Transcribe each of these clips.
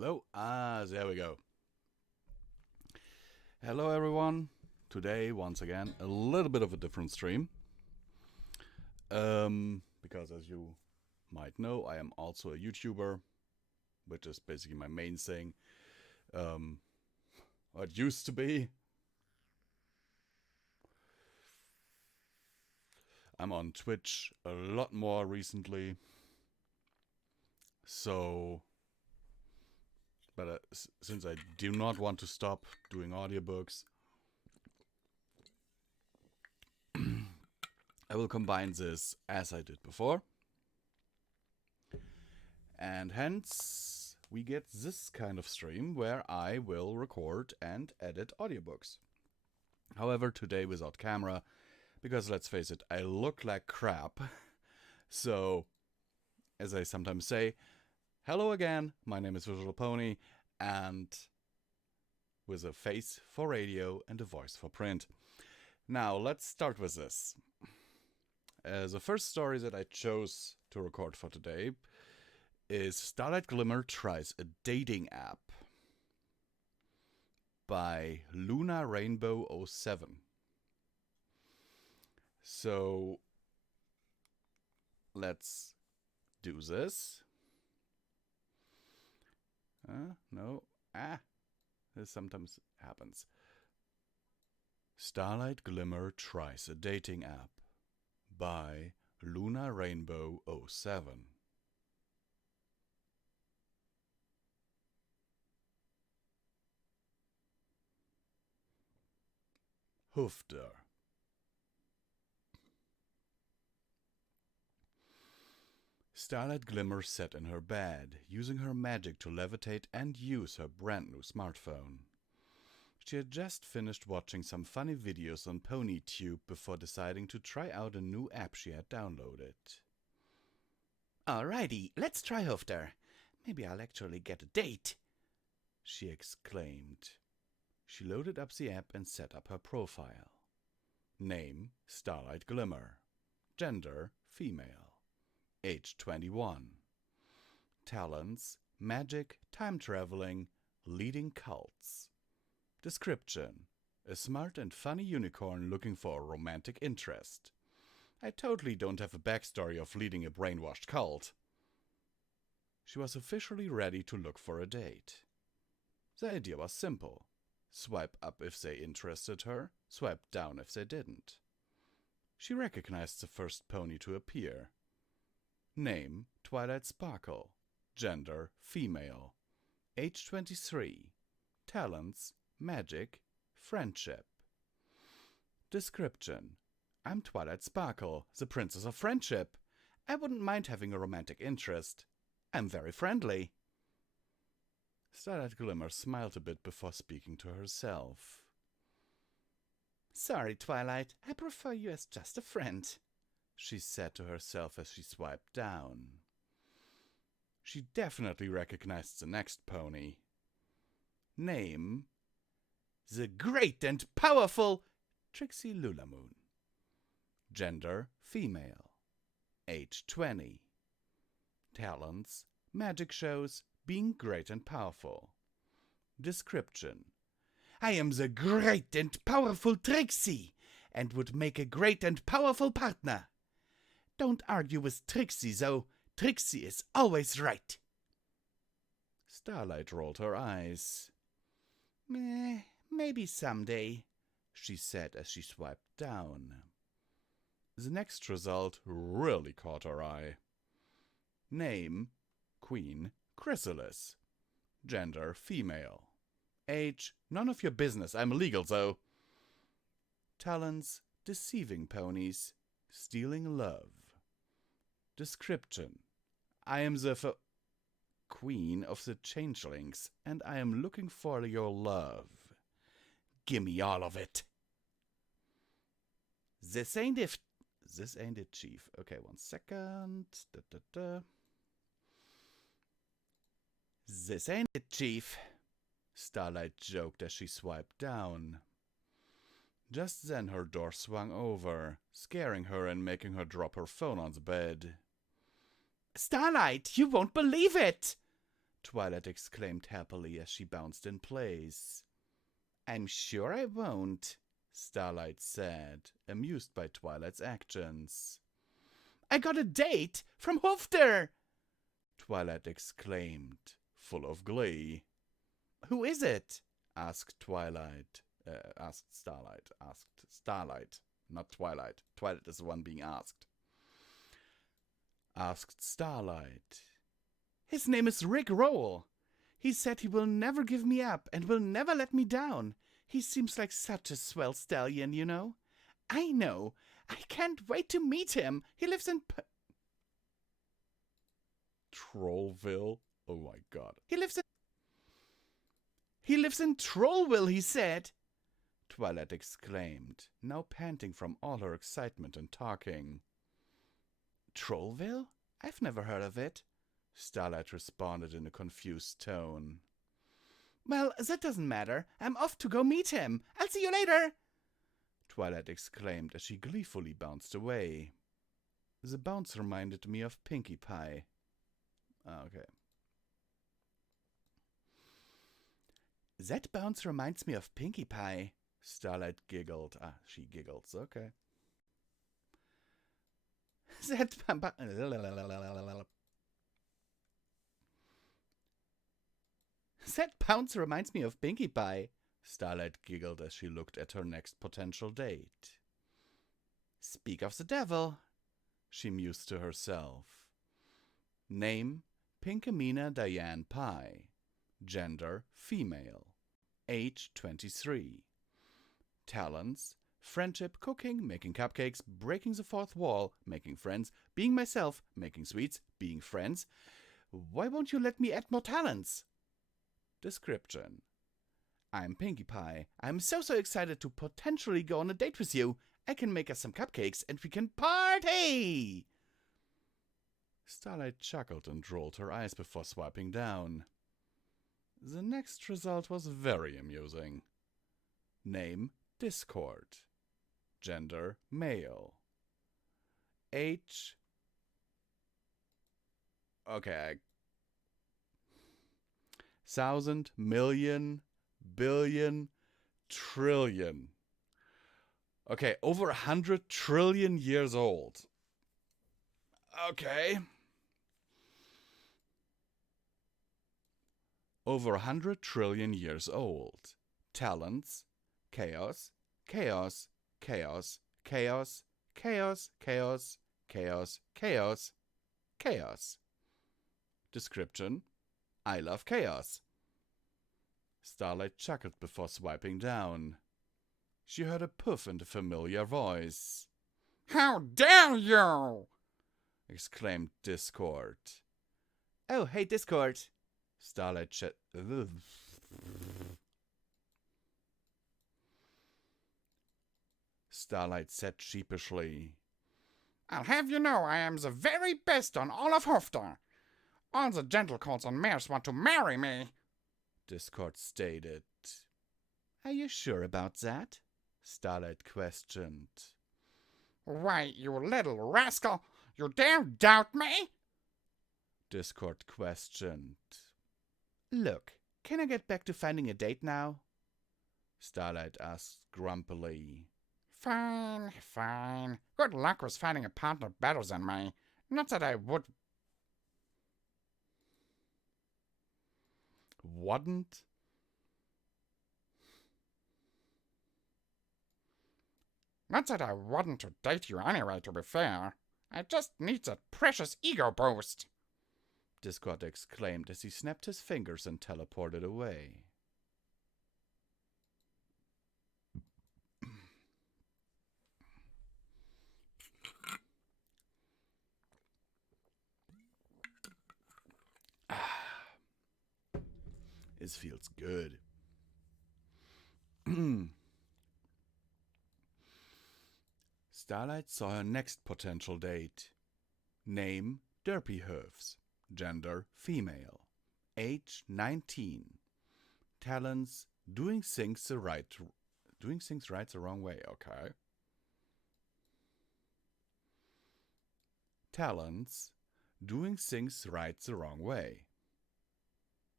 Hello. There we go. Hello, everyone. Today, once again, a little bit of a different stream. Because as you might know, I am also a YouTuber, which is basically my main thing. Or it used to be. I'm on Twitch a lot more recently. But since I do not want to stop doing audiobooks, I will combine this as I did before. And hence, we get this kind of stream where I will record and edit audiobooks. However, today without camera, because let's face it, I look like crap. So, as I sometimes say, hello again, my name is Visual Pony, and with a face for radio and a voice for print. Now, let's start with this. The first story that I chose to record for today is Starlight Glimmer Tries a Dating App by Luna Rainbow 07. So, let's do this. This sometimes happens. Starlight Glimmer Tries a Dating App by Luna Rainbow 07. Hoofder. Starlight Glimmer sat in her bed, using her magic to levitate and use her brand new smartphone. She had just finished watching some funny videos on PonyTube before deciding to try out a new app she had downloaded. "Alrighty, let's try Hoofder. Maybe I'll actually get a date," she exclaimed. She loaded up the app and set up her profile. Name, Starlight Glimmer. Gender, female. Age 21. Talents, magic, time traveling, leading cults. Description: a smart and funny unicorn looking for a romantic interest. I totally don't have a backstory of leading a brainwashed cult. She was officially ready to look for a date. The idea was simple. Swipe up if they interested her, swipe down if they didn't. She recognized the first pony to appear. Name, Twilight Sparkle. Gender, female. Age 23. Talents, magic, friendship. Description: I'm Twilight Sparkle, the princess of friendship. I wouldn't mind having a romantic interest. I'm very friendly. Starlight Glimmer smiled a bit before speaking to herself. "Sorry, Twilight, I prefer you as just a friend," she said to herself as she swiped down. She definitely recognized the next pony. Name: the great and powerful Trixie Lulamoon. Gender: female. Age 20. Talents: magic shows, being great and powerful. Description: I am the great and powerful Trixie, and would make a great and powerful partner. Don't argue with Trixie, though. Trixie is always right. Starlight rolled her eyes. Maybe someday, she said as she swiped down. The next result really caught her eye. Name: Queen Chrysalis. Gender: female. Age: none of your business, I'm illegal though. Talents: deceiving ponies, stealing love. Description: I am the queen of the changelings, and I am looking for your love. Gimme all of it. This ain't it, Chief. Okay, 1 second. This ain't it, Chief, Starlight joked as she swiped down. Just then her door swung over, scaring her and making her drop her phone on the bed. "Starlight, you won't believe it!" Twilight exclaimed happily as she bounced in place. I'm sure I won't, Starlight said, amused by Twilight's actions. I got a date from Hoofder! Twilight exclaimed, full of glee. Who is it? Asked Starlight. Not Twilight. Twilight is the one being asked. Asked Starlight. His name is Rick Rowell. He said he will never give me up and will never let me down. He seems like such a swell stallion, you know. I know. I can't wait to meet him. He lives in Trollville? Oh my god. He lives in Trollville, he said. Twilight exclaimed, now panting from all her excitement and talking. Trollville? I've never heard of it, Starlight responded in a confused tone. Well, that doesn't matter. I'm off to go meet him. I'll see you later, Twilight exclaimed as she gleefully bounced away. The bounce reminded me of Pinkie Pie. Okay. That bounce reminds me of Pinkie Pie, Starlight giggled. She giggles, okay. That bounce reminds me of Pinkie Pie, Starlight giggled as she looked at her next potential date. Speak of the devil, she mused to herself. Name, Pinkamena Diane Pie. Gender, female. Age, 23. Talents, friendship, cooking, making cupcakes, breaking the fourth wall, making friends, being myself, making sweets, being friends. Why won't you let me add more talents? Description. I'm Pinkie Pie. I'm so excited to potentially go on a date with you. I can make us some cupcakes and we can party! Starlight chuckled and rolled her eyes before swiping down. The next result was very amusing. Name, Discord. Gender, male. Age... Okay. 1,000, million, billion, trillion. Okay, over 100 trillion years old. Okay. Over 100 trillion years old. Talents, chaos, chaos, chaos, chaos, chaos, chaos, chaos, chaos, chaos. Description, I love chaos. Starlight chuckled before swiping down. She heard a puff in a familiar voice. How dare you! Exclaimed Discord. Oh, hey, Discord. Starlight said sheepishly. I'll have you know I am the very best on all of Hoofder. All the gentlecoats and mares want to marry me, Discord stated. Are you sure about that? Starlight questioned. Why, you little rascal, you dare doubt me? Discord questioned. Look, can I get back to finding a date now? Starlight asked grumpily. Fine, fine. Good luck with finding a partner better than me. Not that I would... Wouldn't? Not that I wouldn't to date you anyway, to be fair. I just need that precious ego boost, Discord exclaimed as he snapped his fingers and teleported away. This feels good. Starlight saw her next potential date. Name, Derpy Hooves. Gender, female. Age, 19. Talents, doing things right the wrong way, okay. Talents, doing things right the wrong way.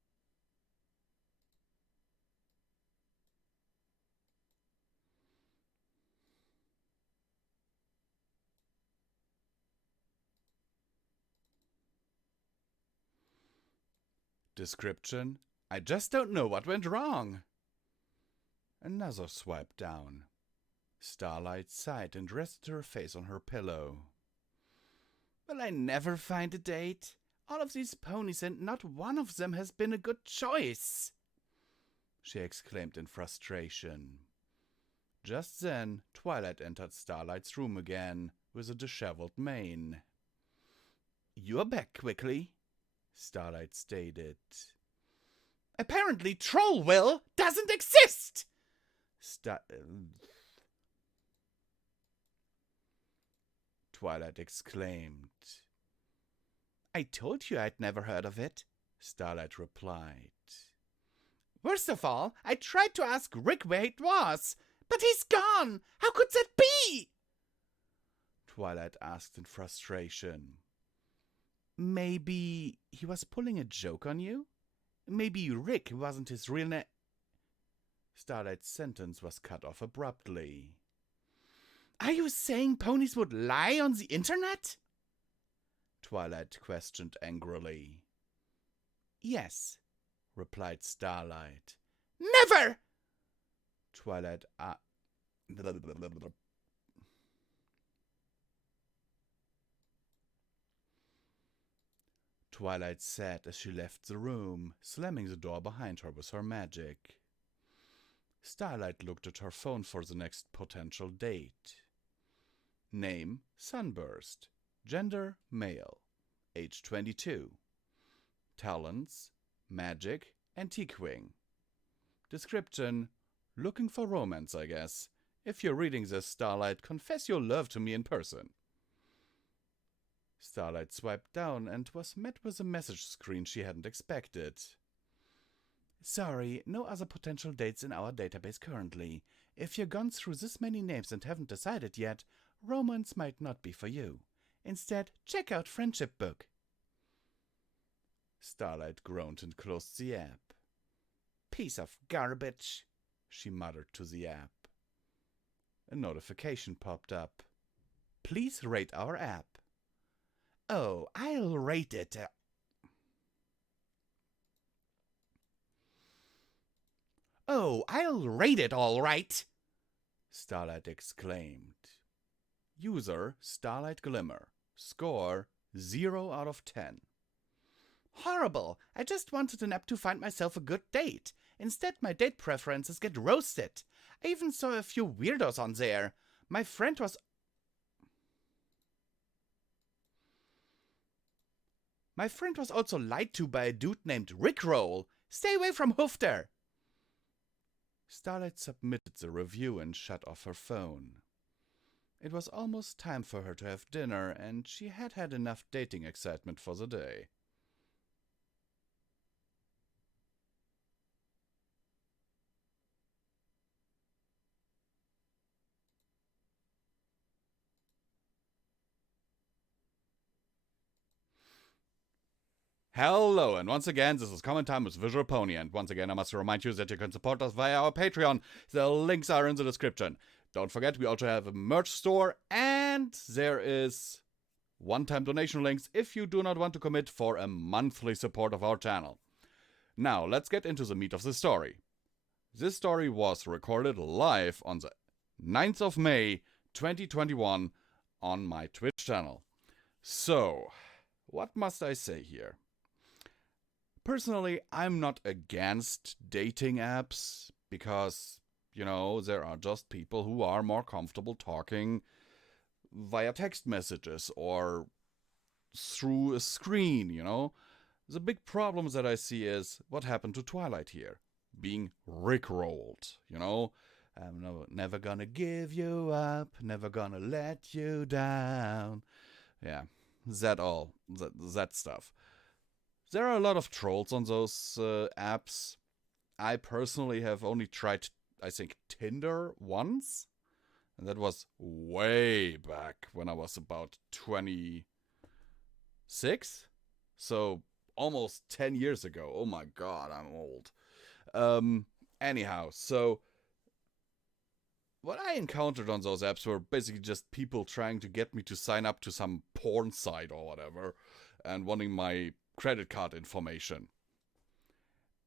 Description: I just don't know what went wrong. Another swipe down. Starlight sighed and rested her face on her pillow. Will I never find a date? All of these ponies and not one of them has been a good choice, she exclaimed in frustration. Just then, Twilight entered Starlight's room again, with a disheveled mane. You're back quickly, Starlight stated. Apparently Trollville doesn't exist! Twilight exclaimed. I told you I'd never heard of it, Starlight replied. Worst of all, I tried to ask Rick where it was, but he's gone! How could that be? Twilight asked in frustration. Maybe he was pulling a joke on you? Maybe Rick wasn't his real name. Starlight's sentence was cut off abruptly. Are you saying ponies would lie on the internet? Twilight questioned angrily. Yes, replied Starlight. Never! Twilight Twilight said as she left the room, slamming the door behind her with her magic. Starlight looked at her phone for the next potential date. Name: Sunburst. Gender: male. Age 22. Talents: magic, antique wing. Description: looking for romance, I guess. If you're reading this, Starlight, confess your love to me in person. Starlight swiped down and was met with a message screen she hadn't expected. Sorry, no other potential dates in our database currently. If you've gone through this many names and haven't decided yet, romance might not be for you. Instead, check out Friendship Book. Starlight groaned and closed the app. Piece of garbage, she muttered to the app. A notification popped up. Please rate our app. Oh, I'll rate it. Oh, I'll rate it all right, Starlight exclaimed. User Starlight Glimmer. Score 0 out of 10. Horrible! I just wanted an app to find myself a good date. Instead, my date preferences get roasted. I even saw a few weirdos on there. My friend was also lied to by a dude named Rickroll. Stay away from Hoofter. Starlight submitted the review and shut off her phone. It was almost time for her to have dinner, and she had had enough dating excitement for the day. Hello, and once again, this is Common Time with Visual Pony, and once again I must remind you that you can support us via our Patreon. The links are in the description. Don't forget, we also have a merch store, and there is one-time donation links if you do not want to commit for a monthly support of our channel. Now, let's get into the meat of the story. This story was recorded live on the 9th of May 2021 on my Twitch channel. So, what must I say here? Personally, I'm not against dating apps because, there are just people who are more comfortable talking via text messages or through a screen, The big problem that I see is what happened to Twilight here. Being rickrolled, I'm never gonna give you up, never gonna let you down. Yeah, that stuff. There are a lot of trolls on those apps. I personally have only tried, I think, Tinder once. And that was way back when I was about 26. So almost 10 years ago. Oh my god, I'm old. Anyhow, so what I encountered on those apps were basically just people trying to get me to sign up to some porn site or whatever and wanting my credit card information.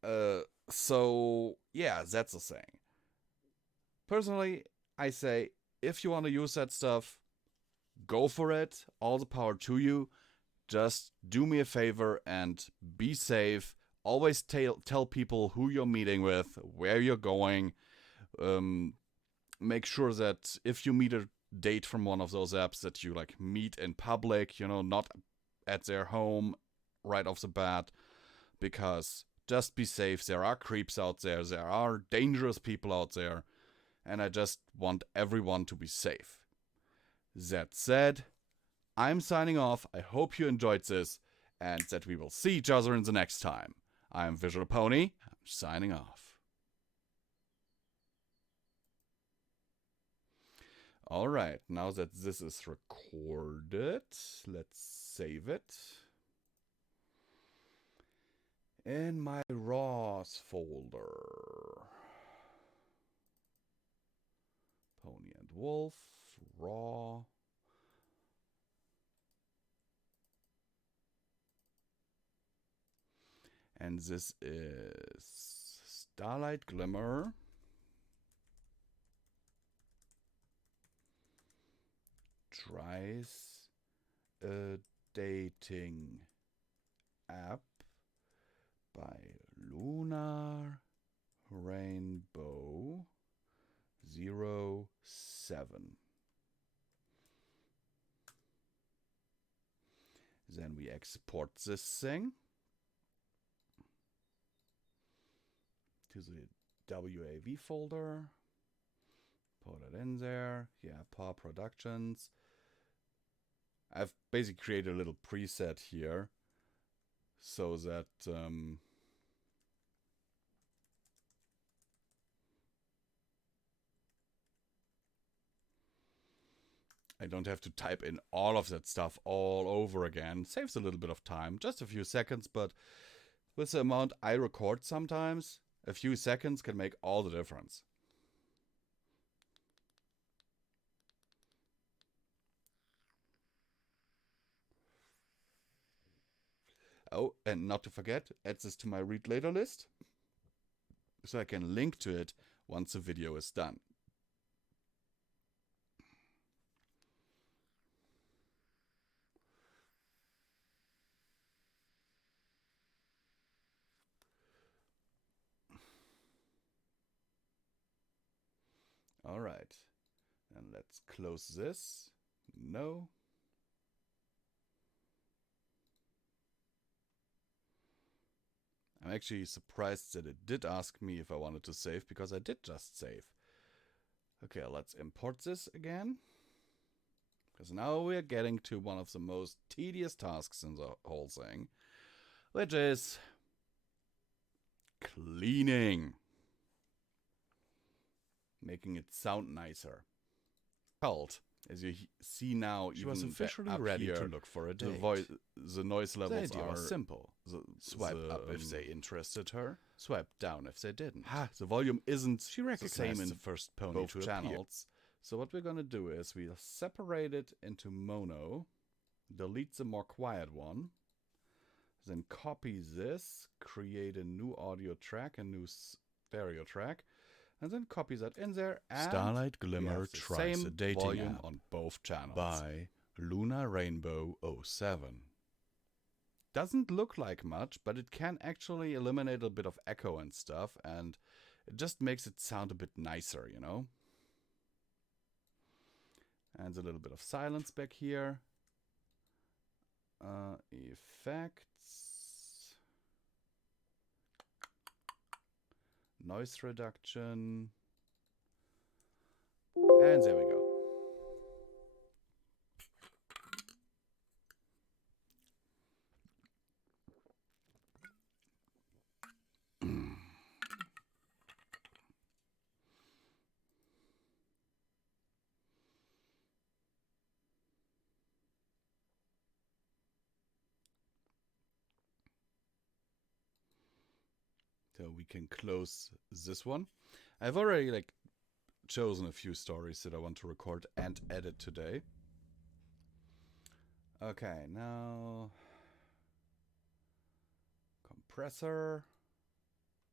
So yeah, that's the thing. Personally, I say if you want to use that stuff, go for it. All the power to you. Just do me a favor and be safe. Always tell people who you're meeting with, where you're going. Make sure that if you meet a date from one of those apps, that you like meet in public, not at their home right off the bat, because just be safe. There are creeps out there. There are dangerous people out there. And I just want everyone to be safe. That said, I'm signing off. I hope you enjoyed this and that we will see each other in the next time. I'm Visual Pony. I'm signing off. Alright, now that this is recorded, let's save it. In my RAWs folder. Pony and Wolf, Raw. And this is Starlight Glimmer. Tries a dating app by Lunar Rainbow 07. Then we export this thing to the WAV folder. Put it in there. Yeah, Paw Productions. I've basically created a little preset here so that I don't have to type in all of that stuff all over again. Saves a little bit of time, just a few seconds, but with the amount I record sometimes, a few seconds can make all the difference. Oh, and not to forget, add this to my read later list so I can link to it once the video is done. All right, and let's close this. No. I'm actually surprised that it did ask me if I wanted to save, because I did just save. Okay, let's import this again. Because now we're getting to one of the most tedious tasks in the whole thing, which is cleaning. Making it sound nicer. Cult, as you see now, She even was officially up ready here, to look for a date. the noise levels idea are was simple. Swipe up if they interested her. Swipe down if they didn't. The volume isn't She the recognized same in the first pony both to appear. channels. So what we're going to do is we'll separate it into mono, delete the more quiet one, then copy this, create a new audio track, a new stereo track, and then copy that in there. And Starlight Glimmer the tries same a dating volume app on both channels. by Lunar Rainbow 07. Doesn't look like much, but it can actually eliminate a bit of echo and stuff, and it just makes it sound a bit nicer, And a little bit of silence back here. Effects. Noise reduction. And there we go. So we can close this one. I've already chosen a few stories that I want to record and edit today. Okay, now compressor.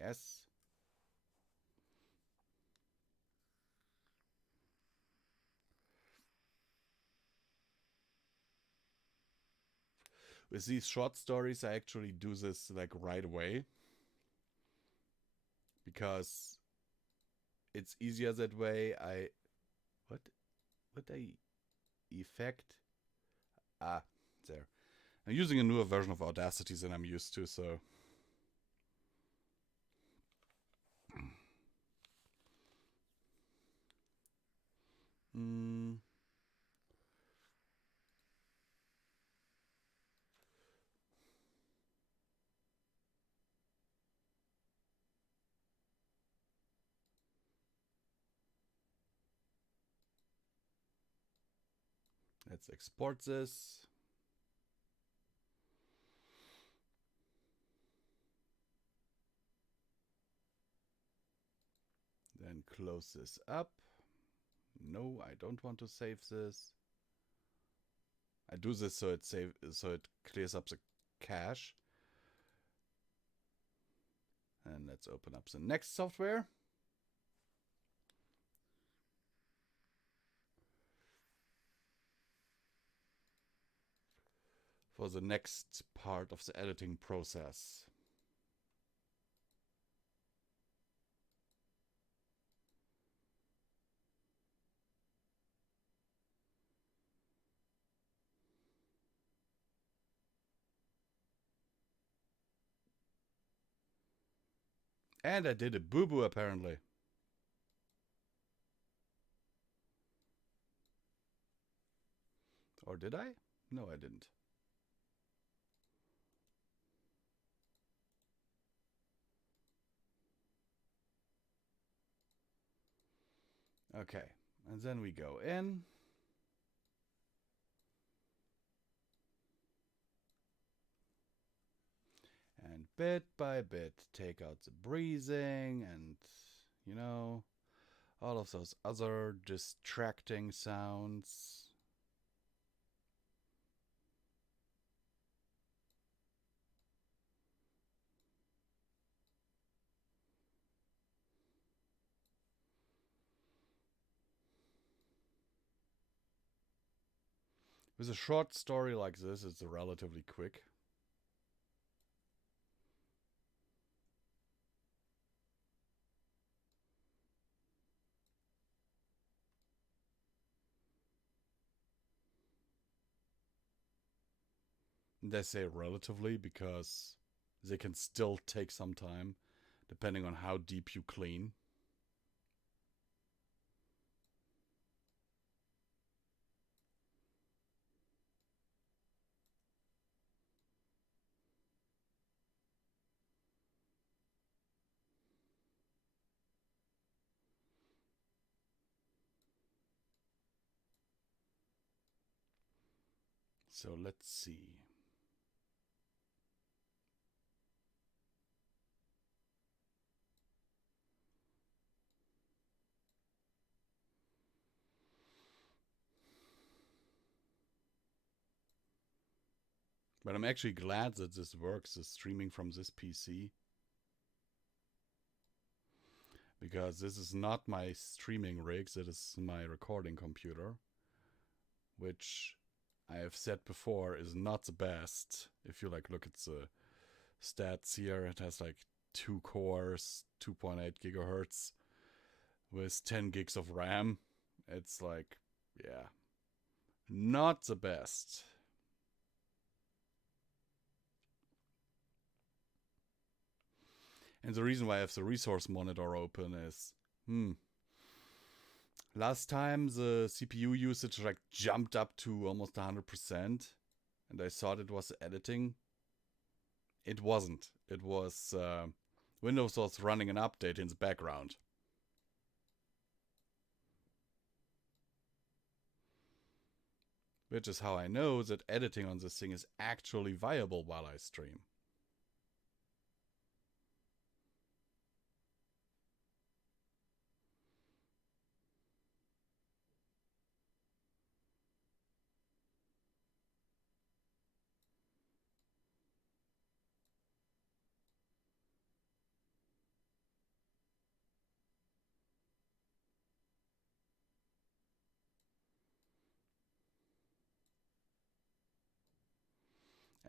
Yes. With these short stories, I actually do this like right away. Because it's easier that way. What I effect? Ah, there. I'm using a newer version of Audacity than I'm used to, so. Let's export this. Then close this up. No, I don't want to save this. I do this so it clears up the cache. And let's open up the next software. For the next part of the editing process. And I did a boo-boo apparently. Or did I? No, I didn't. Okay, and then we go in. And bit by bit, take out the breathing and, you know, all of those other distracting sounds. With a short story like this, it's relatively quick. They say relatively because they can still take some time, depending on how deep you clean. So let's see. But I'm actually glad that this works, the streaming from this PC. Because this is not my streaming rig, that is my recording computer. Which I have said before is not the best. If you like look at the stats here, it has like 2 cores, 2.8 gigahertz with 10 gigs of RAM. It's like, yeah, not the best. And the reason why I have the resource monitor open is, last time the CPU usage like jumped up to almost 100%, and I thought it was editing. It wasn't. It was Windows was running an update in the background. Which is how I know that editing on this thing is actually viable while I stream.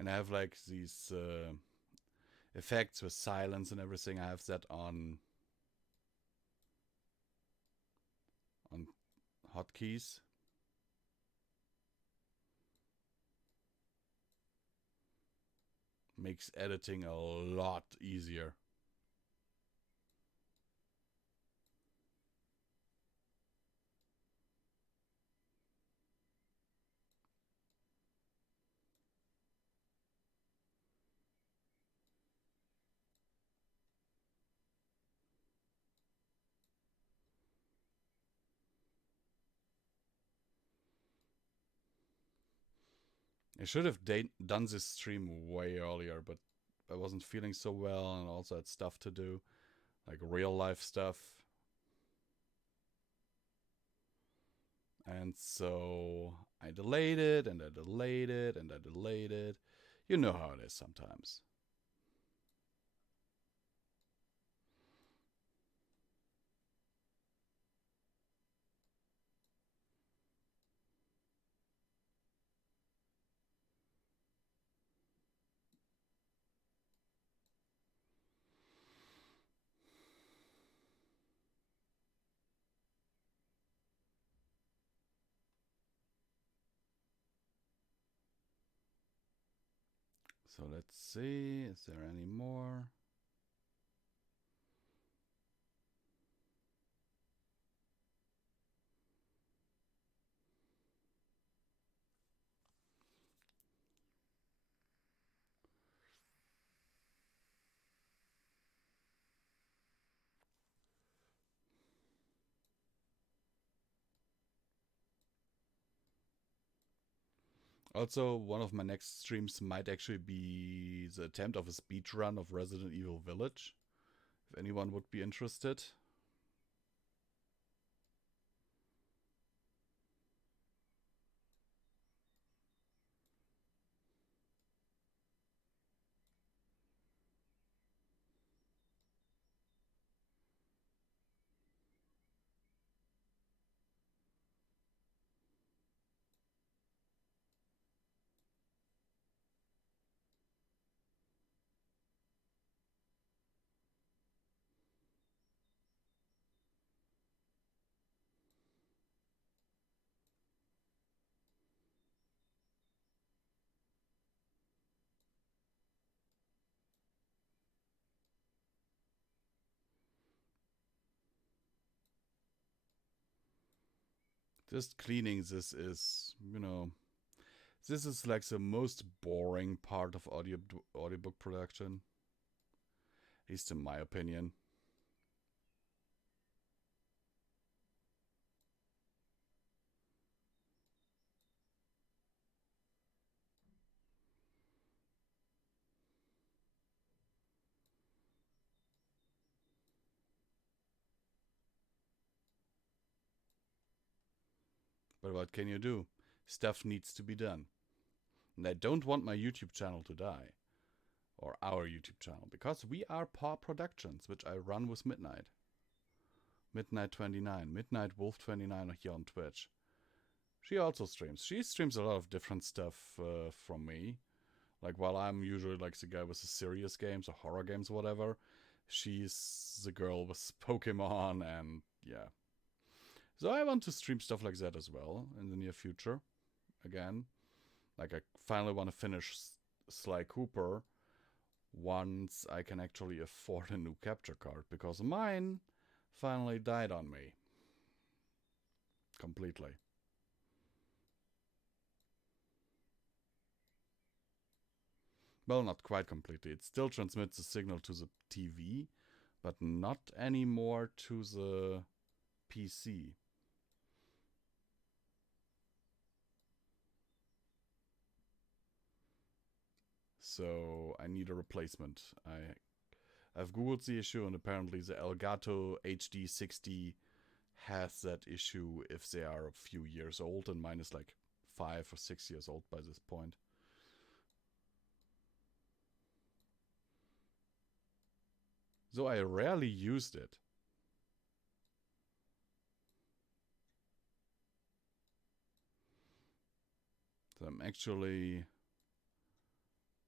And I have like these effects with silence and everything. I have that on hotkeys. Makes editing a lot easier. I should have done this stream way earlier, but I wasn't feeling so well and also had stuff to do, like real life stuff. And so I delayed it, and I delayed it, and I delayed it. You know how it is sometimes. So let's see, is there any more? Also, one of my next streams might actually be the attempt of a speedrun of Resident Evil Village. If anyone would be interested. Just cleaning this is, this is like the most boring part of audiobook production. At least in my opinion. But what can you do? Stuff needs to be done. And I don't want my YouTube channel to die. Or our YouTube channel. Because we are Paw Productions, which I run with Midnight. Midnight29. Midnight Wolf 29 here on Twitch. She also streams. She streams a lot of different stuff from me. Like, while I'm usually like the guy with the serious games or horror games or whatever, she's the girl with Pokemon and yeah. So I want to stream stuff like that as well in the near future. Again, like I finally want to finish Sly Cooper once I can actually afford a new capture card, because mine finally died on me. Completely. Well, not quite completely. It still transmits the signal to the TV, but not anymore to the PC. So I need a replacement. I've googled the issue, and apparently the Elgato HD60 has that issue if they are a few years old, and mine is like 5 or 6 years old by this point. So I rarely used it. So I'm actually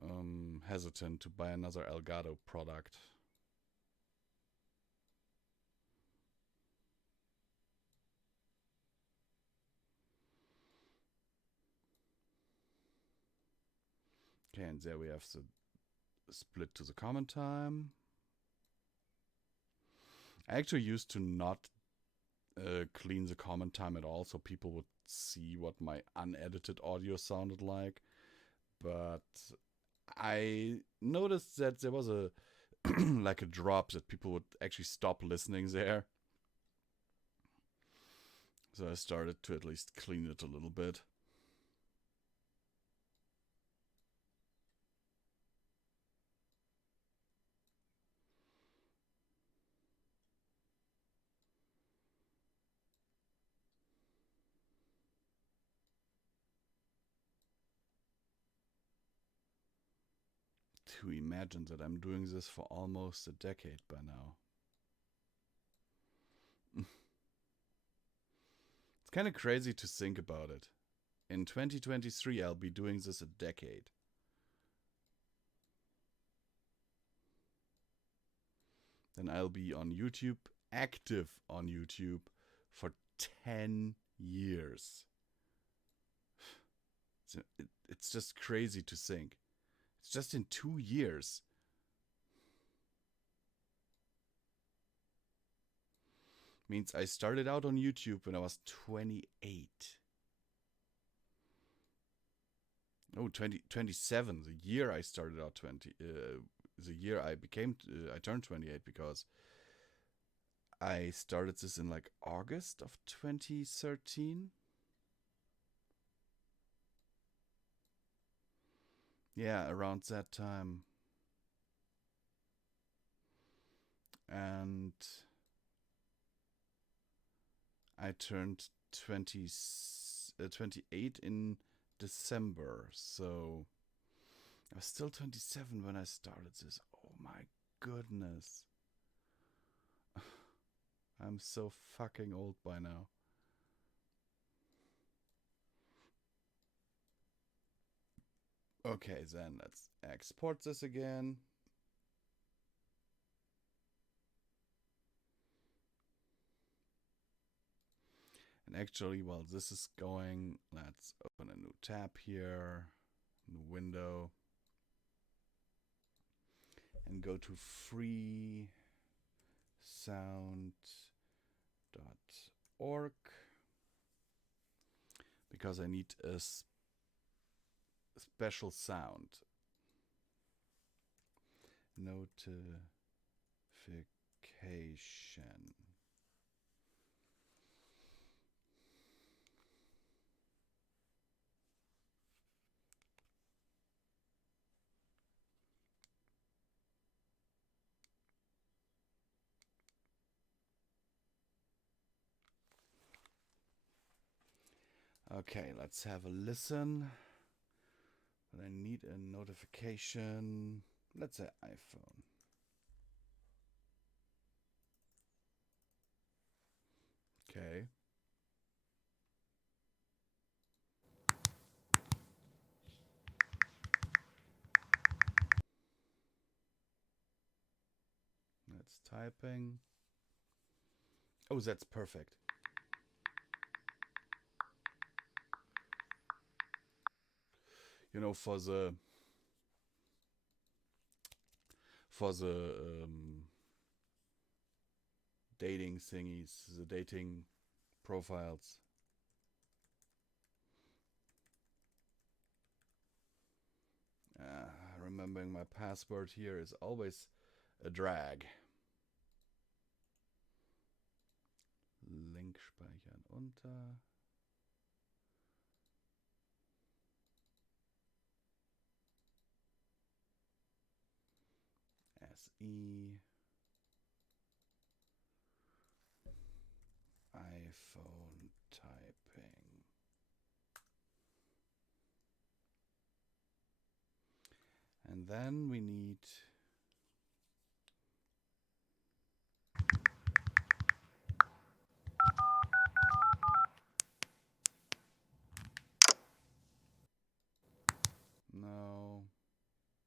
hesitant to buy another Elgato product. Okay, and there we have the split to the comment time. I actually used to not clean the comment time at all, so people would see what my unedited audio sounded like. But I noticed that there was a like a drop, that people would actually stop listening there. So I started to at least clean it a little bit. To imagine that I'm doing this for almost a decade by now. It's kind of crazy to think about it. In 2023, I'll be doing this a decade. Then I'll be on YouTube, active on YouTube, for 10 years. It's just crazy to think. It's just in 2 years. Means I started out on YouTube when I was 28. Oh, 27. The year I started out the year I became, I turned 28, because I started this in like August of 2013. Yeah, around that time. And I turned 28 in December, so I was still 27 when I started this. Oh my goodness. I'm so fucking old by now. Okay, then let's export this again. And actually, while this is going, let's open a new tab here, new window, and go to freesound.org, because I need a special sound. Notification. Okay, let's have a listen. But I need a notification. Let's say iPhone. Okay. That's typing. Oh, that's perfect. You know, for the dating thingies, the dating profiles. Remembering my password here is always a drag. Link speichern unter. SE. iPhone typing. And then we need no.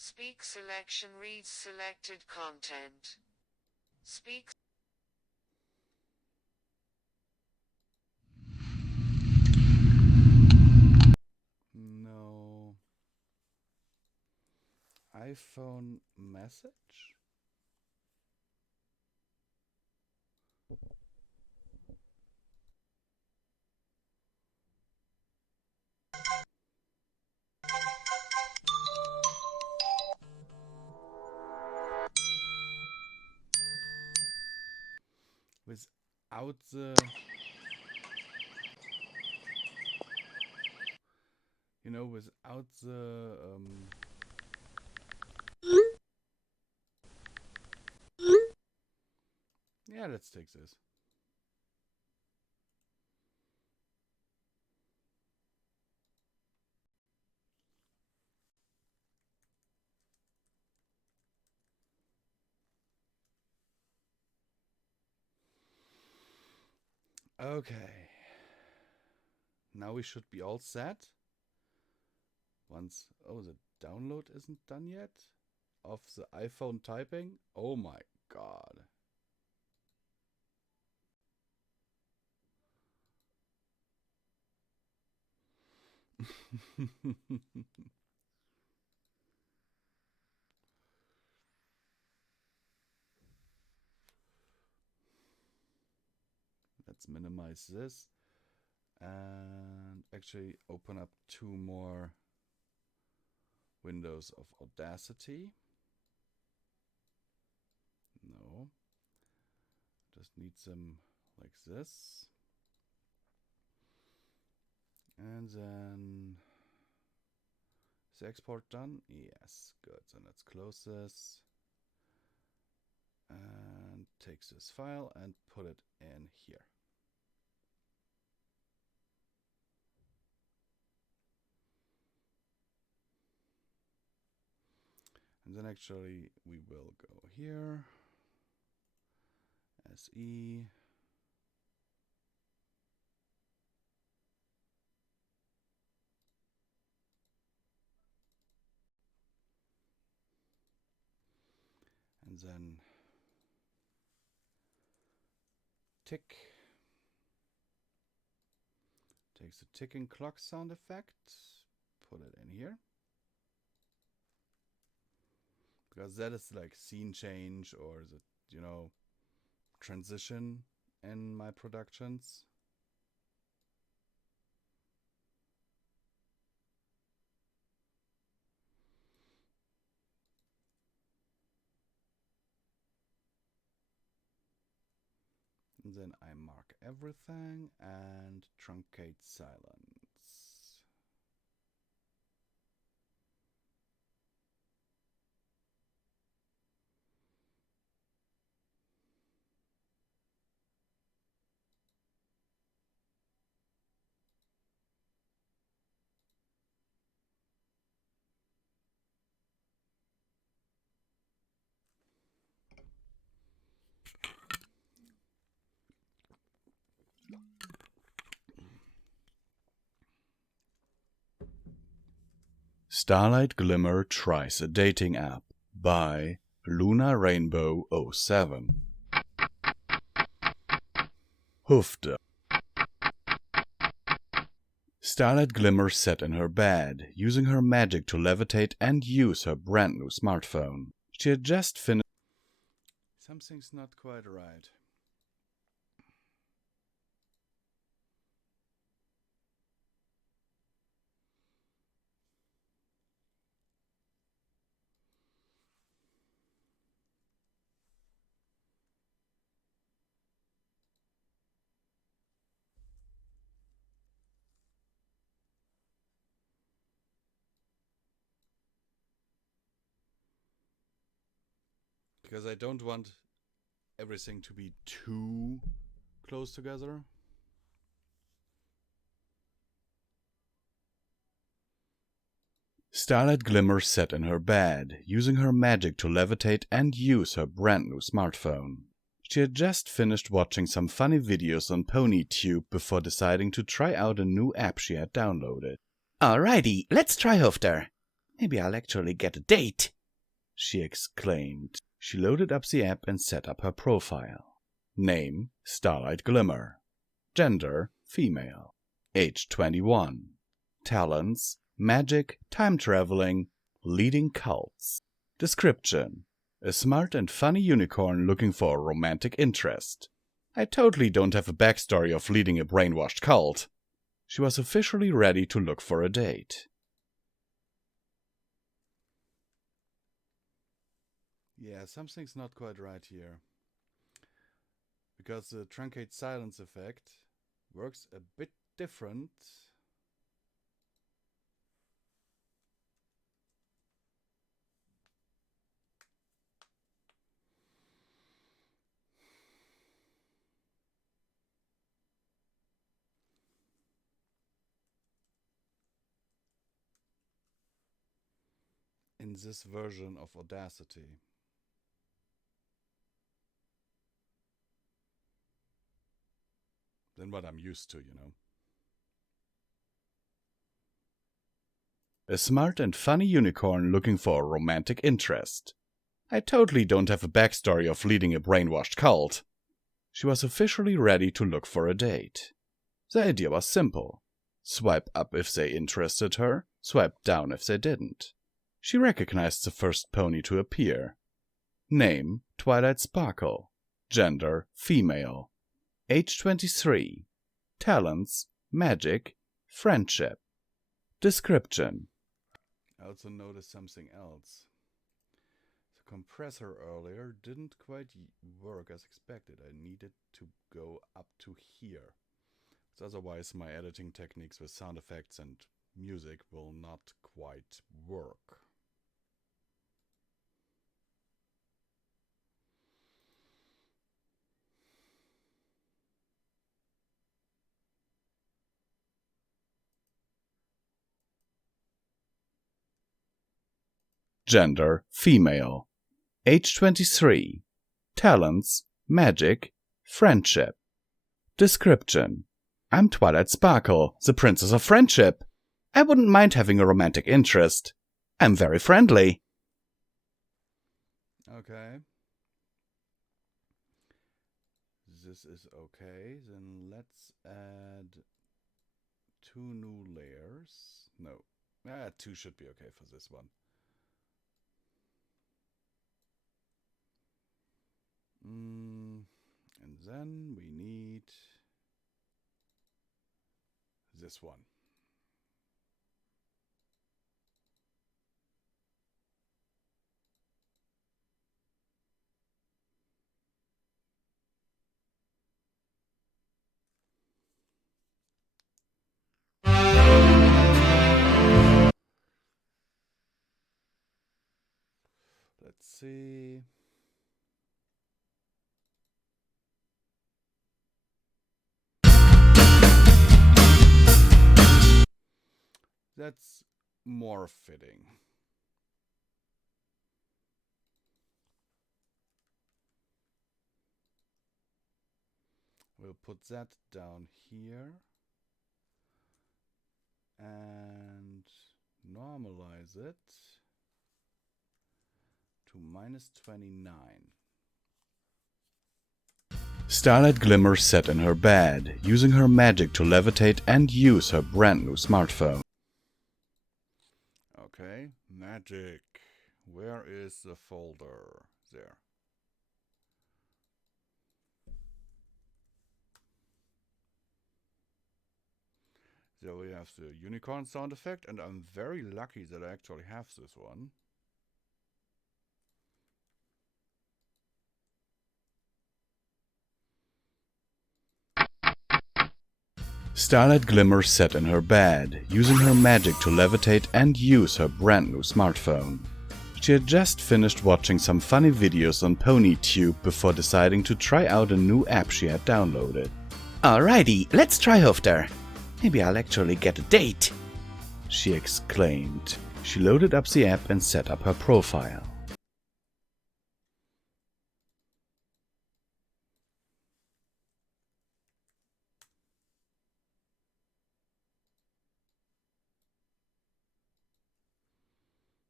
Speak selection reads selected content. Speak. No. iPhone message? Without the... without the... Yeah, let's take this. Okay. Now we should be all set. Once... Oh, the download isn't done yet? Of the iPhone typing? Oh my god. Let's minimize this and actually open up 2 more windows of Audacity. No, just need them like this. And then is the export done? Yes, good. So let's close this and take this file and put it in here. And then actually we will go here, SE, and then tick, takes the ticking clock sound effect, put it in here. Because that is like scene change or the, transition in my productions. And then I mark everything and truncate silence. Starlight Glimmer Tries a Dating App by Luna Rainbow 07. Hoofde. Starlight Glimmer sat in her bed, using her magic to levitate and use her brand new smartphone. She had just finished... Something's not quite right. Because I don't want everything to be too close together. Starlight Glimmer sat in her bed, using her magic to levitate and use her brand new smartphone. She had just finished watching some funny videos on PonyTube before deciding to try out a new app she had downloaded. Alrighty, let's try Hoofder. Maybe I'll actually get a date, she exclaimed. She loaded up the app and set up her profile. Name, Starlight Glimmer. Gender, female. Age 21. Talents, magic, time traveling, leading cults. Description: a smart and funny unicorn looking for a romantic interest. I totally don't have a backstory of leading a brainwashed cult. She was officially ready to look for a date. Yeah, something's not quite right here. Because the truncate silence effect works a bit different. In this version of Audacity. Than what I'm used to, you know. A smart and funny unicorn looking for a romantic interest. I totally don't have a backstory of leading a brainwashed cult. She was officially ready to look for a date. The idea was simple. Swipe up if they interested her, swipe down if they didn't. She recognized the first pony to appear. Name, Twilight Sparkle. Gender, female. Age 23. Talents, magic, friendship. Description: I also noticed something else. The compressor earlier didn't quite work as expected. I needed to go up to here. Otherwise my editing techniques with sound effects and music will not quite work. Gender, female. Age 23. Talents, magic, friendship. Description: I'm Twilight Sparkle, the princess of friendship. I wouldn't mind having a romantic interest. I'm very friendly. Okay. This is okay. Then let's add 2 new layers. No. 2 should be okay for this one. And then we need this one. Let's see. That's more fitting. We'll put that down here and normalize it to -29. Starlight Glimmer sat in her bed, using her magic to levitate and use her brand new smartphone. Okay, magic. Where is the folder? There. There we have the unicorn sound effect, and I'm very lucky that I actually have this one. Starlight Glimmer sat in her bed, using her magic to levitate and use her brand new smartphone. She had just finished watching some funny videos on PonyTube before deciding to try out a new app she had downloaded. Alrighty, let's try Hofter. Maybe I'll actually get a date, she exclaimed. She loaded up the app and set up her profile.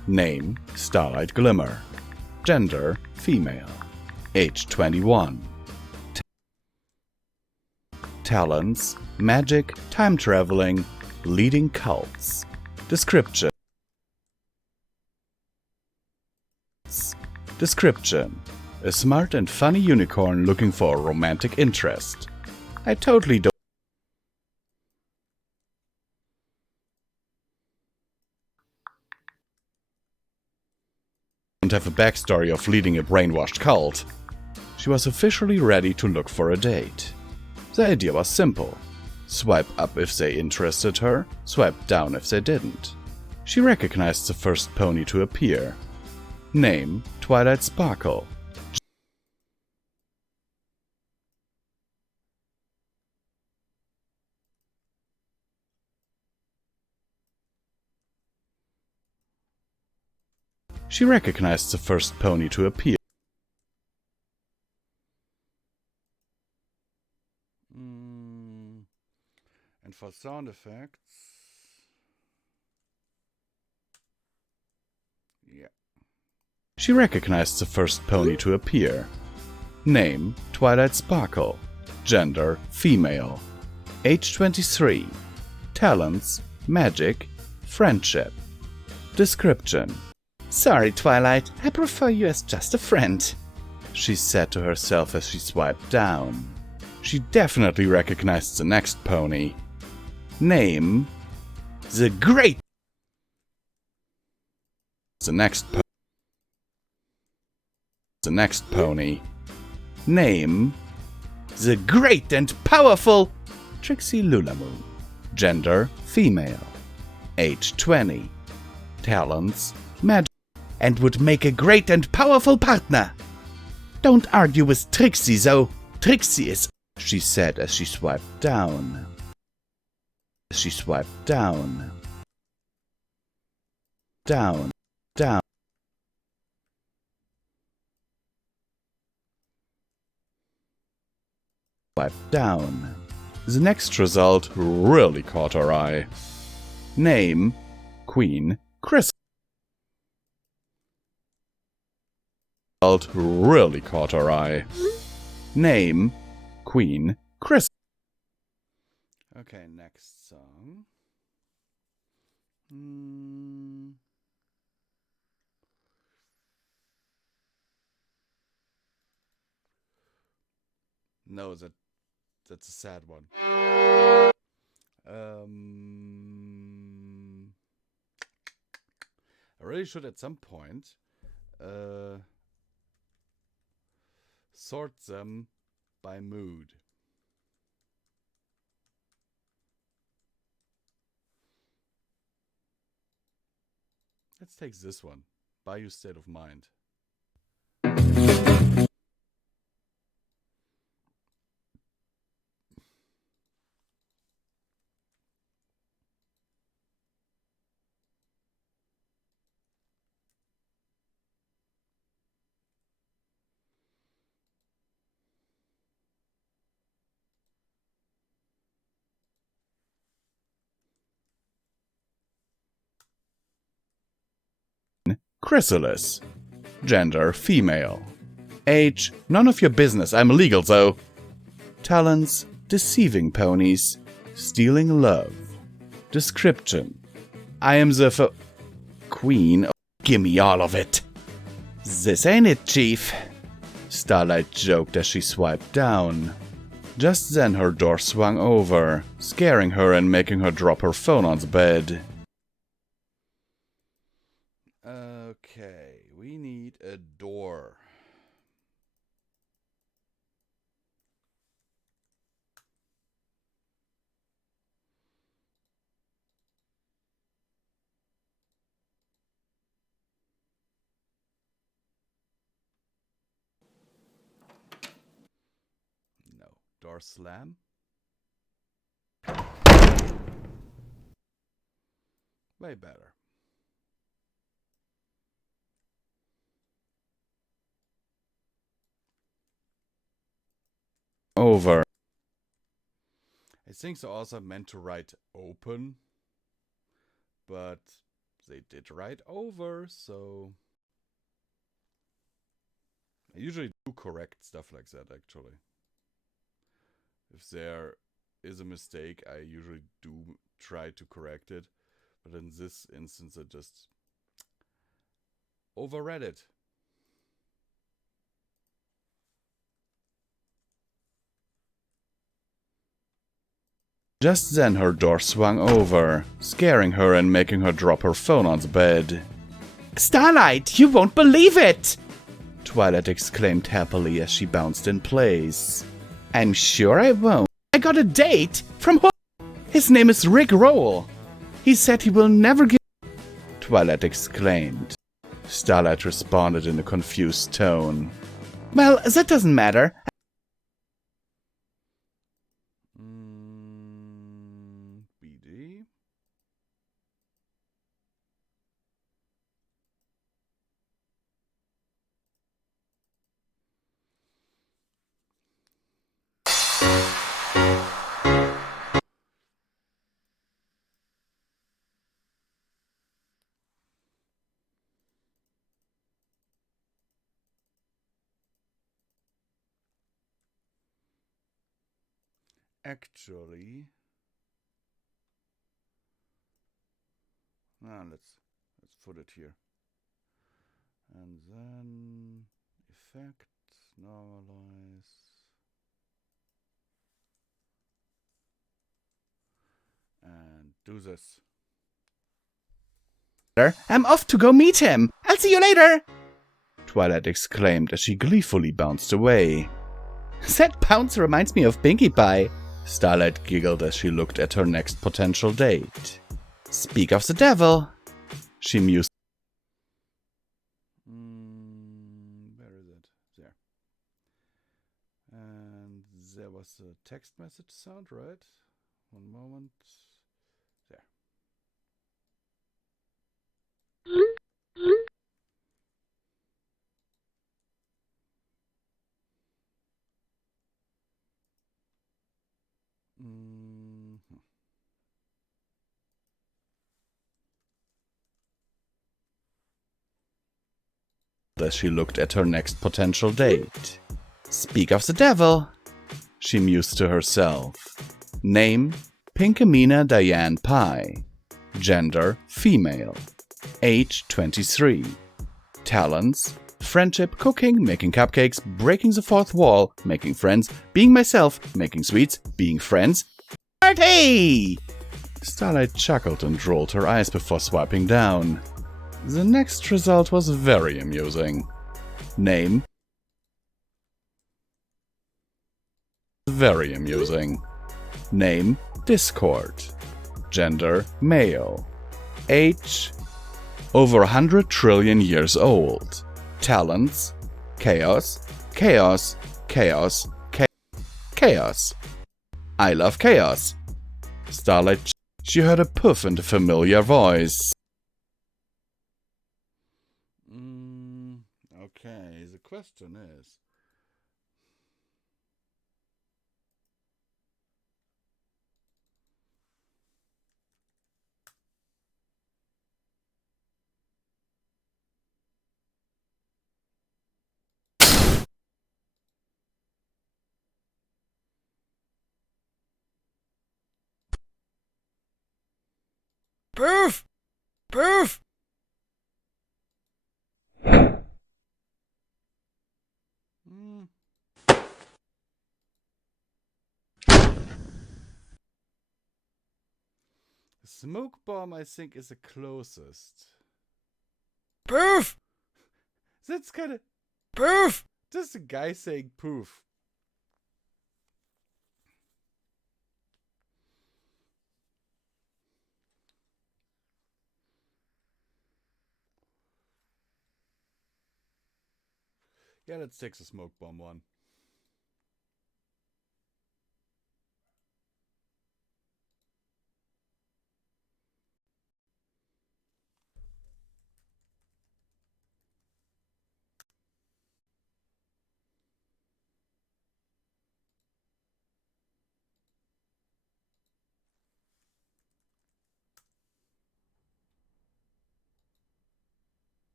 Name, Starlight Glimmer. Gender, female. Age 21. Talents, magic, time traveling, leading cults. Description. A smart and funny unicorn looking for a romantic interest. I totally don't have a backstory of leading a brainwashed cult. She was officially ready to look for a date. The idea was simple. Swipe up if they interested her, swipe down if they didn't. She recognized the first pony to appear. Name, Twilight Sparkle. She recognized the first pony to appear. And for sound effects... Yeah. She recognized the first pony to appear. Name, Twilight Sparkle. Gender, female. Age 23. Talents, magic, friendship. Description. Sorry, Twilight, I prefer you as just a friend, she said to herself as she swiped down. She definitely recognized the next pony. Name, the Great. The next pony. Name, the Great and Powerful Trixie Lulamoon. Gender, female. Age 20. Talents, magic. And would make a great and powerful partner. Don't argue with Trixie, though. Trixie is, she said as she swiped down. Down. Swiped down. The next result really caught her eye. Name, Queen Chris. Really caught her eye. Name, Queen Chris. Okay, next song. No, that's a sad one. I really should at some point sort them by mood. Let's take this one, Bayou State of Mind. Chrysalis. Gender, female. Age, none of your business, I'm illegal though. Talents, deceiving ponies, stealing love. Description. I am the Queen. Oh, gimme all of it. This ain't it, Chief. Starlight joked as she swiped down. Just then her door swung over, scaring her and making her drop her phone on the bed. Okay, we need a door. No. Door slam? Way better. Over. I think they also meant to write open, but they did write over, so I usually do correct stuff like that, actually. If there is a mistake, I usually do try to correct it, but in this instance, I just overread it. Just then her door swung over, scaring her and making her drop her phone on the bed. "Starlight, you won't believe it!" Twilight exclaimed happily as she bounced in place. "I'm sure I won't. I got a date from who? His name is Rick Roll. He said he will never give..." Twilight exclaimed. Starlight responded in a confused tone. "Well, that doesn't matter. BD. Actually, let's put it here, and then effect, normalize, and do this. I'm off to go meet him. I'll see you later," Twilight exclaimed as she gleefully bounced away. "That bounce reminds me of Pinkie Pie," Starlight giggled as she looked at her next potential date. "Speak of the devil," she mused. Where is it? There. And there was a text message sound, right? One moment. There. As she looked at her next potential date. "Speak of the devil," she mused to herself. Name, Pinkamena Diane Pye. Gender, female. Age, 23. Talents, friendship, cooking, making cupcakes, breaking the fourth wall, making friends, being myself, making sweets, being friends. Party! Starlight chuckled and rolled her eyes before swiping down. The next result was very amusing. Name. Very amusing. Name, Discord. Gender, male. Age, over 100 trillion years old. Talents, chaos, chaos, chaos, chaos. I love chaos. Starlight, she heard a puff and a familiar voice. Okay, the question is... Poof! Poof! Smoke bomb, I think, is the closest. Poof! That's kind of... Poof! Just a guy saying poof. Yeah, let's take the smoke bomb one.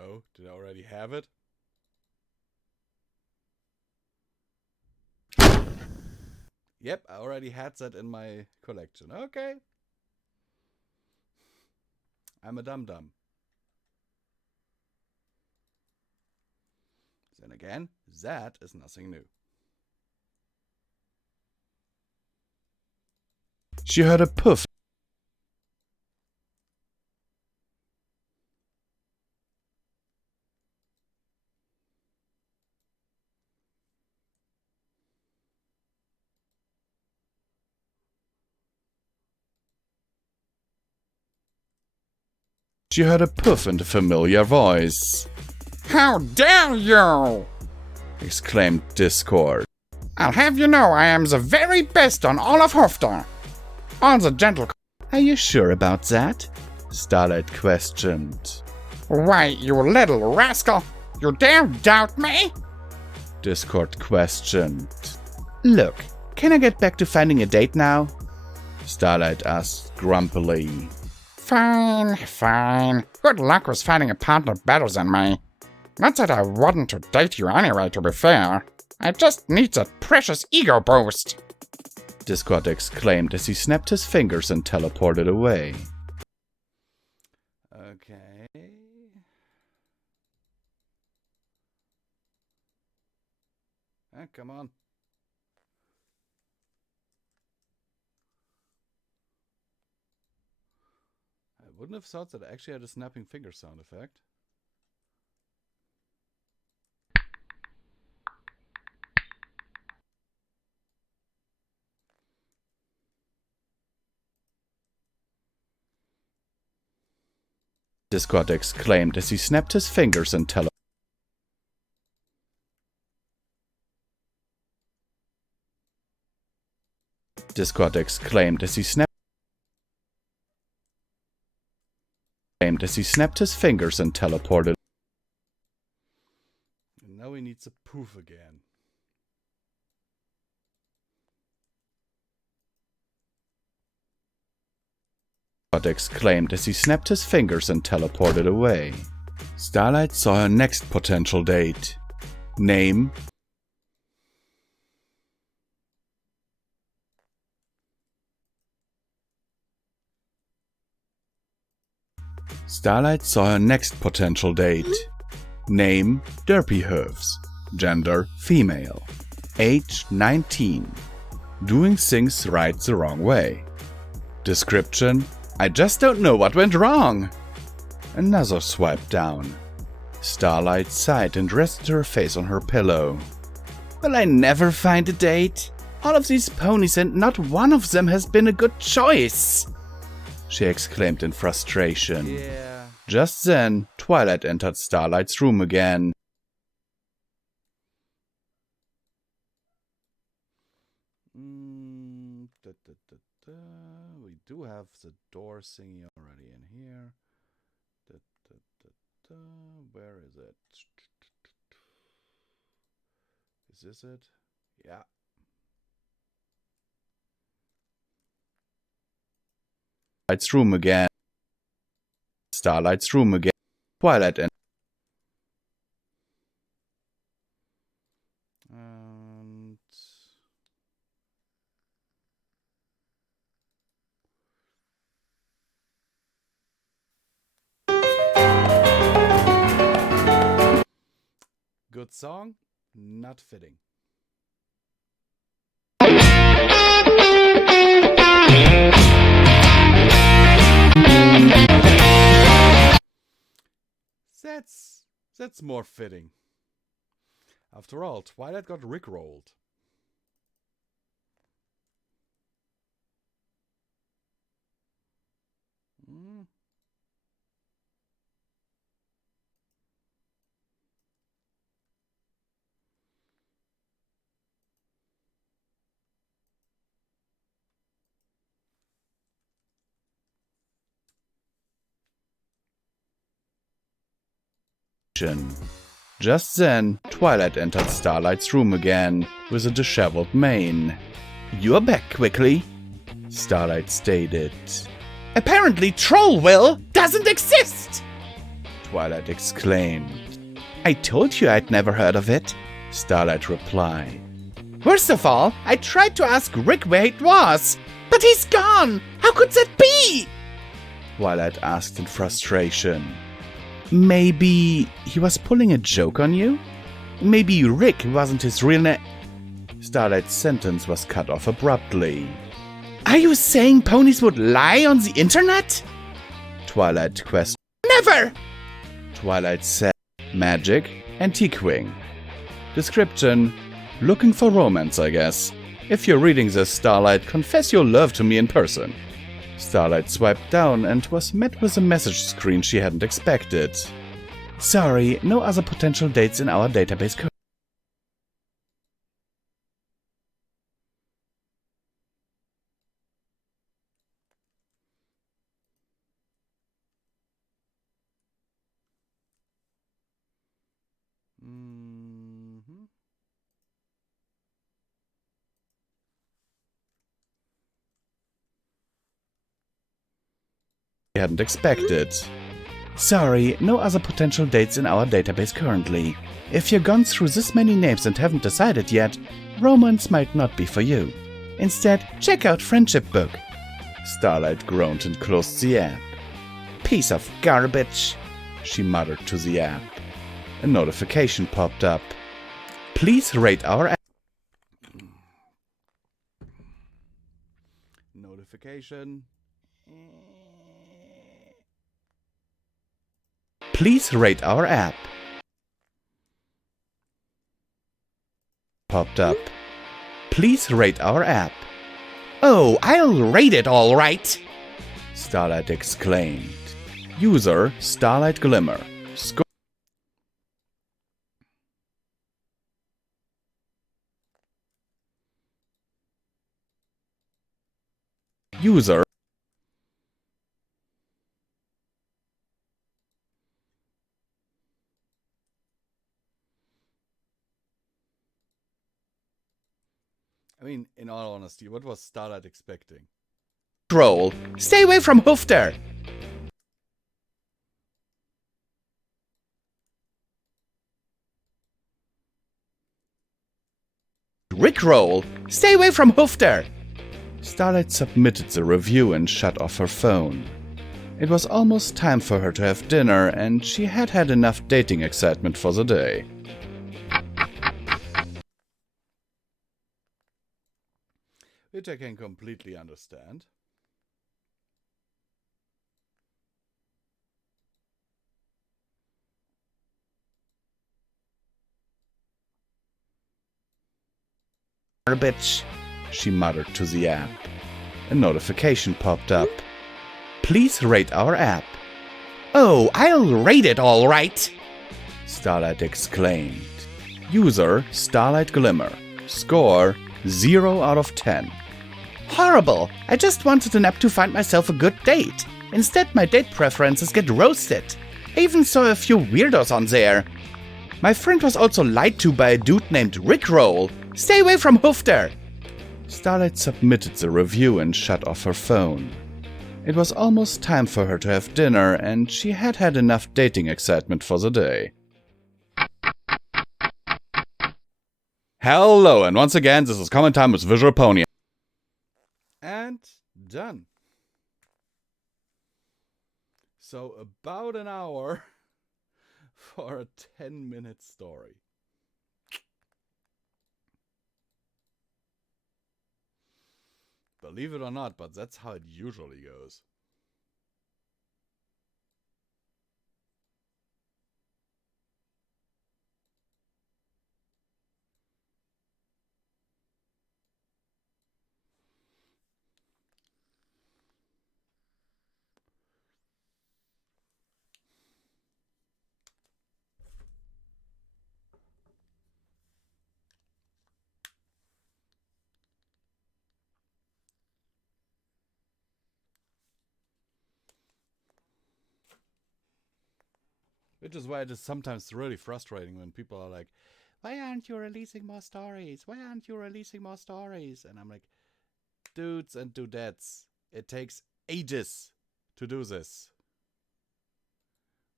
Oh, did I already have it? Yep, I already had that in my collection. Okay. I'm a dum-dum. Then again, that is nothing new. She heard a puff. She heard a puff and a familiar voice. How dare you! Exclaimed Discord. I'll have you know I am the very best on all of Hofstar. All the gentle... Are you sure about that? Starlight questioned. Why, you little rascal! You dare doubt me? Discord questioned. Look, can I get back to finding a date now? Starlight asked grumpily. Fine, fine. Good luck with finding a partner better than me. Not that I wouldn't to date you anyway, to be fair. I just need that precious ego boost. Discord exclaimed as he snapped his fingers and teleported away. Okay. Ah, come on. I wouldn't have thought that I actually had a snapping finger sound effect. Discord exclaimed as he snapped his fingers and Discord exclaimed as he snapped his fingers and teleported. And now he needs a poof again. Exclaimed as he snapped his fingers and teleported away. Starlight saw her next potential date. Name. Starlight saw her next potential date. Name, Derpy Hooves. Gender, female. Age, 19. Doing things right the wrong way. Description, I just don't know what went wrong. Another swipe down. Starlight sighed and rested her face on her pillow. Will I never find a date? All of these ponies and not one of them has been a good choice, she exclaimed in frustration. Yeah. Just then, Twilight entered Starlight's room again. We do have the door thingy already in here. Where is it? Is this it? Yeah. Starlight's room again. Starlight's room again. Twilight and good song, not fitting. That's more fitting. After all, Twilight got rickrolled. Just then, Twilight entered Starlight's room again, with a disheveled mane. You're back quickly, Starlight stated. Apparently Trollville doesn't exist! Twilight exclaimed. I told you I'd never heard of it, Starlight replied. Worst of all, I tried to ask Rick where it was, but he's gone! How could that be? Twilight asked in frustration. Maybe he was pulling a joke on you? Maybe Rick wasn't his real name. Starlight's sentence was cut off abruptly. Are you saying ponies would lie on the internet? Twilight questioned. Never! Twilight said. Magic, antique wing. Description: looking for romance, I guess. If you're reading this, Starlight, confess your love to me in person. Starlight swiped down and was met with a message screen she hadn't expected. Sorry, no other potential dates in our database. Hadn't expected. Sorry, no other potential dates in our database currently. If you've gone through this many names and haven't decided yet, romance might not be for you. Instead, check out Friendship Book. Starlight groaned and closed the app. Piece of garbage, she muttered to the app. A notification popped up. Please rate our app. Notification. Please rate our app. Popped up. Please rate our app. Oh, I'll rate it all right, Starlight exclaimed. User Starlight Glimmer. Score. User. I mean, in all honesty, what was Starlight expecting? Roll. Stay away from Hoofder. Rickroll. Stay away from Hoofder. Starlight submitted the review and shut off her phone. It was almost time for her to have dinner, and she had had enough dating excitement for the day. Which I can completely understand. Garbage, she muttered to the app. A notification popped up. Please rate our app. Oh, I'll rate it all right, Starlight exclaimed. User Starlight Glimmer. Score 0 out of 10. Horrible! I just wanted an app to find myself a good date. Instead, my date preferences get roasted. I even saw a few weirdos on there. My friend was also lied to by a dude named Rickroll. Stay away from Hoofder. Starlight submitted the review and shut off her phone. It was almost time for her to have dinner, and she had had enough dating excitement for the day. Hello, and once again, this is Comment Time with Visual Pony. And done. So about an hour for a 10-minute story. Believe it or not, but that's how it usually goes. Which is why it is sometimes really frustrating when people are like, why aren't you releasing more stories? Why aren't you releasing more stories? And I'm like, dudes and dudettes, it takes ages to do this.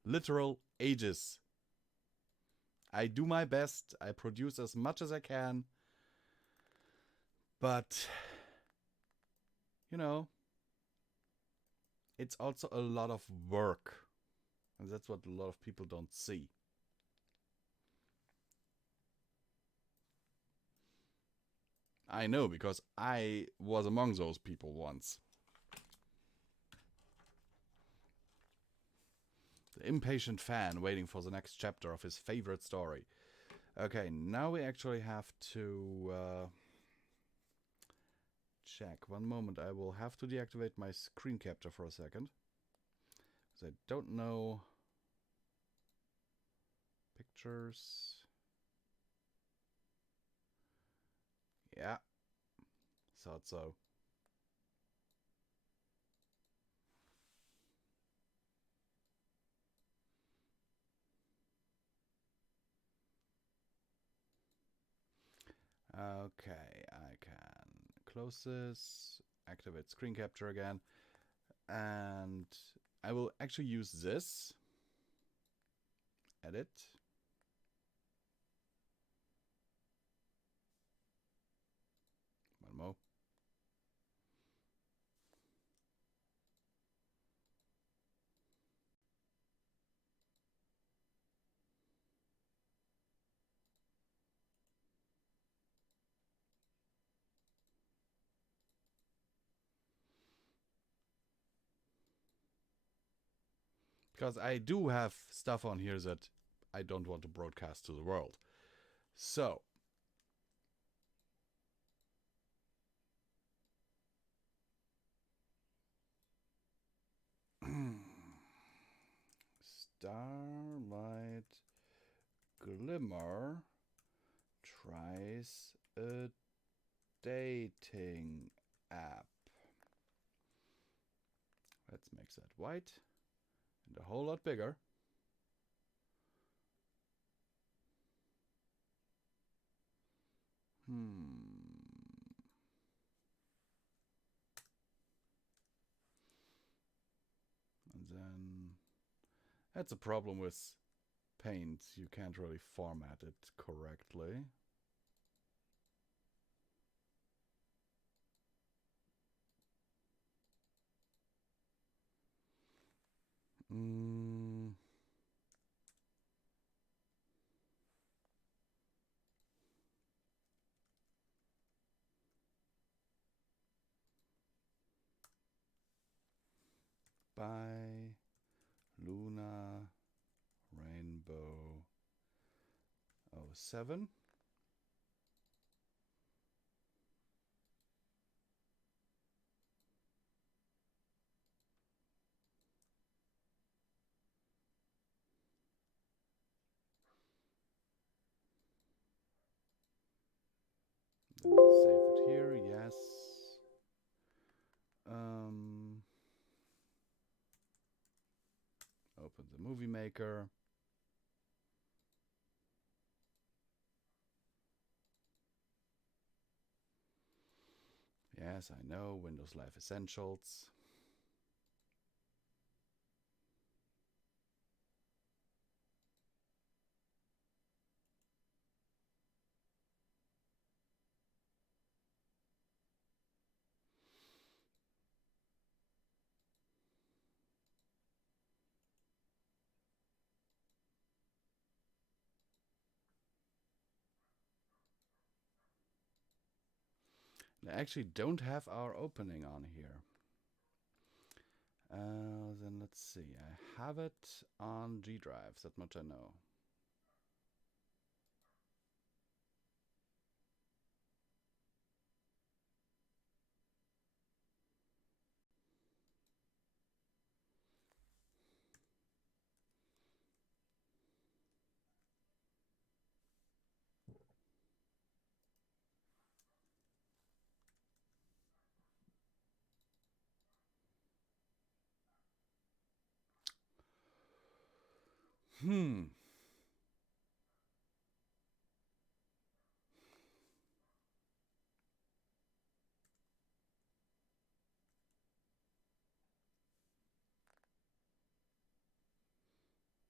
literal ages. I do my best. I produce as much as I can. But, you know, it's also a lot of work. And that's what a lot of people don't see. I know, because I was among those people once. The impatient fan waiting for the next chapter of his favorite story. Okay, now we actually have to check. One moment, I will have to deactivate my screen capture for a second. Because I don't know... Pictures... Yeah. Thought so. Okay, I can close this, activate screen capture again, and I will actually use this. Edit. One more. Because I do have stuff on here that I don't want to broadcast to the world. So. Starlight Glimmer tries a dating app. Let's make that white and a whole lot bigger. And then that's a problem with Paint. You can't really format it correctly. By Luna Rainbow 07. Then we'll save it here, yes. Open the movie maker. Yes, I know, Windows Live Essentials. I actually don't have our opening on here. Then let's see. I have it on G drive, that much I know.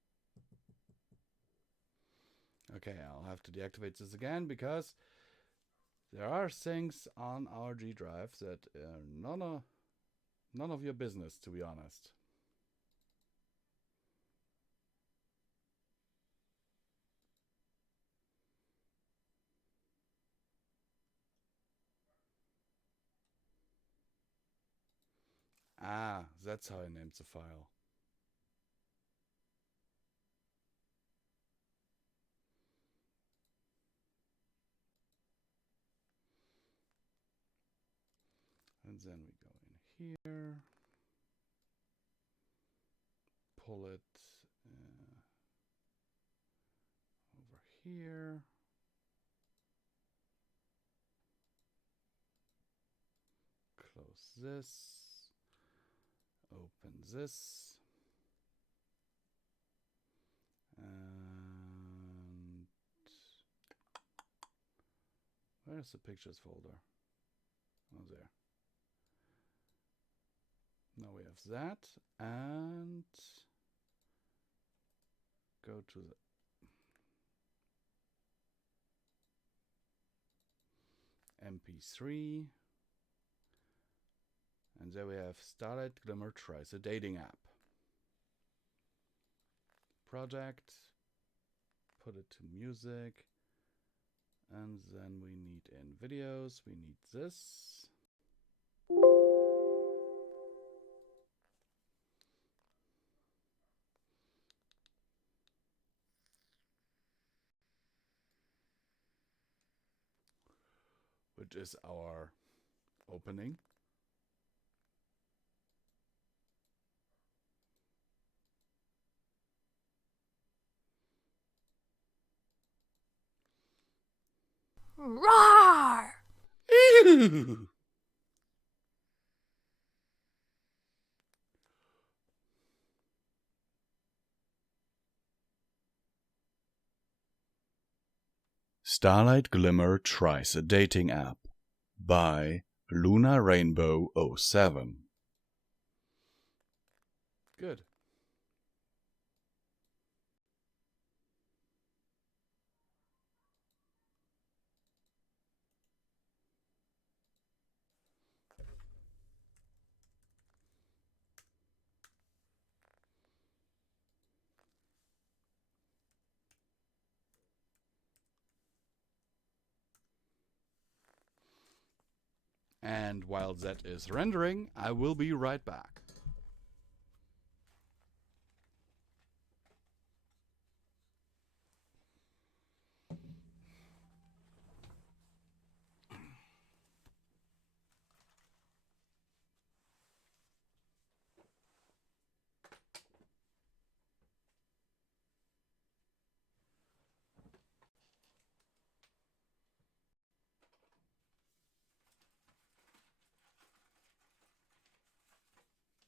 Okay, I'll have to deactivate this again because there are things on our G drive that are none of your business, to be honest. Ah, that's how I named the file. And then we go in here, pull it over here. Close this, open this, and where's the pictures folder? Oh, there. Now we have that, and go to the MP3, and there we have Starlight Glimmer Tries a Dating App. Project, put it to music, and then we need in videos, we need this. Which is our opening. Roar! Starlight Glimmer Tries a Dating App by Luna Rainbow 07. Good. And while that is rendering, I will be right back.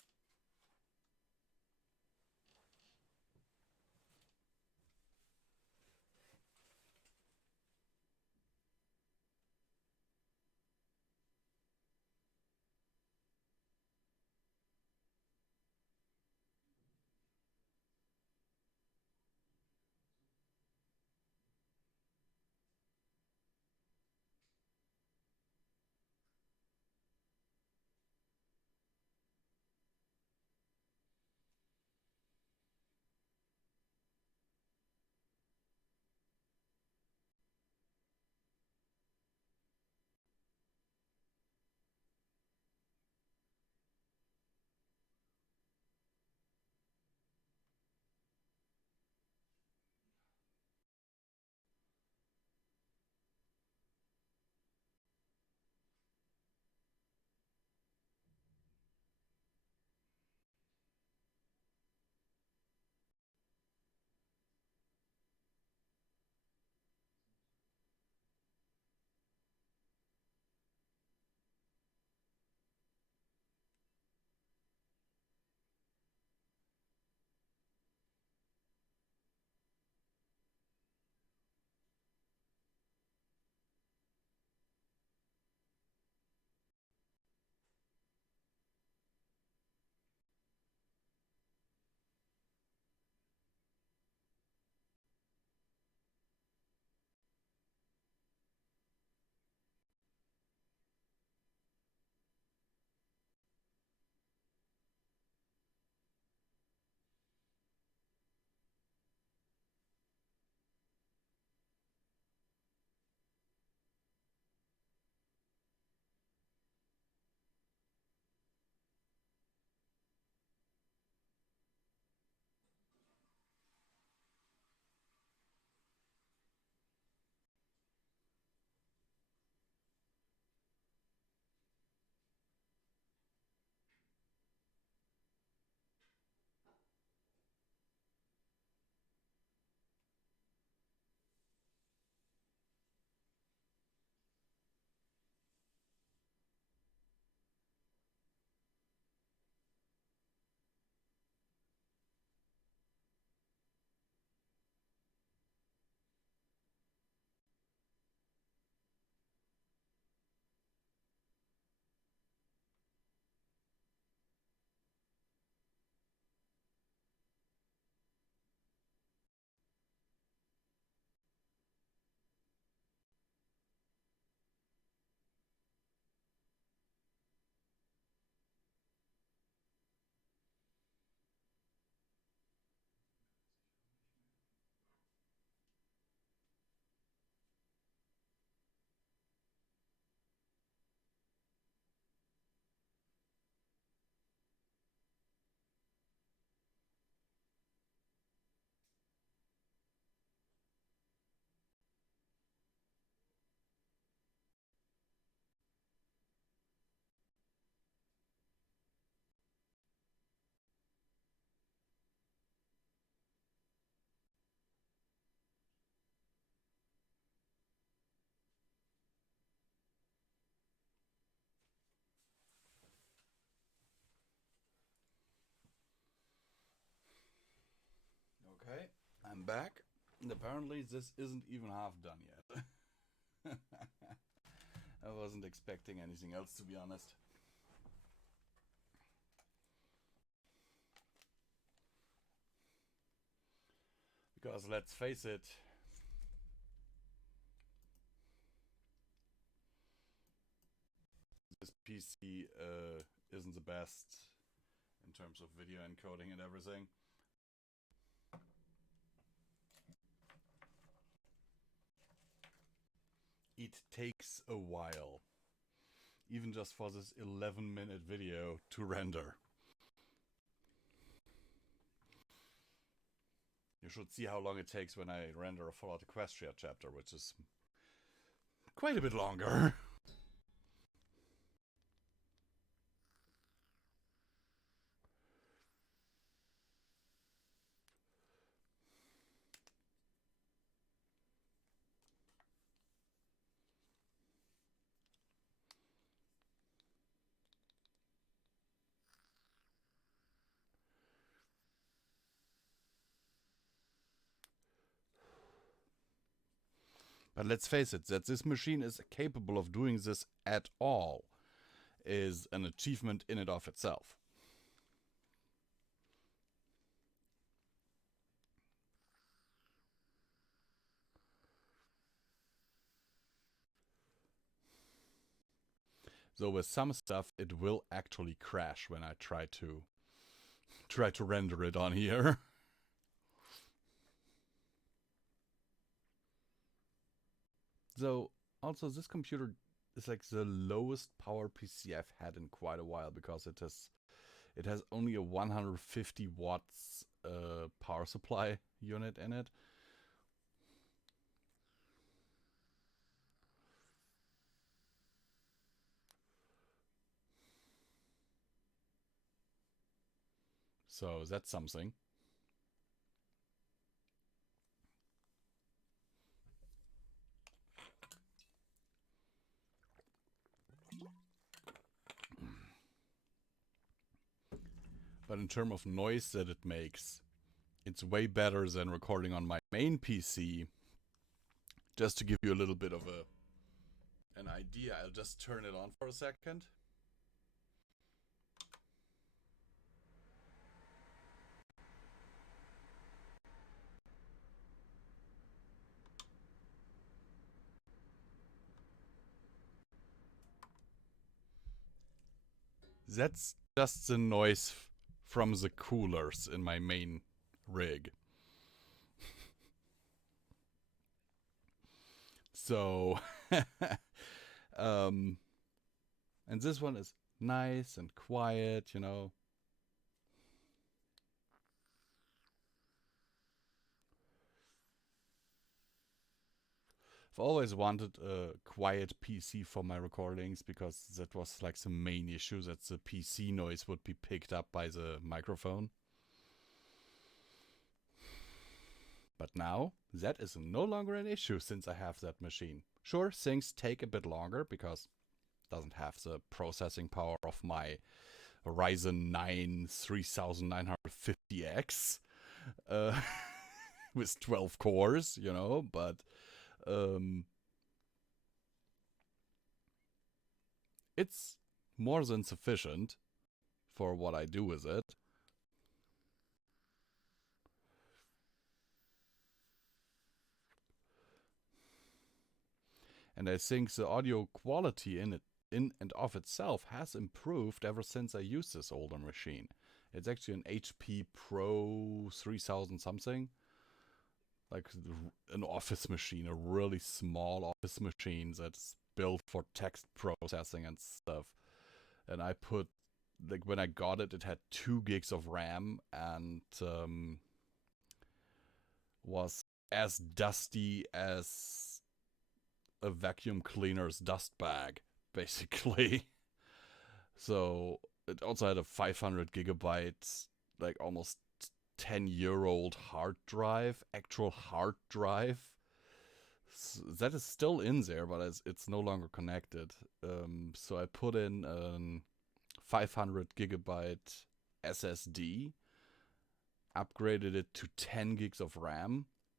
back, and apparently this isn't even half done yet. I wasn't expecting anything else, to be honest. Because let's face it, this PC isn't the best in terms of video encoding and everything. It takes a while, even just for this 11-minute video, to render. You should see how long it takes when I render a Fallout Equestria chapter, which is quite a bit longer. But let's face it, that this machine is capable of doing this at all is an achievement in and of itself. So with some stuff, it will actually crash when I try to render it on here. So also this computer is like the lowest power PC I've had in quite a while, because it has only a 150 watts power supply unit in it. So that's something. But in terms of noise that it makes, it's way better than recording on my main PC. Just to give you a little bit of an idea, I'll just turn it on for a second. That's just the noise from the coolers in my main rig. So, and this one is nice and quiet, you know. I've always wanted a quiet PC for my recordings, because that was like the main issue, that the PC noise would be picked up by the microphone. But now, that is no longer an issue since I have that machine. Sure, things take a bit longer because it doesn't have the processing power of my Ryzen 9 3950X with 12 cores, you know, but it's more than sufficient for what I do with it. And I think the audio quality in and of itself has improved ever since I used this older machine. It's actually an HP Pro 3000 something. Like an office machine, a really small office machine that's built for text processing and stuff. And I put, like when I got it, it had 2 gigs of RAM and was as dusty as a vacuum cleaner's dust bag, basically. So it also had a 500 gigabytes, like almost 10-year-old hard drive, actual hard drive. That is still in there, but it's no longer connected. So I put in a 500 gigabyte SSD, upgraded it to 10 gigs of RAM,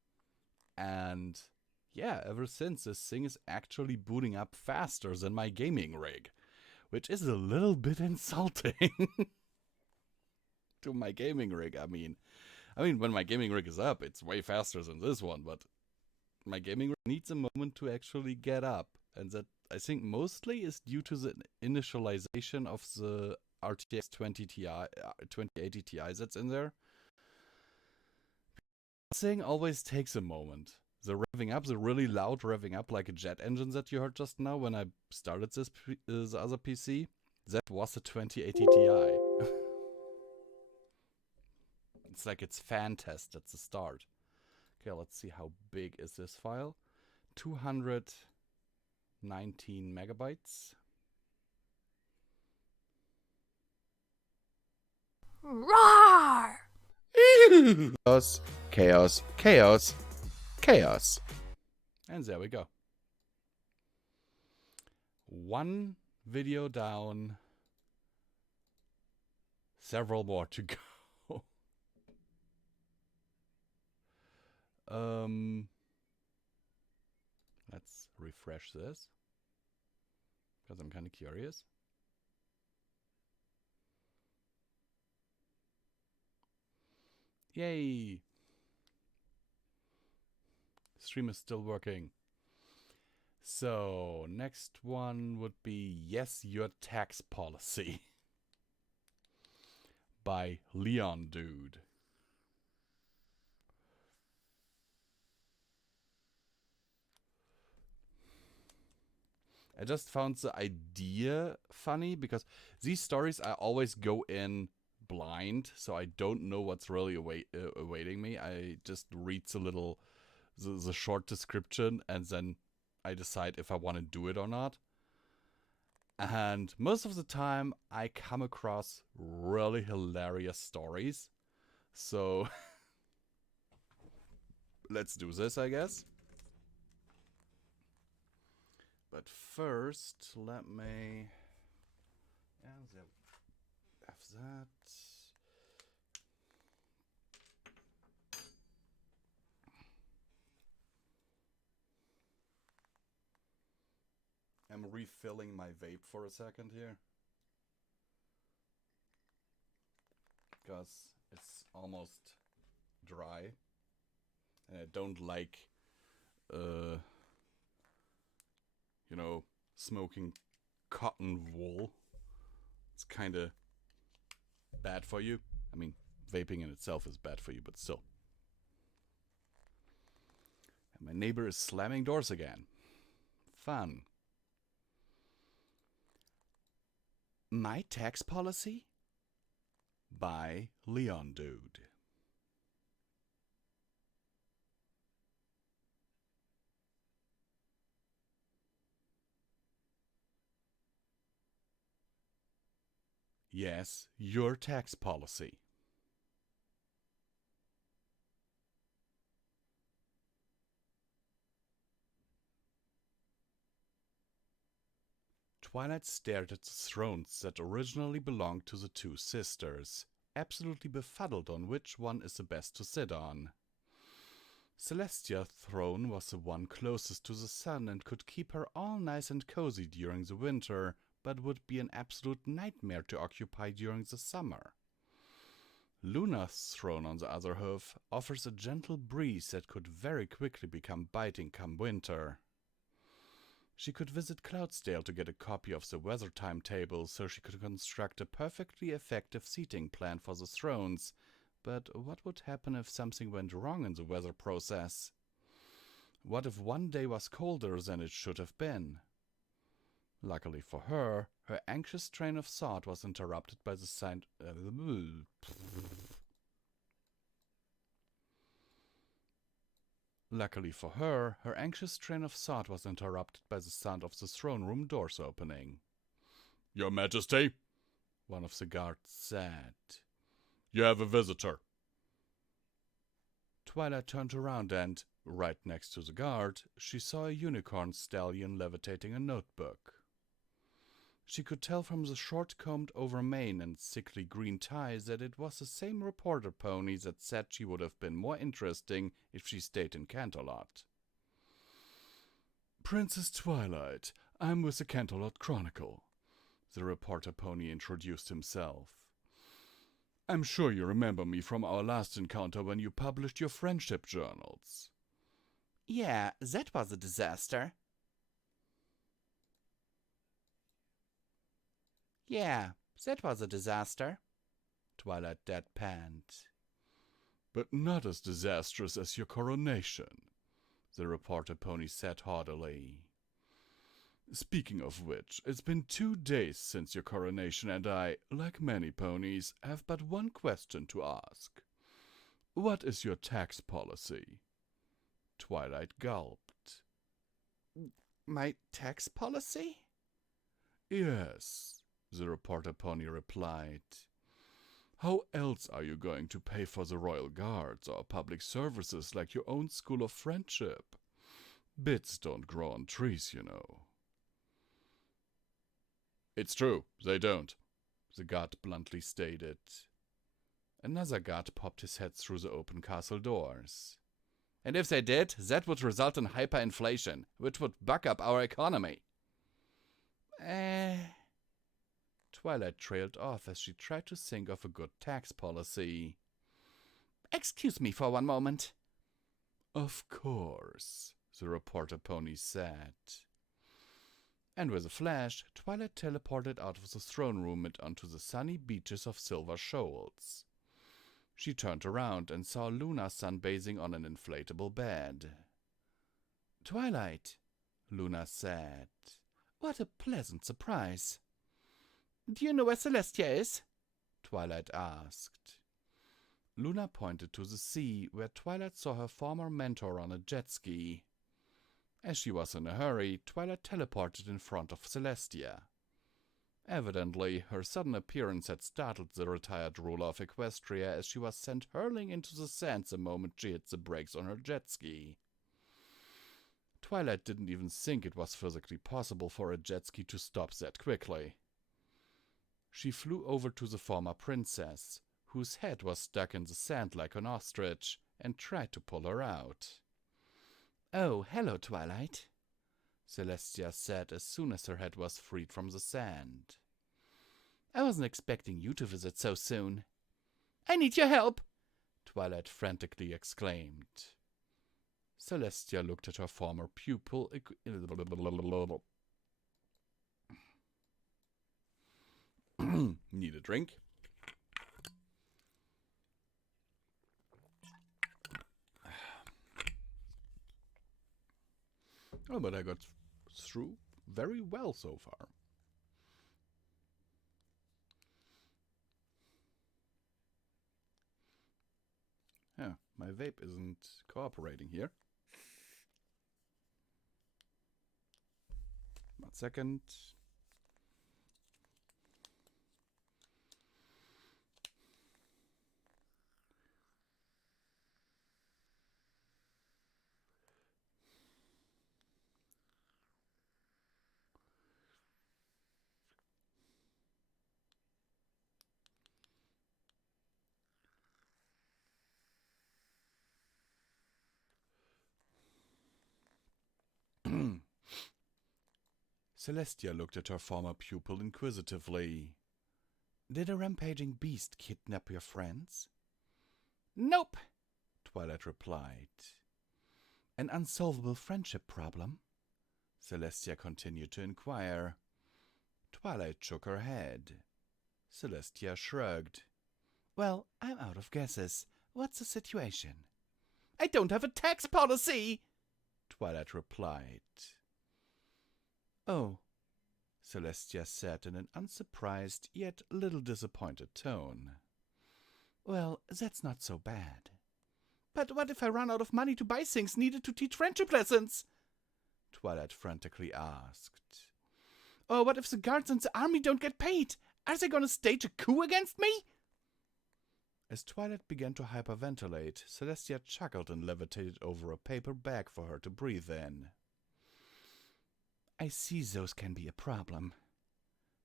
And yeah, ever since, this thing is actually booting up faster than my gaming rig, which is a little bit insulting to my gaming rig. I mean, when my gaming rig is up, it's way faster than this one, but my gaming rig needs a moment to actually get up. And that, I think, mostly is due to the initialization of the RTX 2080 Ti that's in there. This thing always takes a moment. The revving up, the really loud revving up like a jet engine that you heard just now when I started this other PC, that was a 2080 Ti. It's like it's fan test at the start. Okay, let's see how big is this file. 219 megabytes. Roar! Chaos, chaos, chaos, chaos. And there we go. One video down. Several more to go. Let's refresh this, because I'm kind of curious. Yay! Stream is still working. So, next one would be Yes, Your Tax Policy by Leon Dude. I just found the idea funny because these stories I always go in blind, so I don't know what's really awaiting me. I just read the short description, and then I decide if I want to do it or not. And most of the time I come across really hilarious stories. So let's do this, I guess. But first, let me have that. I'm refilling my vape for a second here, because it's almost dry, and I don't like smoking cotton wool. It's kind of bad for you. I mean, vaping in itself is bad for you, but still. And my neighbor is slamming doors again. Fun. My Tax Policy by Leon Dude. Yes, your tax policy. Twilight stared at the thrones that originally belonged to the two sisters, absolutely befuddled on which one is the best to sit on. Celestia's throne was the one closest to the sun and could keep her all nice and cozy during the winter, but would be an absolute nightmare to occupy during the summer. Luna's throne, on the other hand, offers a gentle breeze that could very quickly become biting come winter. She could visit Cloudsdale to get a copy of the weather timetable so she could construct a perfectly effective seating plan for the thrones. But what would happen if something went wrong in the weather process? What if one day was colder than it should have been? Luckily for her, her anxious train of thought was interrupted by the sound. Luckily for her, her anxious train of thought was interrupted by the sound of the throne room doors opening. "Your Majesty," one of the guards said, "you have a visitor." Twilight turned around and, right next to the guard, she saw a unicorn stallion levitating a notebook. She could tell from the short-combed-over mane and sickly green tie that it was the same reporter pony that said she would have been more interesting if she stayed in Canterlot. "Princess Twilight, I'm with the Canterlot Chronicle," the reporter pony introduced himself. "I'm sure you remember me from our last encounter when you published your friendship journals." "Yeah, that was a disaster." "Yeah, that was a disaster," Twilight deadpanned. "But not as disastrous as your coronation," the reporter pony said haughtily. "Speaking of which, it's been 2 days since your coronation, and I, like many ponies, have but one question to ask. What is your tax policy?" Twilight gulped. "My tax policy?" "Yes," the reporter pony replied. "How else are you going to pay for the royal guards or public services like your own school of friendship? Bits don't grow on trees, you know." "It's true, they don't," the guard bluntly stated. Another guard popped his head through the open castle doors. "And if they did, that would result in hyperinflation, which would buck up our economy." Twilight trailed off as she tried to think of a good tax policy. "Excuse me for one moment." "Of course," the reporter pony said. And with a flash, Twilight teleported out of the throne room and onto the sunny beaches of Silver Shoals. She turned around and saw Luna sunbathing on an inflatable bed. "Twilight," Luna said. "What a pleasant surprise." "Do you know where Celestia is?" Twilight asked. Luna pointed to the sea, where Twilight saw her former mentor on a jet ski. As she was in a hurry, Twilight teleported in front of Celestia. Evidently, her sudden appearance had startled the retired ruler of Equestria as she was sent hurling into the sands the moment she hit the brakes on her jet ski. Twilight didn't even think it was physically possible for a jet ski to stop that quickly. She flew over to the former princess, whose head was stuck in the sand like an ostrich, and tried to pull her out. "Oh, hello, Twilight," Celestia said as soon as her head was freed from the sand. "I wasn't expecting you to visit so soon." "I need your help," Twilight frantically exclaimed. Celestia looked at her former pupil. Need a drink? Oh, but I got through very well so far. Yeah, my vape isn't cooperating here. 1 second. Celestia looked at her former pupil inquisitively. "Did a rampaging beast kidnap your friends?" "Nope," Twilight replied. "An unsolvable friendship problem?" Celestia continued to inquire. Twilight shook her head. Celestia shrugged. "Well, I'm out of guesses. What's the situation?" "I don't have a tax policy," Twilight replied. "Oh," Celestia said in an unsurprised yet little disappointed tone. "Well, that's not so bad." "But what if I run out of money to buy things needed to teach friendship lessons?" Twilight frantically asked. "Or what if the guards and the army don't get paid? Are they gonna stage a coup against me?" As Twilight began to hyperventilate, Celestia chuckled and levitated over a paper bag for her to breathe in. "I see those can be a problem."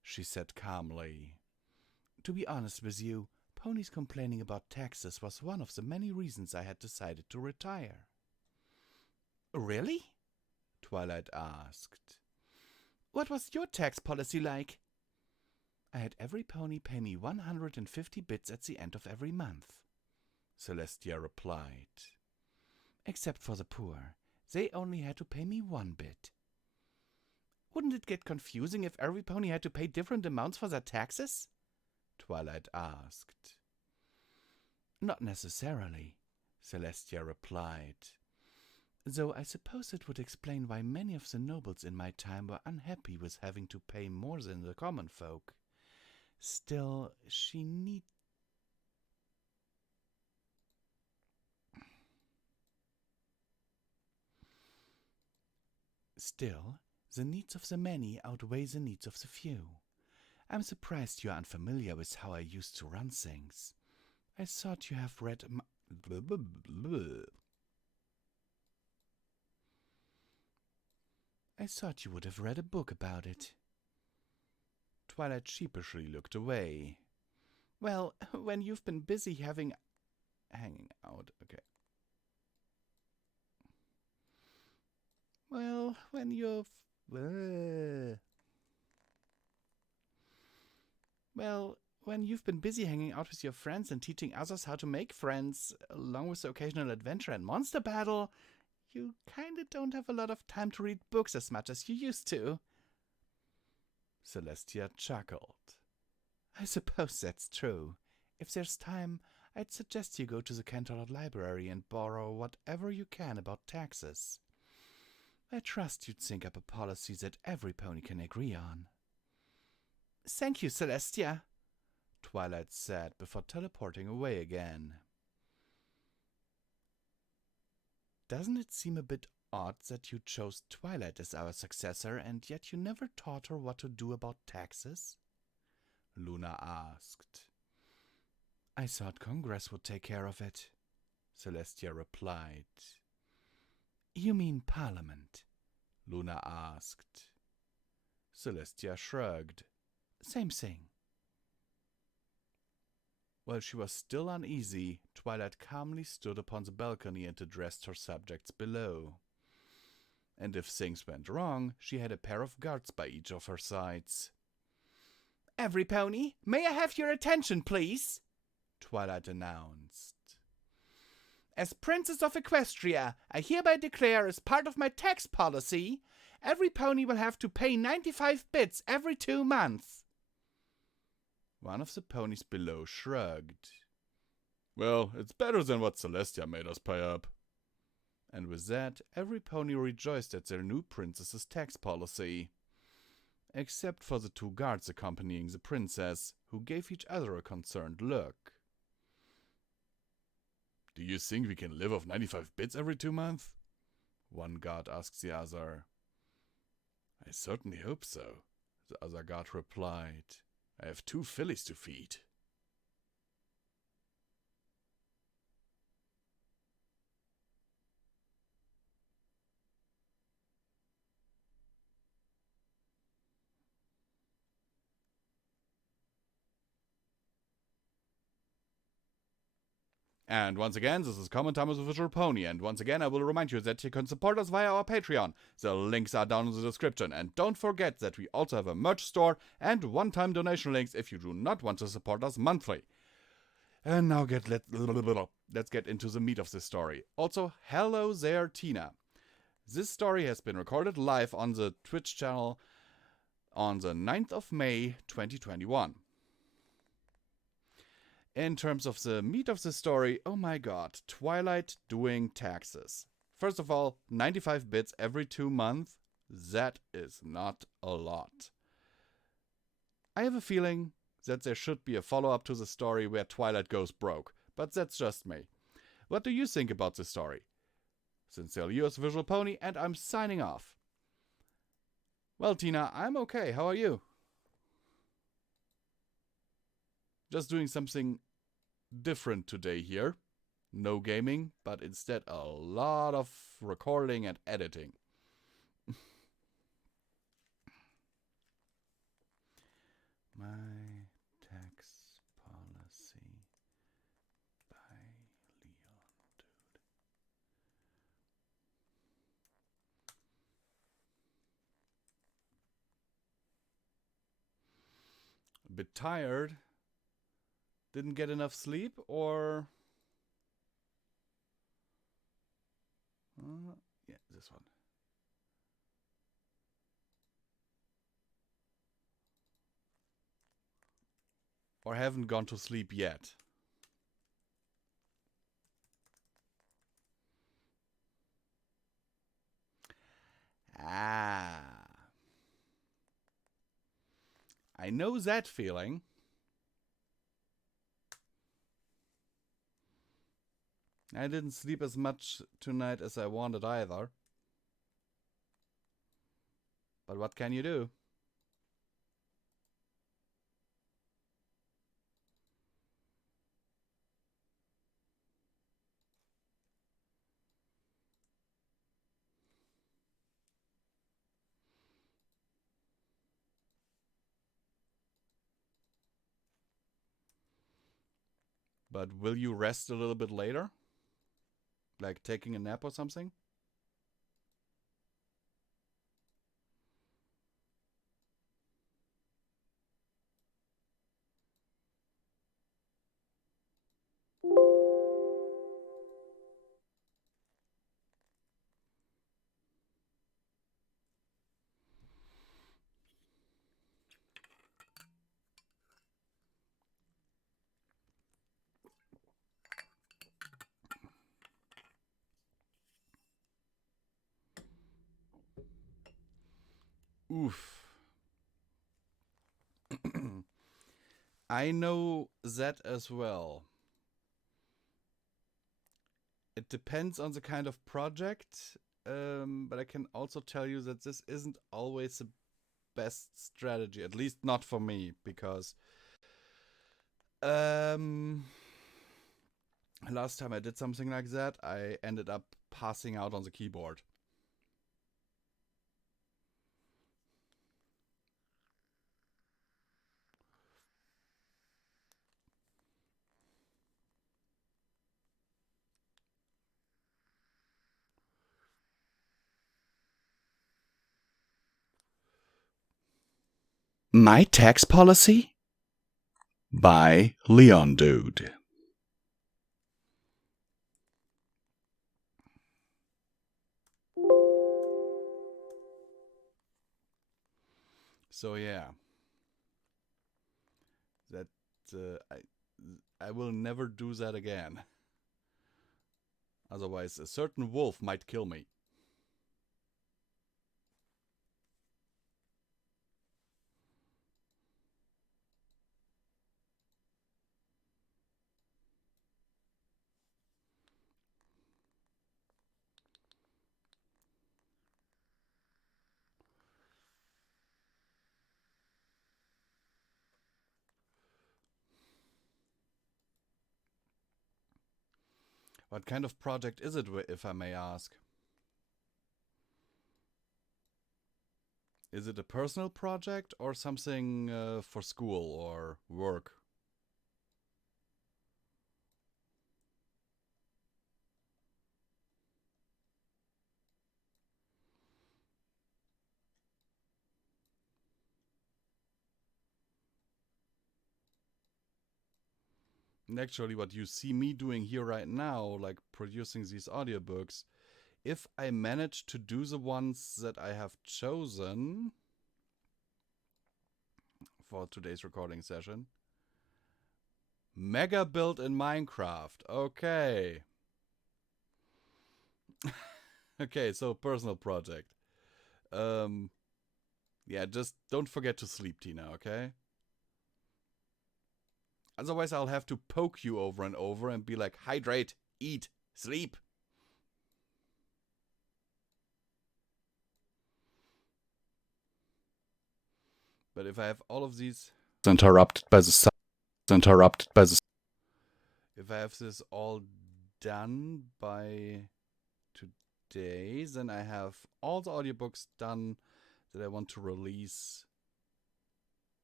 she said calmly. To be honest with you, ponies complaining about taxes was one of the many reasons I had decided to retire. Really? Twilight asked. What was your tax policy like? I had every pony pay me 150 bits at the end of every month, Celestia replied. Except for the poor. They only had to pay me 1 bit. Wouldn't it get confusing if every pony had to pay different amounts for their taxes? Twilight asked. Not necessarily, Celestia replied. Though I suppose it would explain why many of the nobles in my time were unhappy with having to pay more than the common folk. Still, the needs of the many outweigh the needs of the few. I'm surprised you are unfamiliar with how I used to run things. I thought you have read I thought you would have read a book about it. Twilight sheepishly looked away. Well, when you've been busy hanging out, okay. Well, when you've... Well, when you've been busy hanging out with your friends and teaching others how to make friends, along with the occasional adventure and monster battle, you kinda don't have a lot of time to read books as much as you used to. Celestia chuckled. I suppose that's true. If there's time, I'd suggest you go to the Canterlot Library and borrow whatever you can about taxes. I trust you'd think up a policy that every pony can agree on. Thank you, Celestia, Twilight said before teleporting away again. Doesn't it seem a bit odd that you chose Twilight as our successor and yet you never taught her what to do about taxes? Luna asked. I thought Congress would take care of it, Celestia replied. You mean Parliament? Luna asked. Celestia shrugged. Same thing. While she was still uneasy, Twilight calmly stood upon the balcony and addressed her subjects below. And if things went wrong, she had a pair of guards by each of her sides. Every pony, may I have your attention, please? Twilight announced. As Princess of Equestria, I hereby declare as part of my tax policy, every pony will have to pay 95 bits every 2 months. One of the ponies below shrugged. Well, it's better than what Celestia made us pay up. And with that, every pony rejoiced at their new princess's tax policy. Except for the 2 guards accompanying the princess, who gave each other a concerned look. Do you think we can live off 95 bits every 2 months? One guard asked the other. I certainly hope so, the other guard replied. I have 2 fillies to feed. And once again, this is Common Time with a Virtual Pony, and once again I will remind you that you can support us via our Patreon. The links are down in the description, and don't forget that we also have a merch store and one-time donation links if you do not want to support us monthly. And now let's get into the meat of this story. Also, hello there, Tina. This story has been recorded live on the Twitch channel on the 9th of May 2021. In terms of the meat of the story, oh my god, Twilight doing taxes. First of all, 95 bits every 2 months, that is not a lot. I have a feeling that there should be a follow-up to the story where Twilight goes broke, but that's just me. What do you think about the story? Sincerely yours, Visual Pony, and I'm signing off. Well, Tina, I'm okay. How are you? Just doing something different today here. No gaming, but instead a lot of recording and editing. My tax policy by Leon, dude. A bit tired. Didn't get enough sleep, or yeah, this one. Or haven't gone to sleep yet. Ah. I know that feeling. I didn't sleep as much tonight as I wanted either. But what can you do? But will you rest a little bit later? Like taking a nap or something? Oof. I know that as well. It depends on the kind of project, but I can also tell you that this isn't always the best strategy, at least not for me, because last time I did something like that, I ended up passing out on the keyboard. My Tax Policy by Leon Dude. So yeah, that I will never do that again. Otherwise, a certain wolf might kill me. What kind of project is it, if I may ask? Is it a personal project or something for school or work? And actually, what you see me doing here right now, like producing these audiobooks, if I manage to do the ones that I have chosen for today's recording session, mega build in Minecraft. Okay. Okay, so personal project. Yeah, just don't forget to sleep, Tina, okay? Otherwise, I'll have to poke you over and over and be like, hydrate, eat, sleep. But if I have all of these interrupted by the if I have this all done by today, then I have all the audiobooks done that I want to release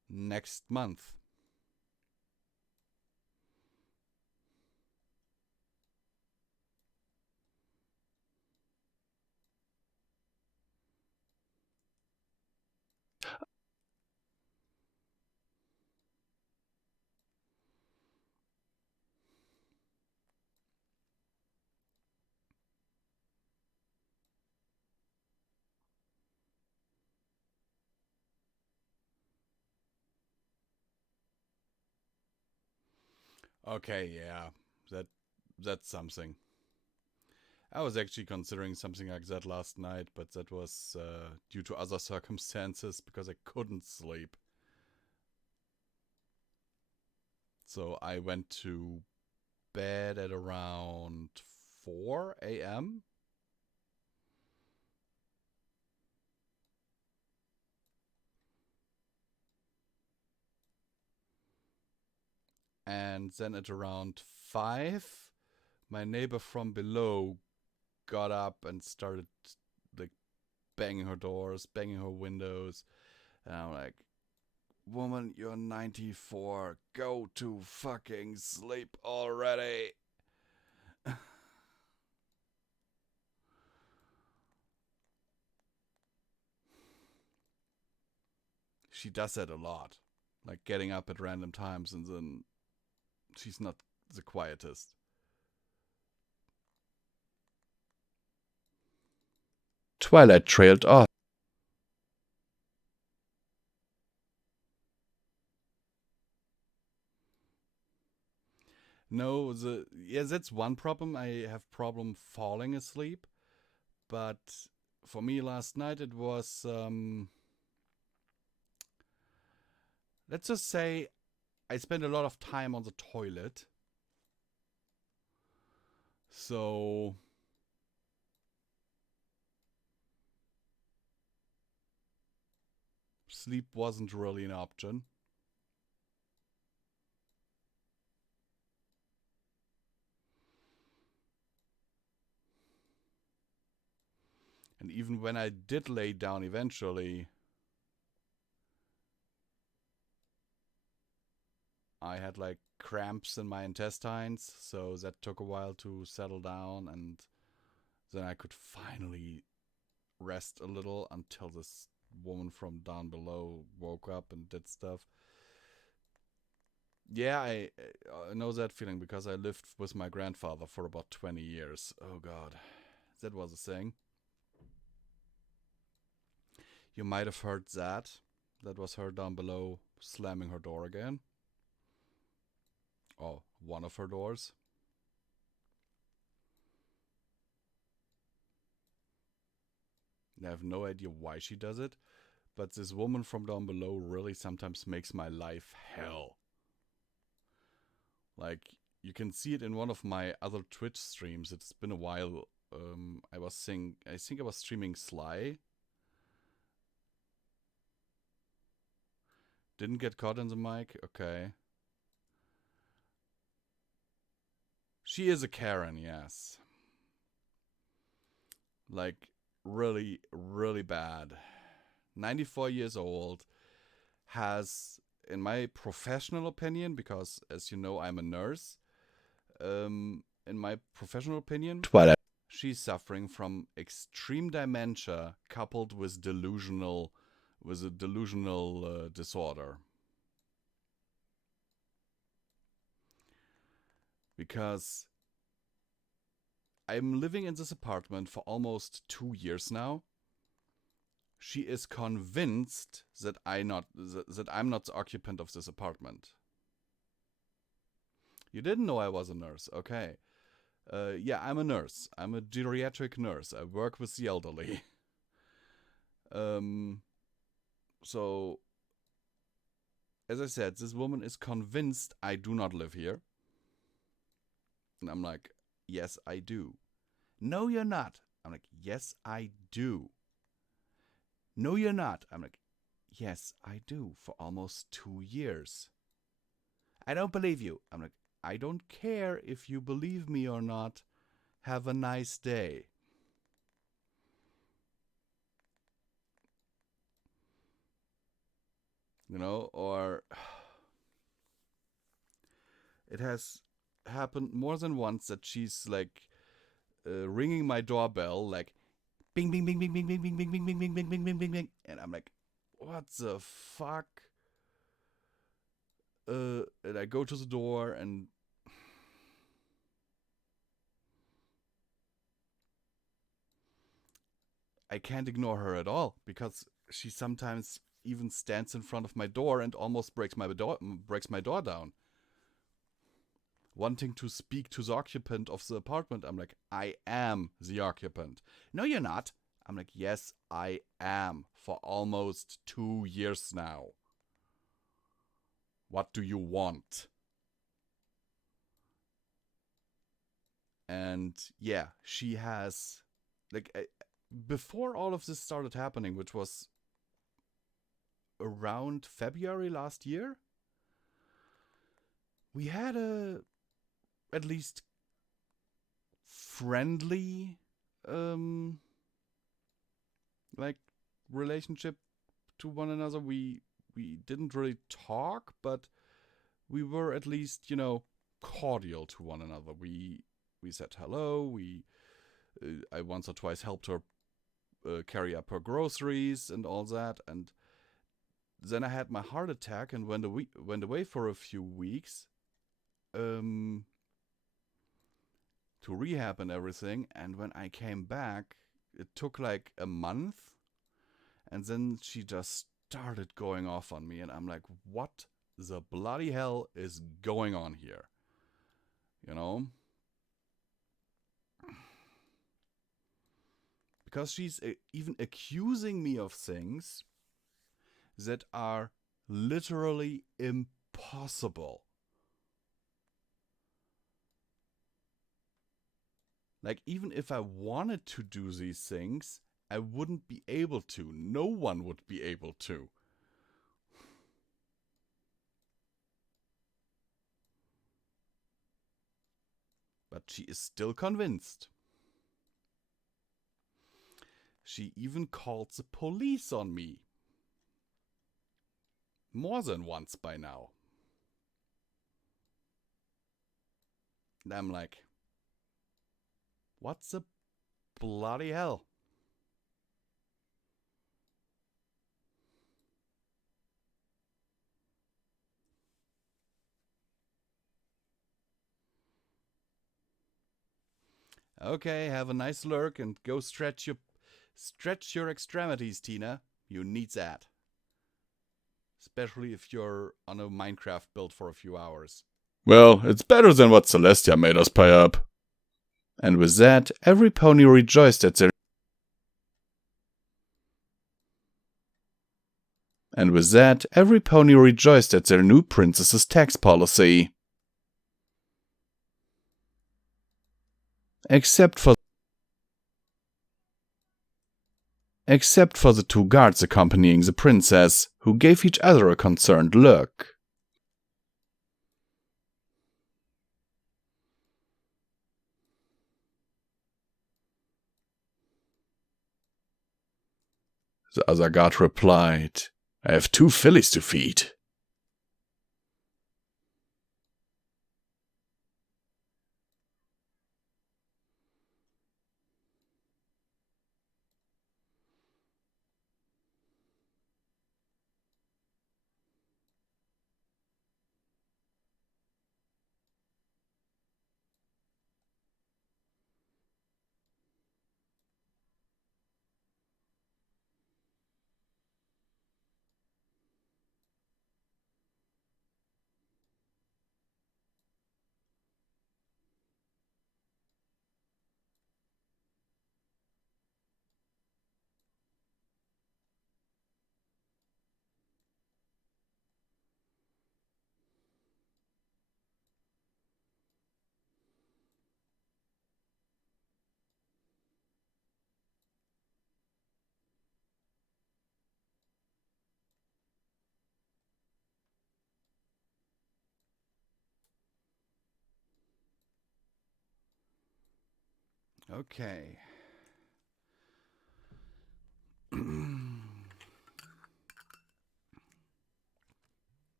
next month. Okay, yeah, that's something. I was actually considering something like that last night, but that was due to other circumstances because I couldn't sleep. So I went to bed at around 4 a.m. And then at around 5, my neighbor from below got up and started like banging her doors, banging her windows. And I'm like, woman, you're 94. Go to fucking sleep already. She does that a lot. Like getting up at random times, and then she's not the quietest. Twilight trailed off. No, that's one problem. I have problem falling asleep, but for me last night it was let's just say I spent a lot of time on the toilet. So sleep wasn't really an option. And even when I did lay down eventually, I had like cramps in my intestines, so that took a while to settle down, and then I could finally rest a little until this woman from down below woke up and did stuff. Yeah, I know that feeling because I lived with my grandfather for about 20 years. Oh god, that was a thing. You might have heard that. That was her down below slamming her door again. Oh, one of her doors. I have no idea why she does it, but this woman from down below really sometimes makes my life hell. Like, you can see it in one of my other Twitch streams. It's been a while. I think I was streaming Sly. Didn't get caught in the mic? Okay. She is a Karen, yes. Like, really, really bad. 94 years old. Has, in my professional opinion, because as you know, I'm a nurse. In my professional opinion, Twilight. She's suffering from extreme dementia coupled with a delusional disorder. Because I'm living in this apartment for almost 2 years now. She is convinced that I'm not the occupant of this apartment. You didn't know I was a nurse, okay? Yeah, I'm a nurse. I'm a geriatric nurse. I work with the elderly. So, as I said, this woman is convinced I do not live here. And I'm like, yes, I do. No, you're not. I'm like, yes, I do. No, you're not. I'm like, yes, I do. For almost 2 years. I don't believe you. I'm like, I don't care if you believe me or not. Have a nice day. You know, or it has happened more than once that she's like ringing my doorbell, like bing, bing, bing, bing, bing, bing, bing, bing, bing, bing, bing, bing, bing, bing, bing, bing, and I'm like, what the fuck? And I go to the door and I can't ignore her at all because she sometimes even stands in front of my door and almost breaks my door down. Wanting to speak to the occupant of the apartment, I'm like, I am the occupant. No, you're not. I'm like, yes, I am for almost 2 years now. What do you want? And yeah, she has, like, before all of this started happening, which was around February last year, we had a at least friendly like relationship to one another. We didn't really talk, but we were at least, cordial to one another. We said hello. I once or twice helped her carry up her groceries and all that, and then I had my heart attack and went away for a few weeks to rehab and everything. And when I came back, it took like a month, and then she just started going off on me, and I'm like, what the bloody hell is going on here? You know? Because she's even accusing me of things that are literally impossible. Like, even if I wanted to do these things, I wouldn't be able to. No one would be able to. But she is still convinced. She even called the police on me. More than once by now. And I'm like, what the bloody hell? Okay, have a nice lurk and go stretch your extremities, Tina. You need that. Especially if you're on a Minecraft build for a few hours. Well, it's better than what Celestia made us pay up. And with that, every pony rejoiced at their new princess's tax policy. Except for the two guards accompanying the princess, who gave each other a concerned look. The other guard replied, I have 2 fillies to feed. Okay.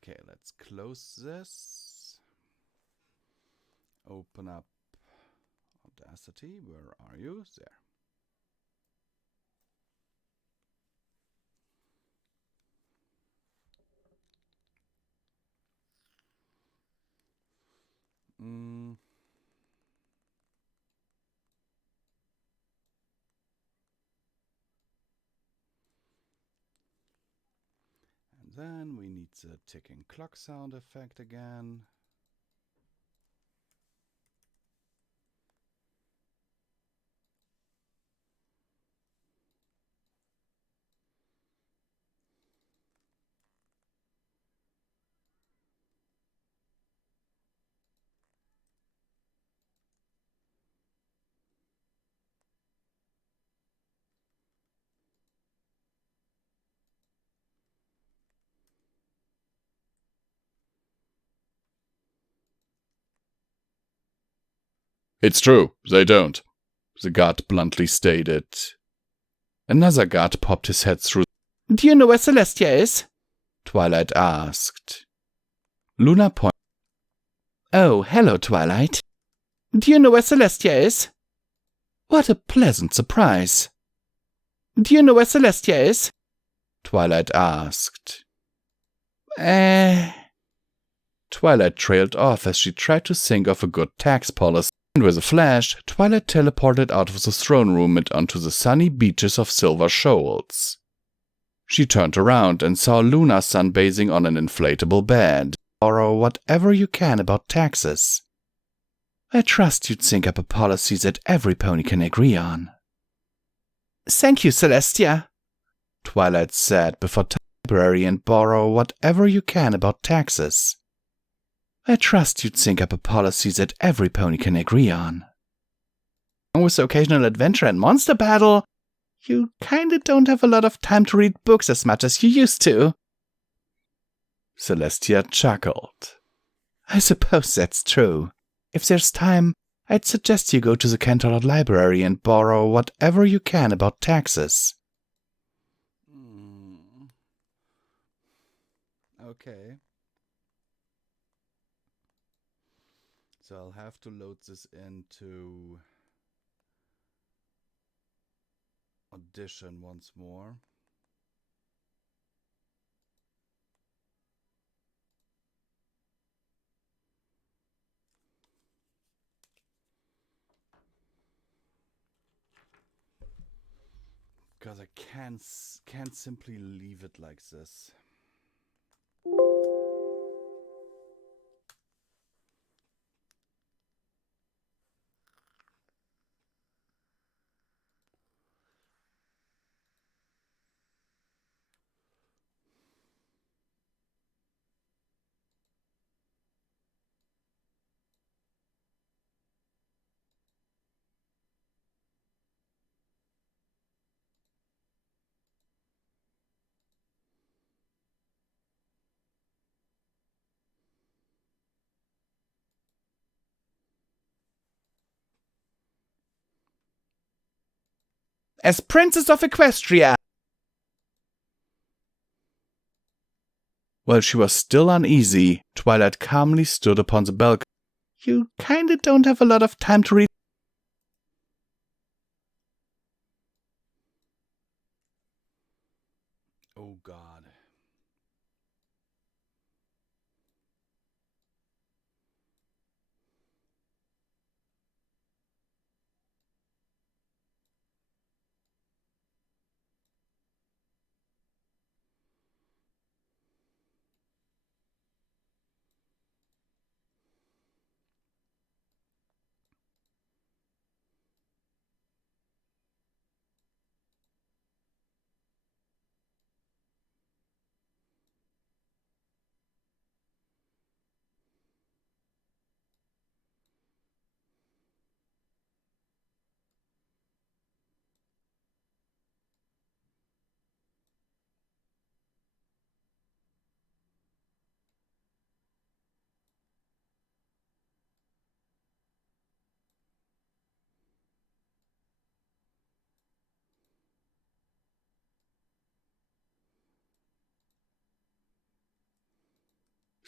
Okay, let's close this. Open up Audacity. Where are you? There. And then we need the ticking clock sound effect again. It's true, they don't, the guard bluntly stated. Another guard popped his head through. Do you know where Celestia is? Twilight asked. Luna pointed. Oh, hello, Twilight. Do you know where Celestia is? What a pleasant surprise. Do you know where Celestia is? Twilight asked. Twilight trailed off as she tried to think of a good tax policy. And with a flash, Twilight teleported out of the throne room and onto the sunny beaches of Silver Shoals. She turned around and saw Luna sunbathing on an inflatable bed. Borrow whatever you can about taxes. I trust you'd think up a policy that every pony can agree on. Thank you, Celestia, Twilight said before library and borrow whatever you can about taxes. I trust you'd think up a policy that every pony can agree on. With the occasional adventure and monster battle, you kinda don't have a lot of time to read books as much as you used to. Celestia chuckled. I suppose that's true. If there's time, I'd suggest you go to the Canterlot Library and borrow whatever you can about taxes. Okay. So I'll have to load this into Audition once more. Because I can't simply leave it like this. As Princess of Equestria! While she was still uneasy, Twilight calmly stood upon the balcony. You kinda don't have a lot of time to read. Oh God.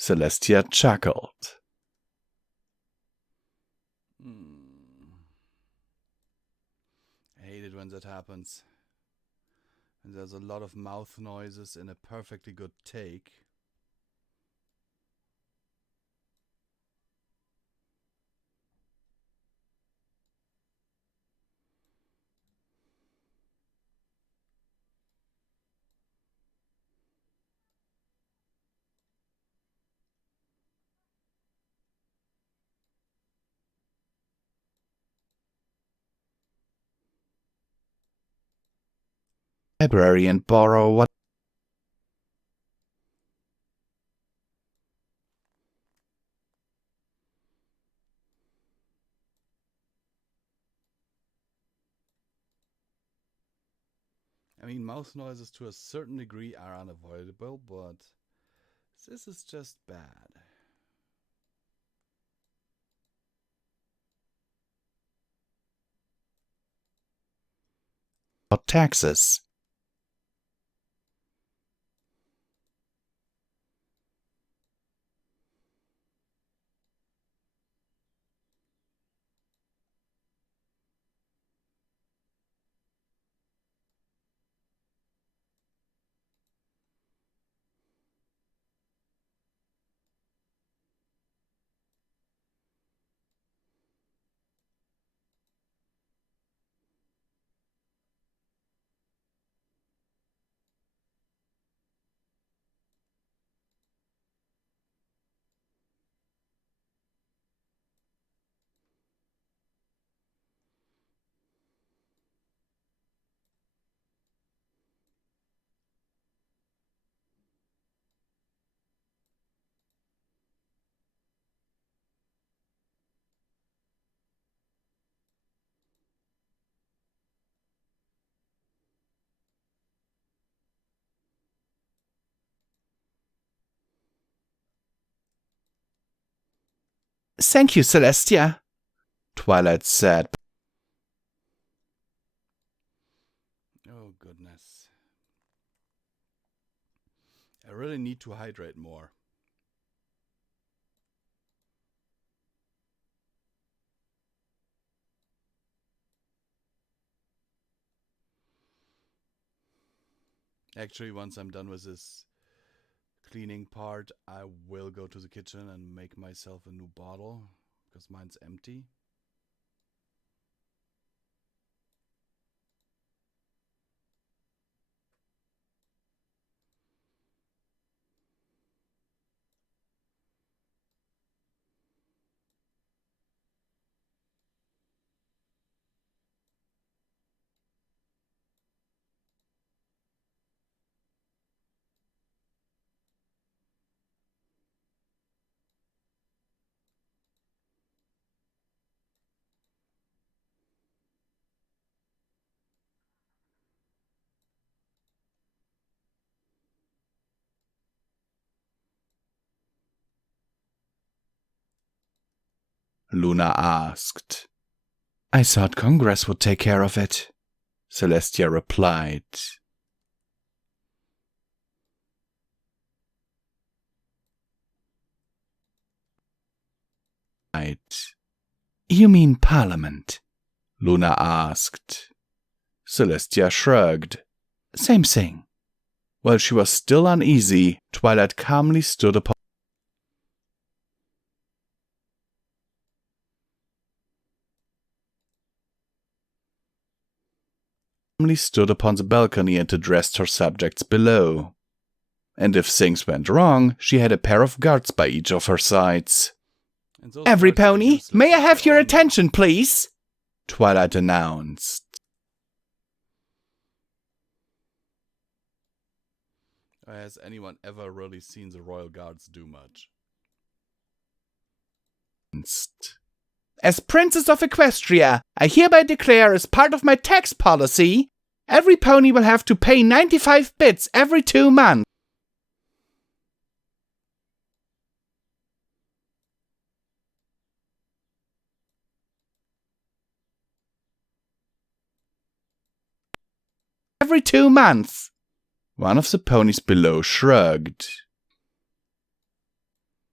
Celestia chuckled. I hate it when that happens. And there's a lot of mouth noises in a perfectly good take. Library and borrow what? I mean, mouth noises to a certain degree are unavoidable, but this is just bad. Taxes. Thank you, Celestia, Twilight said. Oh, goodness. I really need to hydrate more. Actually, once I'm done with this cleaning part, I will go to the kitchen and make myself a new bottle, because mine's empty. Luna asked. I thought Congress would take care of it, Celestia replied. You mean Parliament? Luna asked. Celestia shrugged. Same thing. While she was still uneasy, Twilight calmly stood upon the balcony and addressed her subjects below. And if things went wrong, she had a pair of guards by each of her sides. Every pony, may I have your attention, please? Twilight announced. Has anyone ever really seen the Royal Guards do much? As Princess of Equestria, I hereby declare as part of my tax policy, every pony will have to pay 95 bits every 2 months. Every 2 months. One of the ponies below shrugged.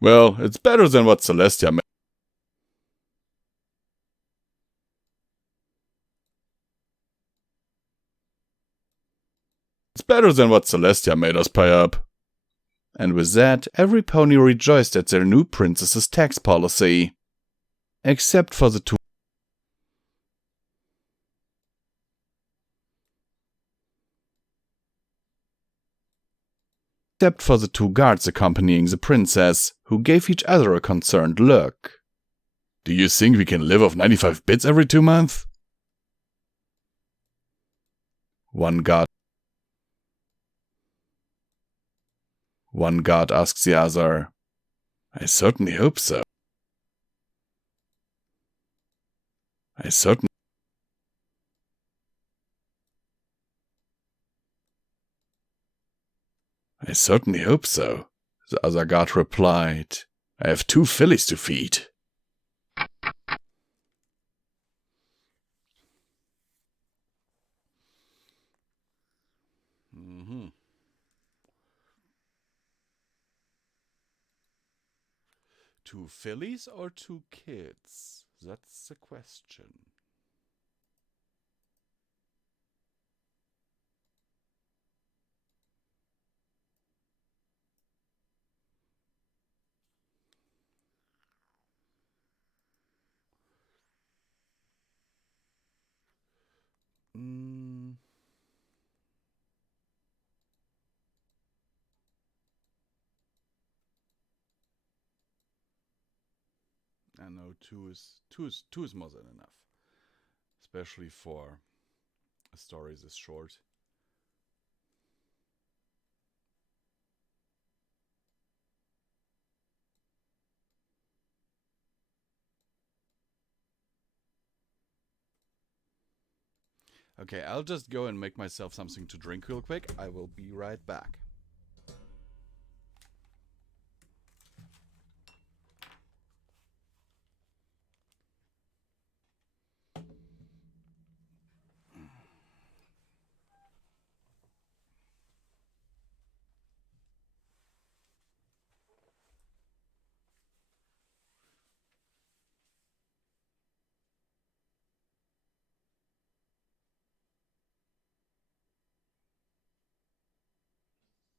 Well, it's better than what Celestia made. It's better than what Celestia made us pay up. And with that, every pony rejoiced at their new princess's tax policy. Except for the two guards accompanying the princess, who gave each other a concerned look. Do you think we can live off 95 bits every 2 months? One guard asks the other. I certainly hope so. I certainly hope so, the other guard replied. I have 2 fillies to feed. Mm-hmm. 2 fillies or 2 kids? That's the question. I know 2 is more than enough, especially for a story this short. Okay, I'll just go and make myself something to drink real quick. I will be right back.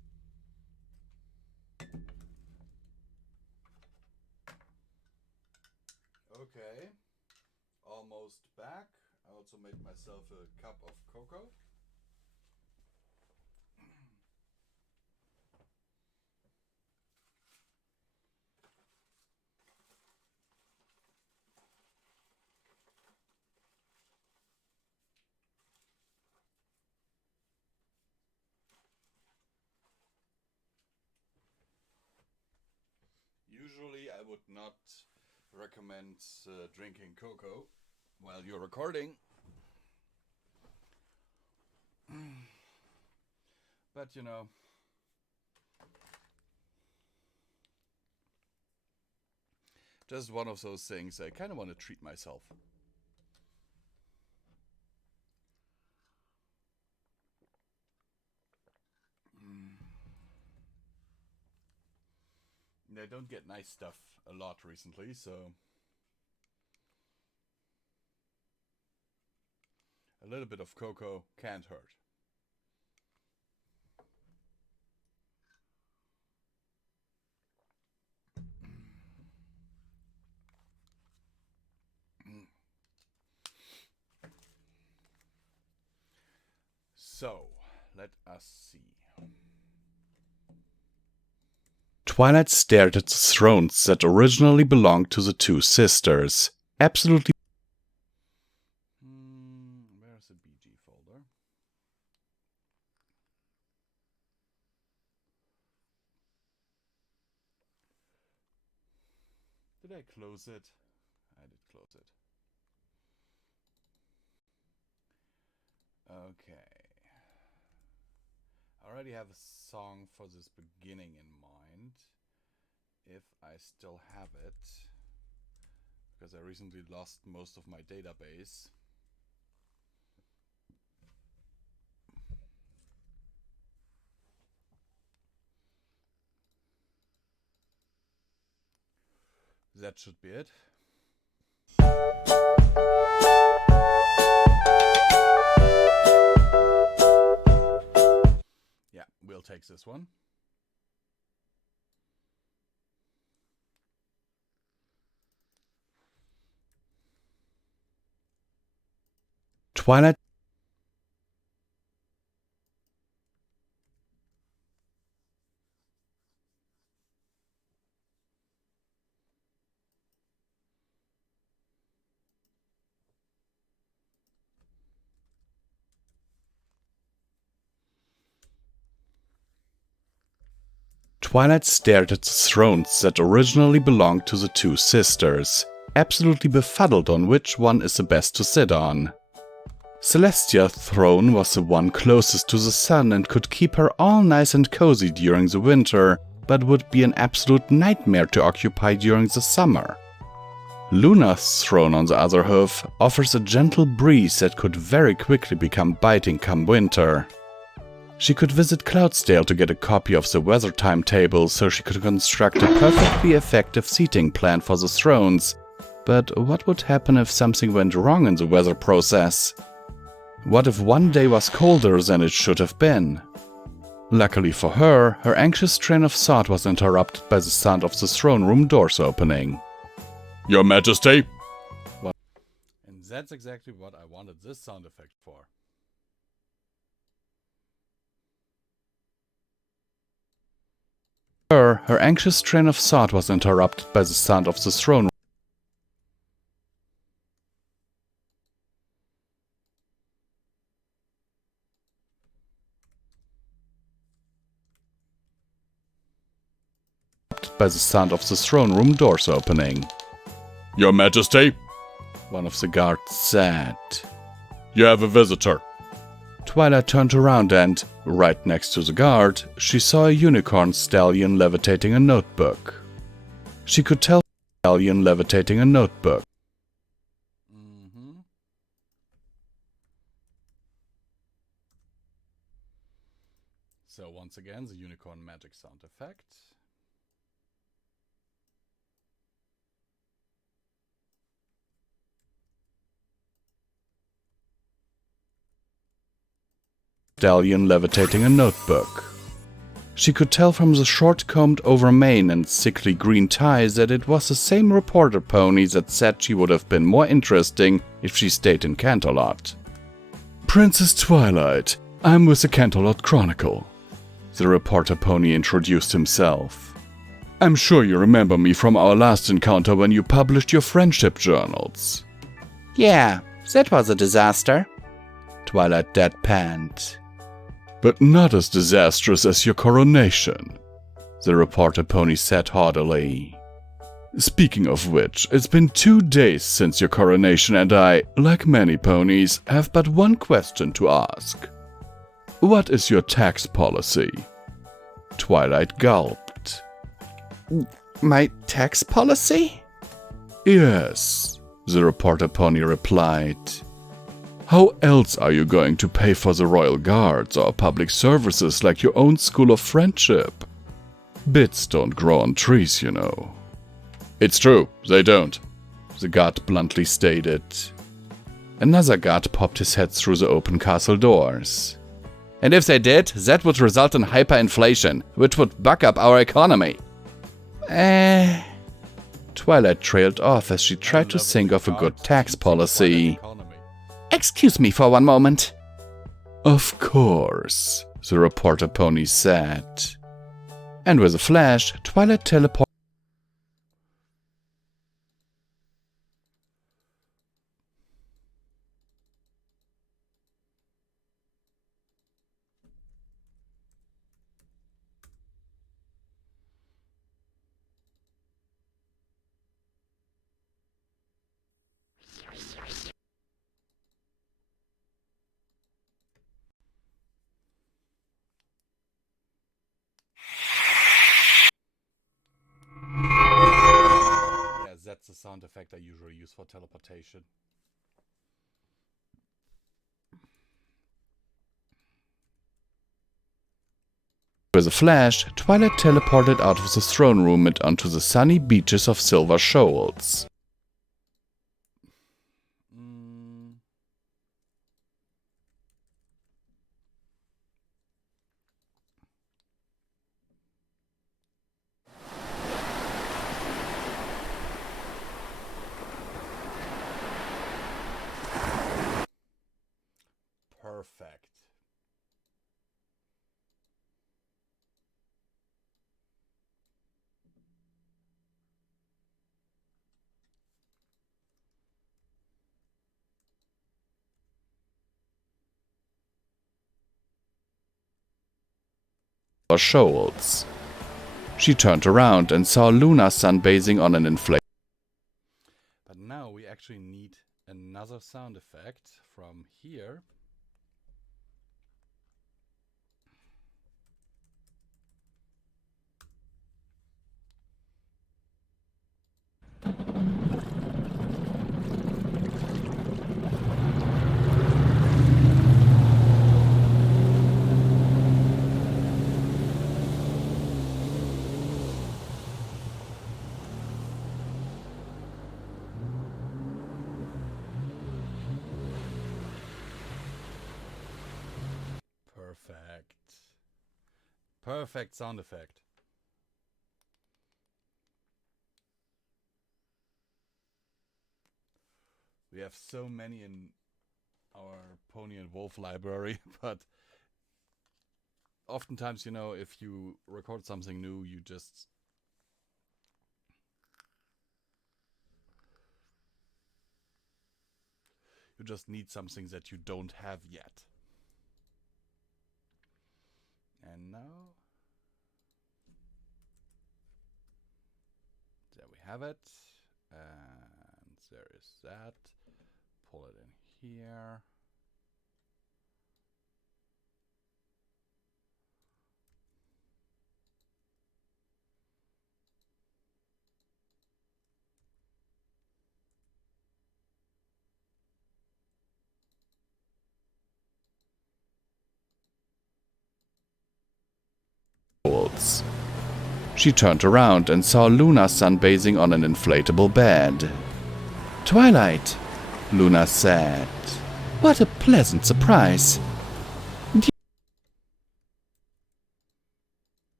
Okay, almost back. I also made myself a cup of cocoa. Usually I would not recommend drinking cocoa while you're recording. But you know, just one of those things. I kind of want to treat myself. I don't get nice stuff a lot recently, so a little bit of cocoa can't hurt. So, let us see. Twilight stared at the thrones that originally belonged to the two sisters. Absolutely. Where's the BG folder? Did I close it? I did close it. Okay. I already have a song for this beginning in mind. If I still have it. Because I recently lost most of my database. That should be it. Yeah, we'll take this one. Twilight. Twilight stared at the thrones that originally belonged to the two sisters, absolutely befuddled on which one is the best to sit on. Celestia's throne was the one closest to the sun and could keep her all nice and cozy during the winter, but would be an absolute nightmare to occupy during the summer. Luna's throne, on the other hand, offers a gentle breeze that could very quickly become biting come winter. She could visit Cloudsdale to get a copy of the weather timetable so she could construct a perfectly effective seating plan for the thrones. But what would happen if something went wrong in the weather process? What if one day was colder than it should have been? Luckily for her, her anxious train of thought was interrupted by the sound of the throne room doors opening. Your Majesty! And that's exactly what I wanted this sound effect for. Her anxious train of thought was interrupted by the sound of the throne. By the sound of the throne room doors opening. Your Majesty, one of the guards said. You have a visitor. Twilight turned around and, right next to the guard, she saw a unicorn stallion levitating a notebook. She could tell the stallion levitating a notebook. So once again, the unicorn magic sound effect. Stallion levitating a notebook. She could tell from the short-combed-over mane and sickly green ties that it was the same reporter pony that said she would have been more interesting if she stayed in Canterlot. "Princess Twilight, I'm with the Canterlot Chronicle." The reporter pony introduced himself. "I'm sure you remember me from our last encounter when you published your friendship journals." Yeah, that was a disaster. Twilight deadpanned. "But not as disastrous as your coronation," the reporter pony said haughtily. "Speaking of which, it's been 2 days since your coronation and I, like many ponies, have but one question to ask. What is your tax policy?" Twilight gulped. My tax policy? "Yes," the reporter pony replied. "How else are you going to pay for the royal guards or public services like your own school of friendship? Bits don't grow on trees, you know." "It's true, they don't," the guard bluntly stated. Another guard popped his head through the open castle doors. "And if they did, that would result in hyperinflation, which would buck up our economy." Twilight trailed off as she tried to think of a good tax policy. Excuse me for one moment. "Of course," the reporter pony said. And with a flash, Twilight teleported That's the sound effect I usually use for teleportation. With a flash, Twilight teleported out of the throne room and onto the sunny beaches of Silver Shoals. Perfect. Shoals. She turned around and saw Luna sunbathing on an inflatable. But now we actually need another sound effect from here. Perfect sound effect. We have so many in our Pony and Wolf library, but oftentimes, you know, if you record something new, you just need something that you don't have yet. And now, there we have it. And there is that. Pull it in here. She turned around and saw Luna sunbathing on an inflatable bed. "Twilight," Luna said. "What a pleasant surprise."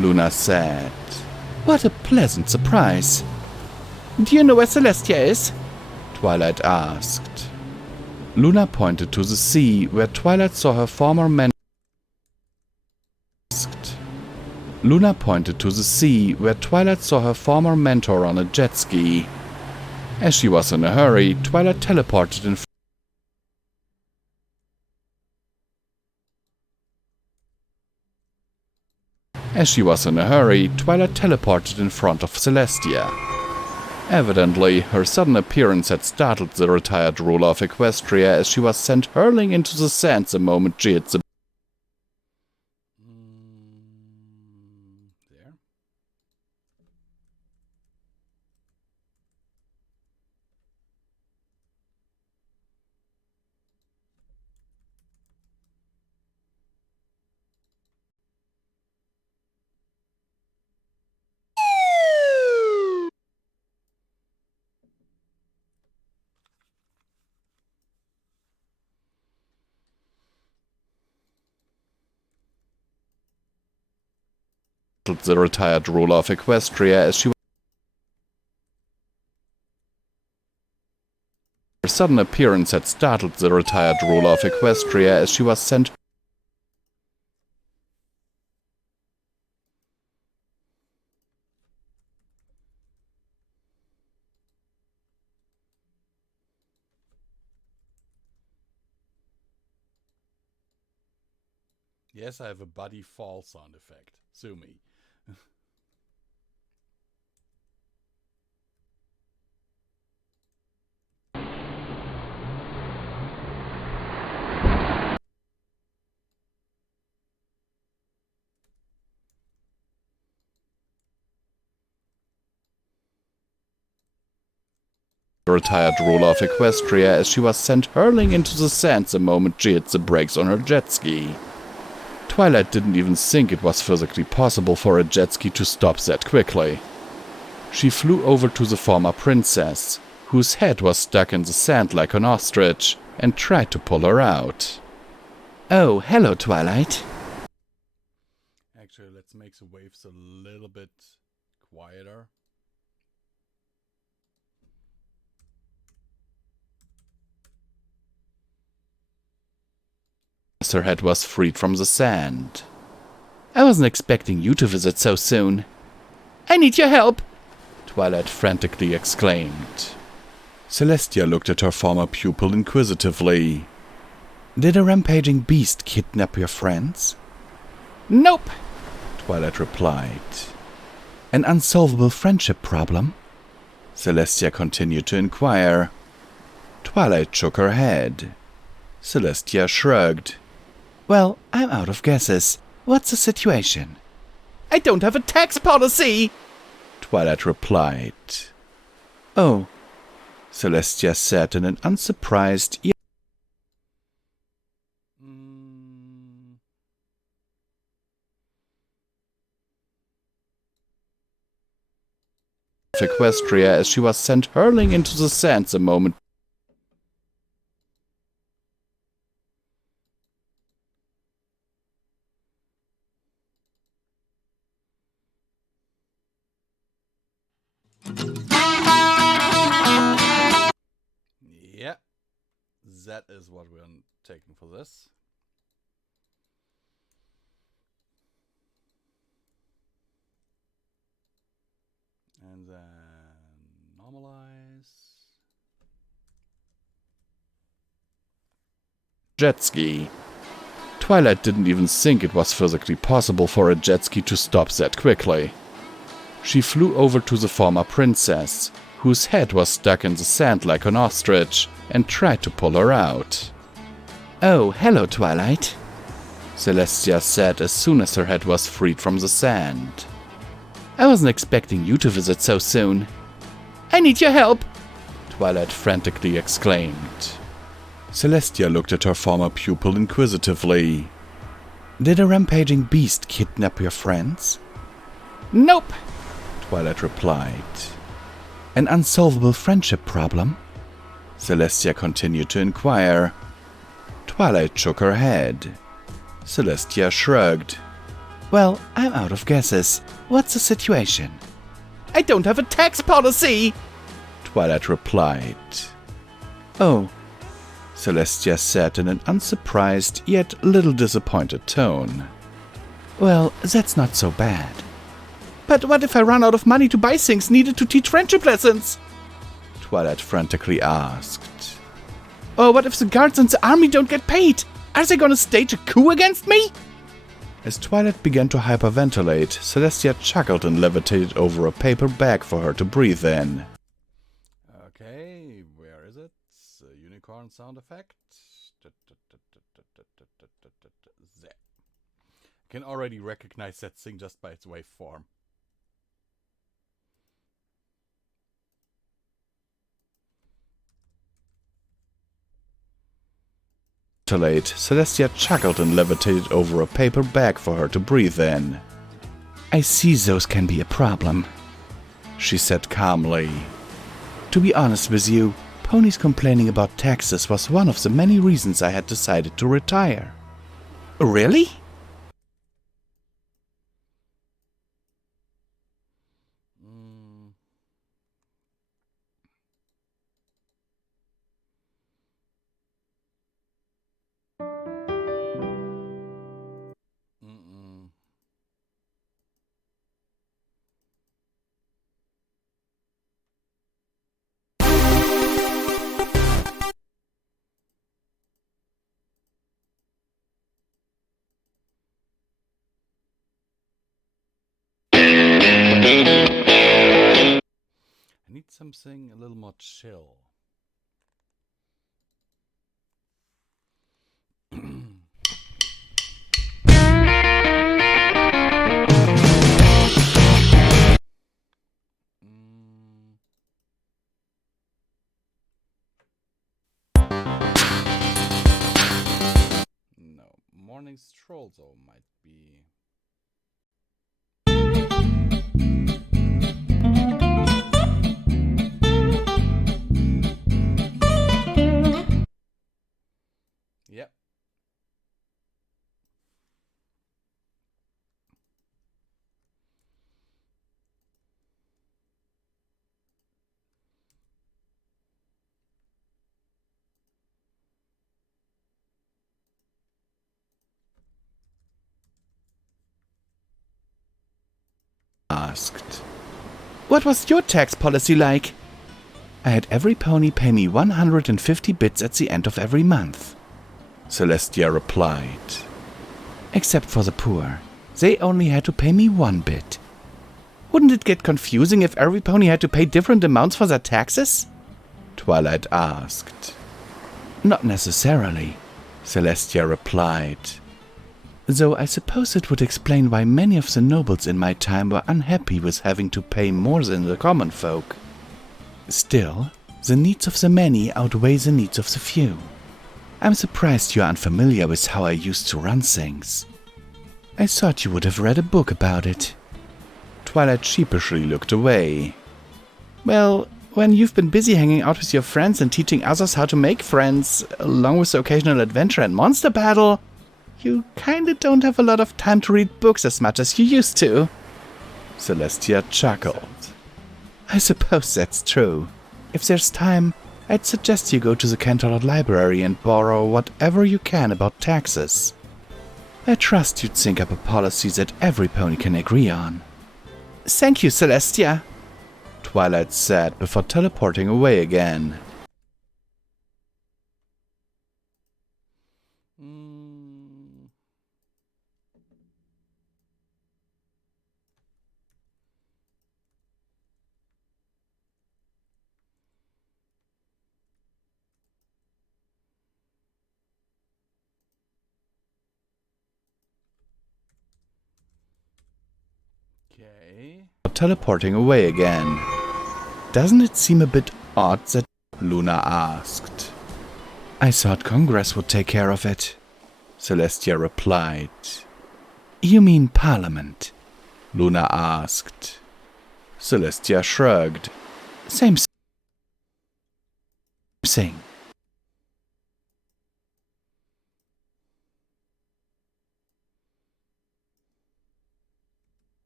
Luna said. What a pleasant surprise. Do you know where Celestia is? Twilight asked. Luna pointed to the sea, where Twilight saw her former mentor. Luna pointed to the sea, where Twilight saw her former mentor on a jet ski. As she was in a hurry, Twilight teleported in front of Celestia. Evidently, her sudden appearance had startled the retired ruler of Equestria as she was sent hurling into the sand the moment she hit the... There. The retired ruler of Equestria as she was... Her sudden appearance had startled the retired ruler of Equestria as she was sent... Yes, I have a buddy fall sound effect. Sue me. The retired ruler of Equestria as she was sent hurling into the sand the moment she hit the brakes on her jet ski. Twilight didn't even think it was physically possible for a jet ski to stop that quickly. She flew over to the former princess, whose head was stuck in the sand like an ostrich, and tried to pull her out. Oh, hello, Twilight. Actually, let's make the waves a little bit quieter. Her head was freed from the sand. I wasn't expecting you to visit so soon. I need your help, Twilight frantically exclaimed. Celestia looked at her former pupil inquisitively. Did a rampaging beast kidnap your friends? Nope, Twilight replied. An unsolvable friendship problem? Celestia continued to inquire. Twilight shook her head. Celestia shrugged. Well, I'm out of guesses. What's the situation? I don't have a tax policy, Twilight replied. Oh, Celestia said in an unsurprised Equestria as she was sent hurling into the sand the moment. Yeah, that is what we're taking for this. And then normalize. Jet ski. Twilight didn't even think it was physically possible for a jet ski to stop that quickly. She flew over to the former princess, whose head was stuck in the sand like an ostrich, and tried to pull her out. Oh, hello, Twilight, Celestia said as soon as her head was freed from the sand. I wasn't expecting you to visit so soon. I need your help, Twilight frantically exclaimed. Celestia looked at her former pupil inquisitively. Did a rampaging beast kidnap your friends? Nope, Twilight replied. An unsolvable friendship problem? Celestia continued to inquire. Twilight shook her head. Celestia shrugged. Well, I'm out of guesses. What's the situation? I don't have a tax policy, Twilight replied. Oh, Celestia said in an unsurprised yet little disappointed tone. Well, that's not so bad. But what if I run out of money to buy things needed to teach friendship lessons? Twilight frantically asked. Or what if the guards and the army don't get paid? Are they gonna stage a coup against me? As Twilight began to hyperventilate, Celestia chuckled and levitated over a paper bag for her to breathe in. Okay, where is it? Unicorn sound effect. There. I can already recognize that thing just by its waveform. Celestia chuckled and levitated over a paper bag for her to breathe in. I see those can be a problem, she said calmly. To be honest with you, ponies complaining about taxes was one of the many reasons I had decided to retire. Really? I need something a little more chill. No, morning stroll though might be. Yep. Asked. What was your tax policy like? I had every pony pay me 150 bits at the end of every month, Celestia replied. Except for the poor. They only had to pay me 1 bit. Wouldn't it get confusing if every pony had to pay different amounts for their taxes? Twilight asked. Not necessarily, Celestia replied. Though I suppose it would explain why many of the nobles in my time were unhappy with having to pay more than the common folk. Still, the needs of the many outweigh the needs of the few. I'm surprised you are unfamiliar with how I used to run things. I thought you would have read a book about it. Twilight sheepishly looked away. Well, when you've been busy hanging out with your friends and teaching others how to make friends, along with the occasional adventure and monster battle, you kinda don't have a lot of time to read books as much as you used to. Celestia chuckled. I suppose that's true. If there's time, I'd suggest you go to the Canterlot Library and borrow whatever you can about taxes. I trust you'd think up a policy that every pony can agree on. Thank you, Celestia, Twilight said before teleporting away again. Okay. Teleporting away again. Doesn't it seem a bit odd that Luna asked? I thought Congress would take care of it, Celestia replied. You mean Parliament? Luna asked. Celestia shrugged. Same thing.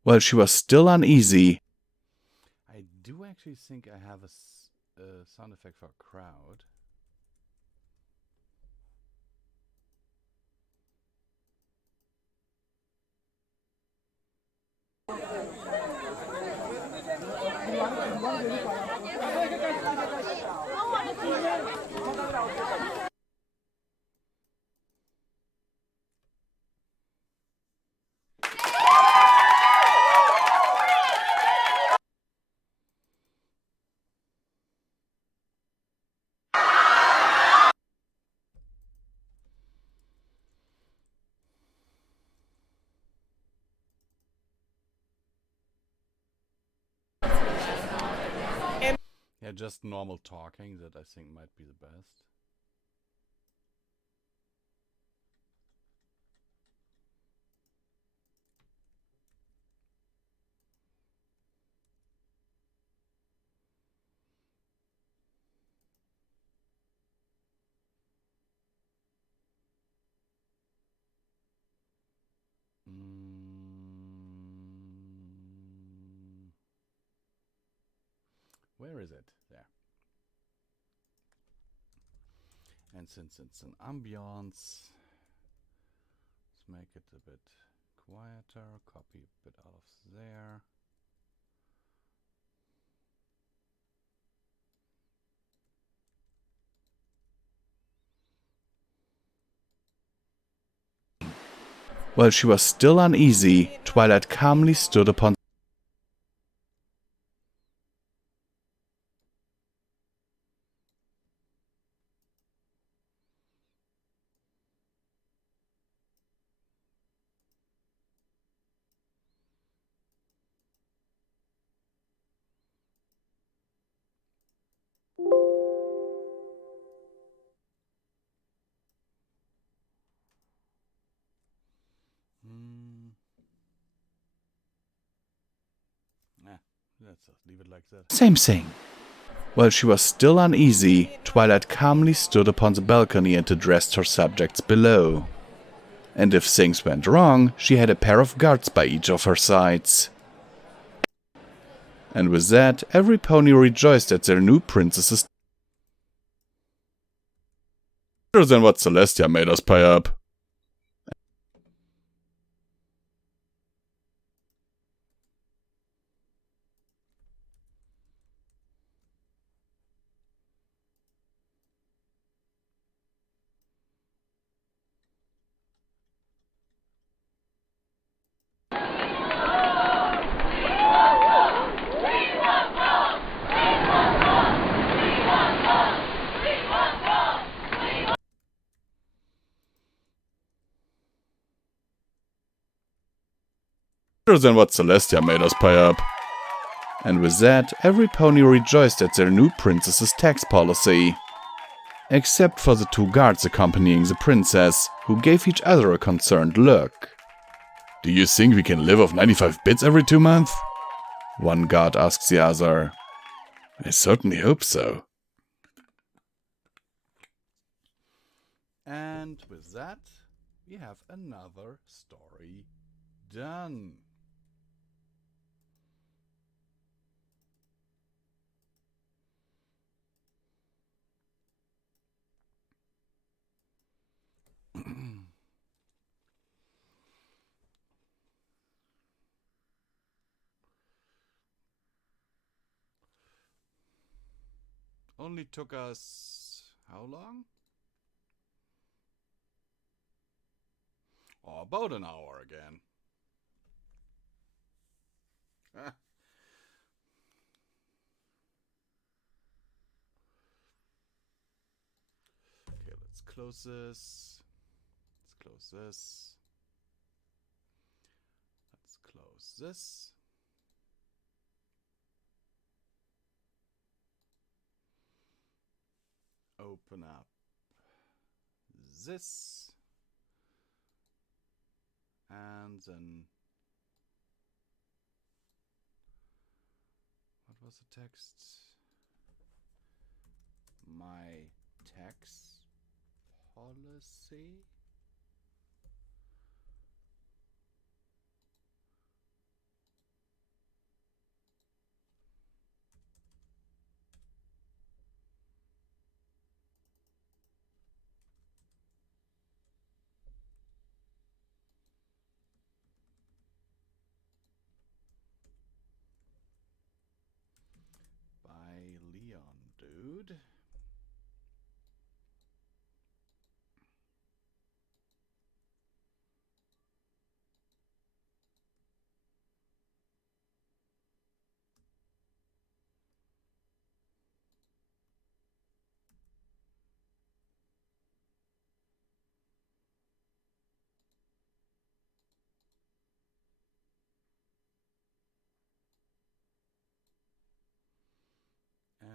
While she was still uneasy, I do actually think I have a sound effect for crowd. Yeah, just normal talking that I think might be the best. Where is it? There. And since it's an ambiance, let's make it a bit quieter. Copy a bit out of there. while she was still uneasy, Twilight calmly stood upon Let's leave it like that. same thing. While she was still uneasy, Twilight calmly stood upon the balcony and addressed her subjects below. And if things went wrong, she had a pair of guards by each of her sides. And with that, every pony rejoiced at their new princess's better than what Celestia made us pay up. Better than what Celestia made us pay up. And with that, every pony rejoiced at their new princess's tax policy. Except for the two guards accompanying the princess, who gave each other a concerned look. Do you think we can live off 95 bits every 2 months? One guard asked the other. I certainly hope so. And with that, we have another story done. Only took us how long? Oh, about an hour again. Okay, let's close this. Let's close this. Let's close this. Open up this. And then, what was the text? My tax policy.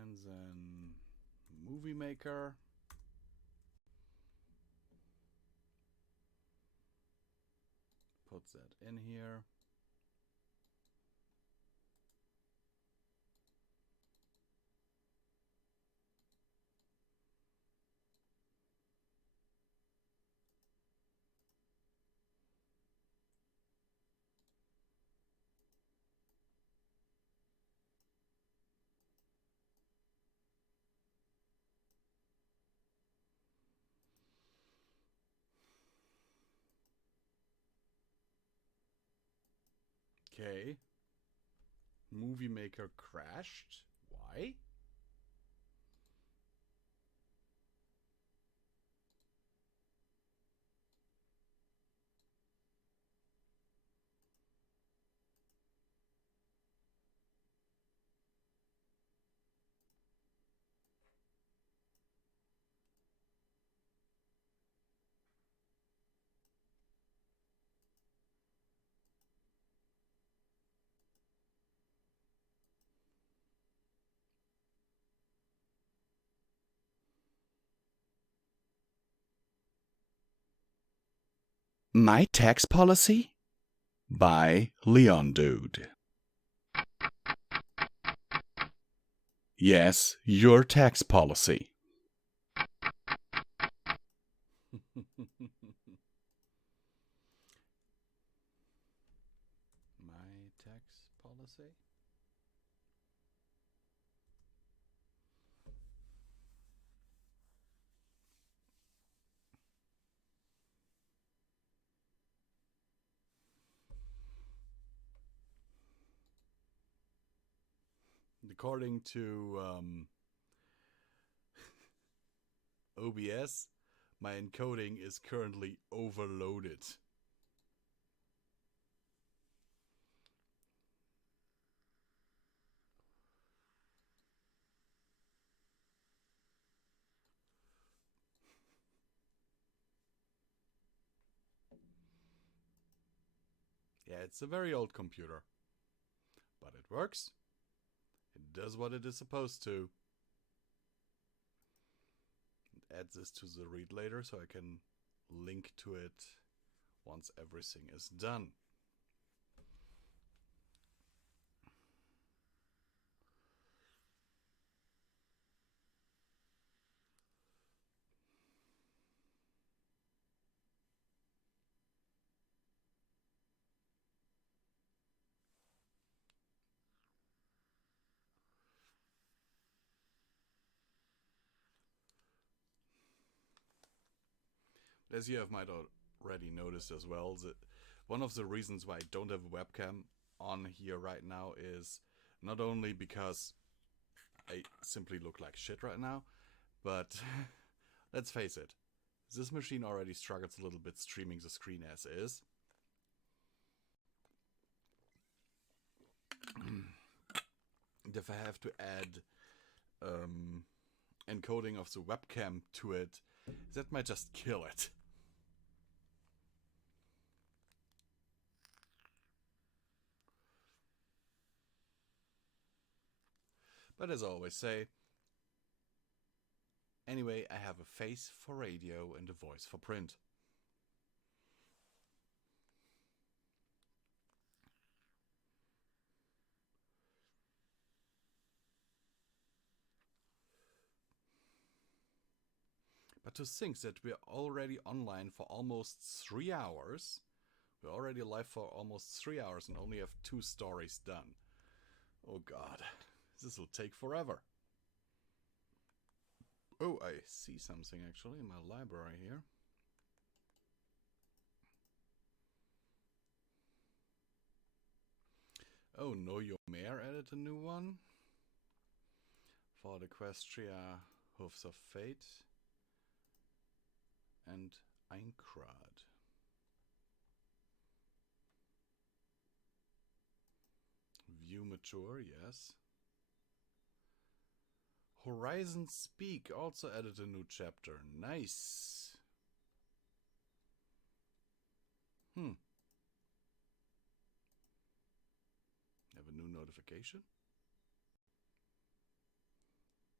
And then Movie Maker. Put that in here. Okay. Movie Maker crashed. Why? My Tax Policy by Leon Dude. Yes, your tax policy. My tax policy. According to OBS, my encoding is currently overloaded. Yeah, it's a very old computer. But it works. It does what it is supposed to. Add this to the read later so I can link to it once everything is done. As you have might already noticed as well, that one of the reasons why I don't have a webcam on here right now is not only because I simply look like shit right now, but let's face it, this machine already struggles a little bit streaming the screen as is. And if I have to add encoding of the webcam to it, that might just kill it. But as I always say, anyway, I have a face for radio and a voice for print. But to think that we're already online for almost 3 hours, we're already live for almost 3 hours and only have 2 stories done. Oh god, this will take forever. Oh, I see something actually in my library here. Oh, Know Your Mayor added a new one. For the Equestria, Hoofs of Fate. And Einkrad. View Mature, yes. Horizon Speak also added a new chapter. Nice. Have a new notification?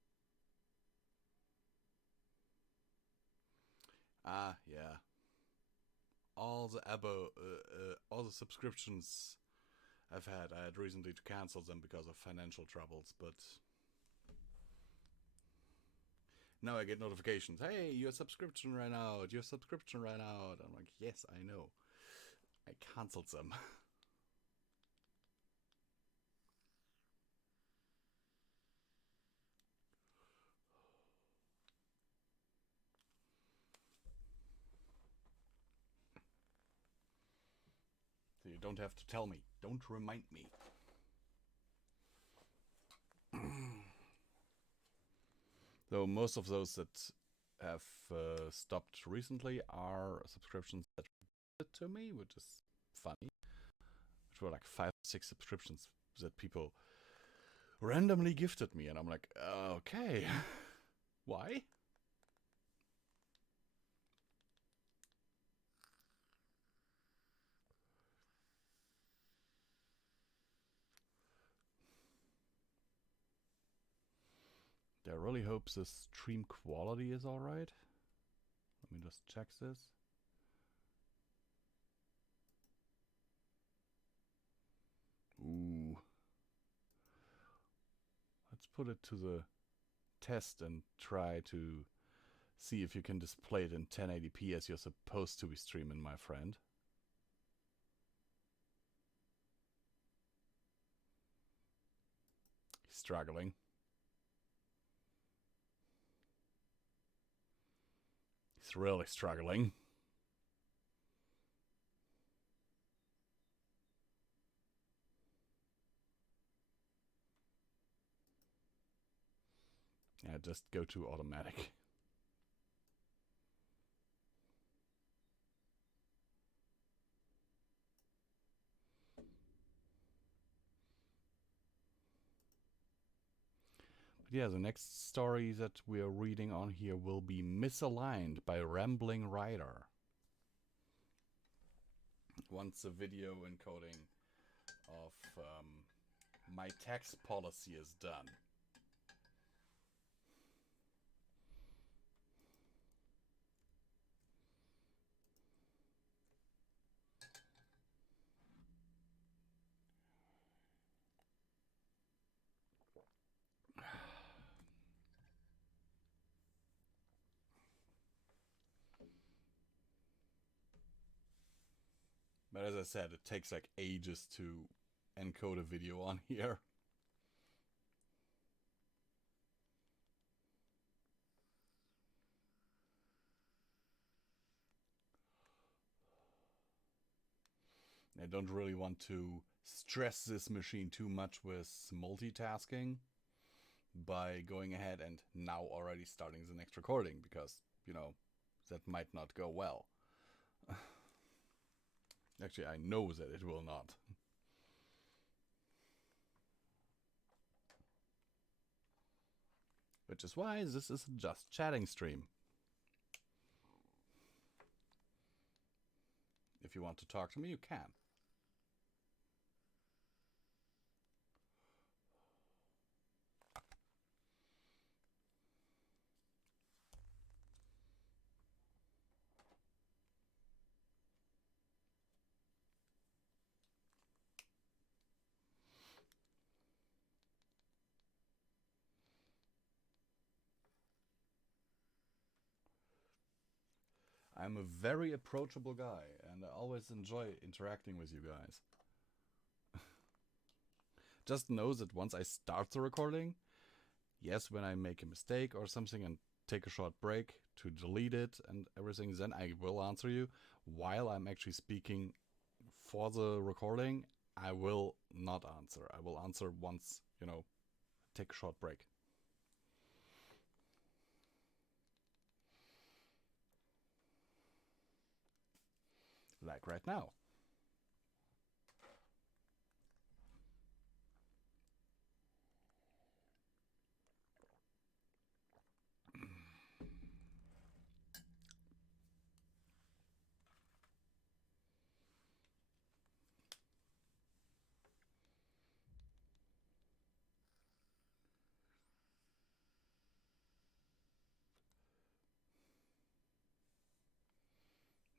Ah, yeah. All the all the subscriptions I've had, I had recently to cancel them because of financial troubles, but now I get notifications. Hey, your subscription ran out. Your subscription ran out. I'm like, yes, I know. I canceled them. So you don't have to tell me. Don't remind me. Though most of those that have stopped recently are subscriptions that were to me, which is funny. Which were like 5-6 subscriptions that people randomly gifted me, and I'm like, okay, why? I really hope the stream quality is alright. Let me just check this. Ooh. Let's put it to the test and try to see if you can display it in 1080p as you're supposed to be streaming, my friend. He's struggling. He's really struggling. Yeah, just go to automatic. But yeah, the next story that we are reading on here will be Misaligned by Rambling Rider. Once the video encoding of my tax policy is done. But as I said, it takes like ages to encode a video on here. I don't really want to stress this machine too much with multitasking by going ahead and now already starting the next recording, because, you know, that might not go well. Actually, I know that it will not. Which is why this is a just chatting stream. If you want to talk to me, you can. I'm a very approachable guy, and I always enjoy interacting with you guys. Just know that once I start the recording, yes, when I make a mistake or something and take a short break to delete it and everything, then I will answer you. While I'm actually speaking for the recording, I will not answer. I will answer once, you know, take a short break. Like right now.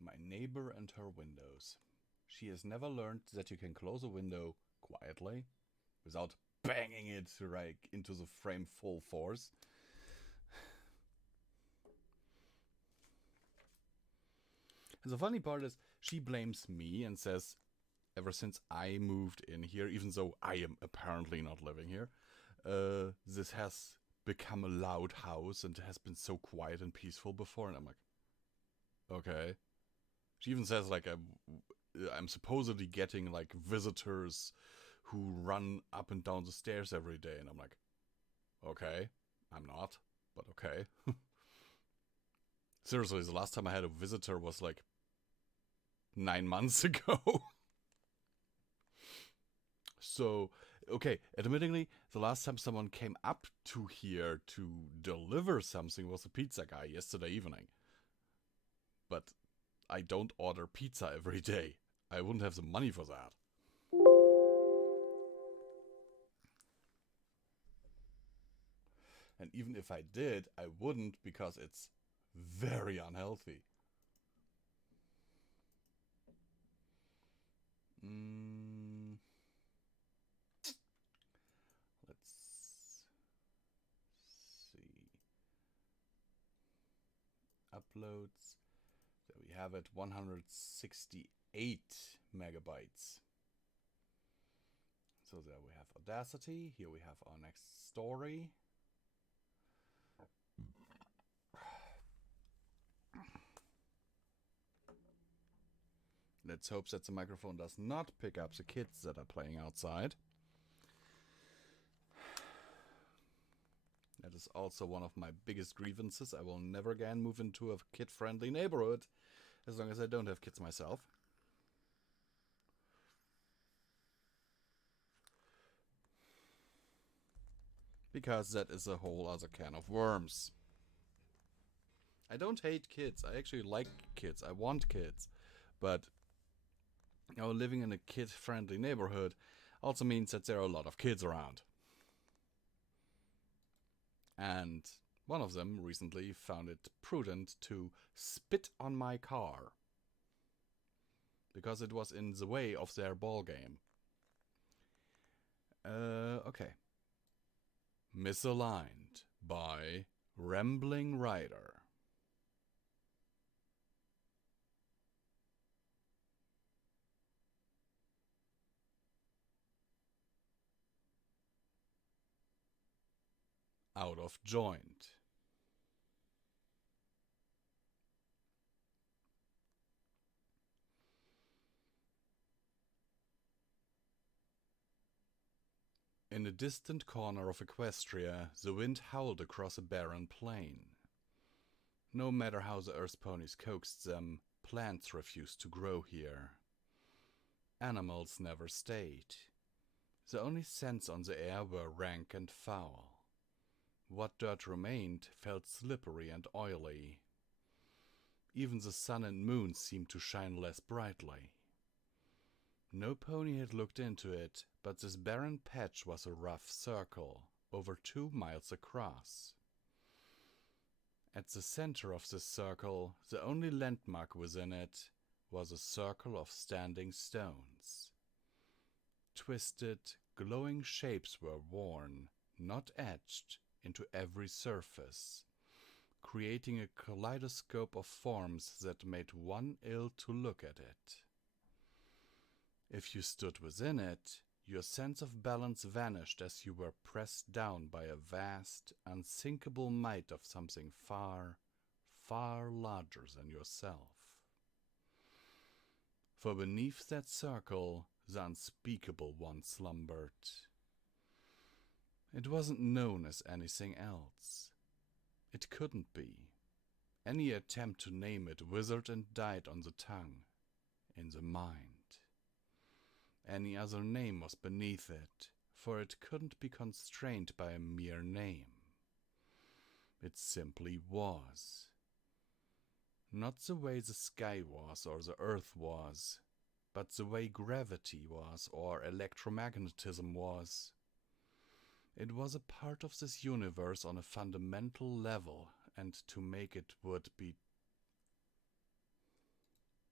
My neighbor and her windows. She has never learned that you can close a window quietly without banging it right into the frame full force. And the funny part is she blames me and says, ever since I moved in here, even though I am apparently not living here, this has become a loud house and has been so quiet and peaceful before. And I'm like, okay. She even says like I'm supposedly getting like visitors who run up and down the stairs every day. And I'm like, okay, I'm not, but okay. Seriously, the last time I had a visitor was like 9 months ago. So, okay, admittingly, the last time someone came up to here to deliver something was a pizza guy yesterday evening. But I don't order pizza every day. I wouldn't have the money for that. And even if I did, I wouldn't because it's very unhealthy. Let's see. Uploads. There we have it, 168 megabytes. So there we have Audacity. Here we have our next story. Let's hope that the microphone does not pick up the kids that are playing outside. That is also one of my biggest grievances. I will never again move into a kid-friendly neighborhood as long as I don't have kids myself. Because that is a whole other can of worms. I don't hate kids. I actually like kids. I want kids. But living in a kid-friendly neighborhood also means that there are a lot of kids around. And one of them recently found it prudent to spit on my car because it was in the way of their ball game. Okay. Misaligned by Rambling Rider. Out of joint. In a distant corner of Equestria, the wind howled across a barren plain. No matter how the earth ponies coaxed them, plants refused to grow here. Animals never stayed. The only scents on the air were rank and foul. What dirt remained felt slippery and oily. Even the sun and moon seemed to shine less brightly. No pony had looked into it, but this barren patch was a rough circle, over 2 miles across. At the center of this circle, the only landmark within it, was a circle of standing stones. Twisted, glowing shapes were worn, not etched, into every surface, creating a kaleidoscope of forms that made one ill to look at it. If you stood within it, your sense of balance vanished as you were pressed down by a vast, unsinkable might of something far, far larger than yourself. For beneath that circle, the unspeakable one slumbered. It wasn't known as anything else. It couldn't be. Any attempt to name it withered and died on the tongue, in the mind. Any other name was beneath it, for it couldn't be constrained by a mere name. It simply was. Not the way the sky was or the earth was, but the way gravity was or electromagnetism was. It was a part of this universe on a fundamental level, and to make it would be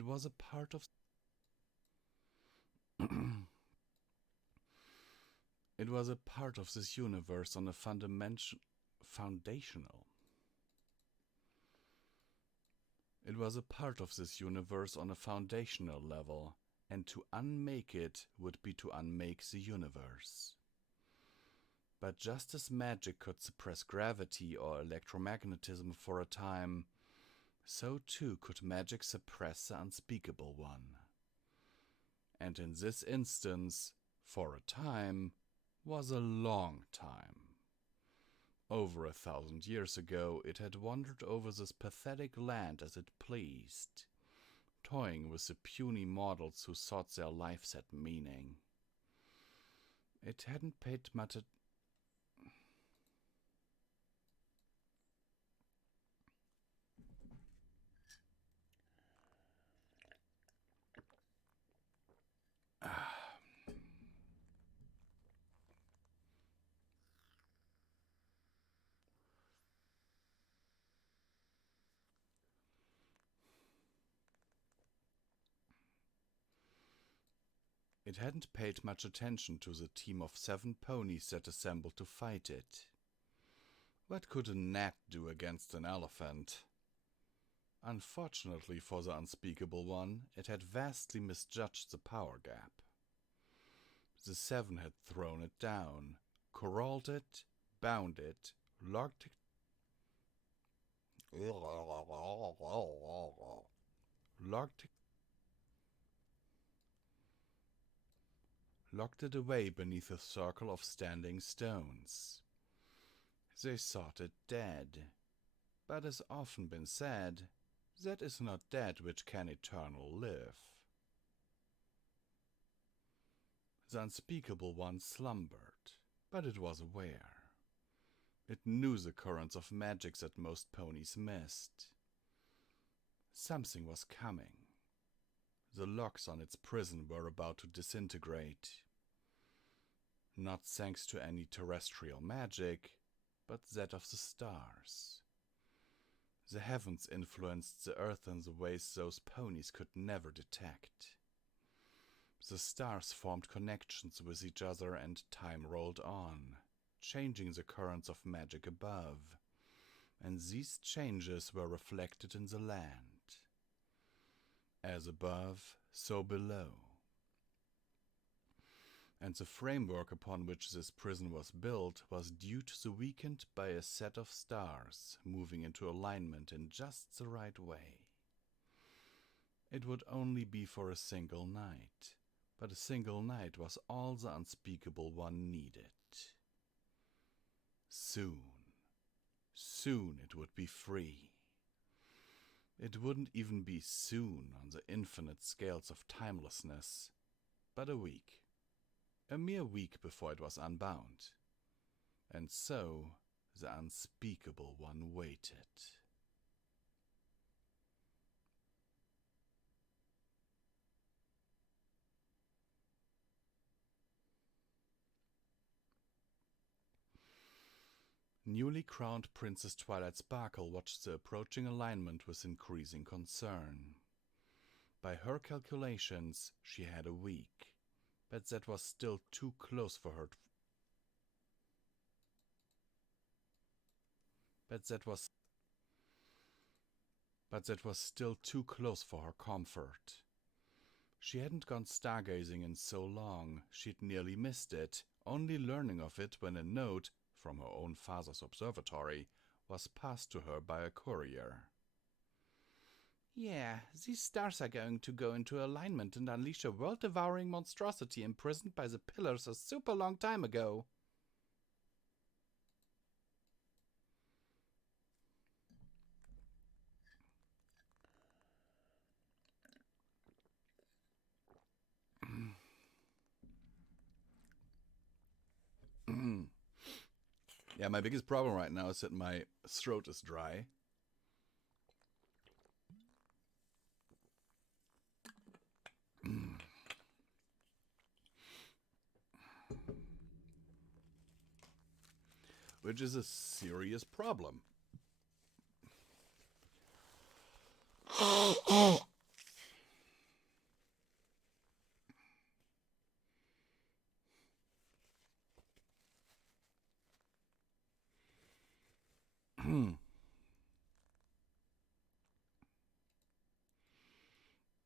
It was a part of It was a part of this universe on a foundational. It was a part of this universe on a foundational level, and to unmake it would be to unmake the universe. But just as magic could suppress gravity or electromagnetism for a time, so too could magic suppress the unspeakable one. And in this instance, for a time, was a long time. Over 1,000 years ago, it had wandered over this pathetic land as it pleased, toying with the puny mortals who thought their lives had meaning. It hadn't paid much It hadn't paid much attention to the team of 7 ponies that assembled to fight it. What could a gnat do against an elephant? Unfortunately for the unspeakable one, it had vastly misjudged the power gap. The 7 had thrown it down, corralled it, bound it, locked it away beneath a circle of standing stones. They thought it dead, but as often been said, that is not dead which can eternal live. The unspeakable one slumbered, but it was aware. It knew the currents of magic that most ponies missed. Something was coming. The locks on its prison were about to disintegrate. Not thanks to any terrestrial magic, but that of the stars. The heavens influenced the earth in the ways those ponies could never detect. The stars formed connections with each other and time rolled on, changing the currents of magic above, and these changes were reflected in the land. As above, so below. And the framework upon which this prison was built was due to the weakened by a set of stars moving into alignment in just the right way. It would only be for a single night, but a single night was all the unspeakable one needed. Soon it would be free. It wouldn't even be soon on the infinite scales of timelessness, but a week. A mere week before it was unbound. And so the unspeakable one waited. Newly crowned Princess Twilight Sparkle watched the approaching alignment with increasing concern. By her calculations, she had a week, but that was still too close for her. But that was still too close for her comfort. She hadn't gone stargazing in so long, she'd nearly missed it, only learning of it when a note from her own father's observatory was passed to her by a courier. Yeah, these stars are going to go into alignment and unleash a world-devouring monstrosity imprisoned by the pillars a super long time ago. Yeah, my biggest problem right now is that my throat is dry. Which is a serious problem.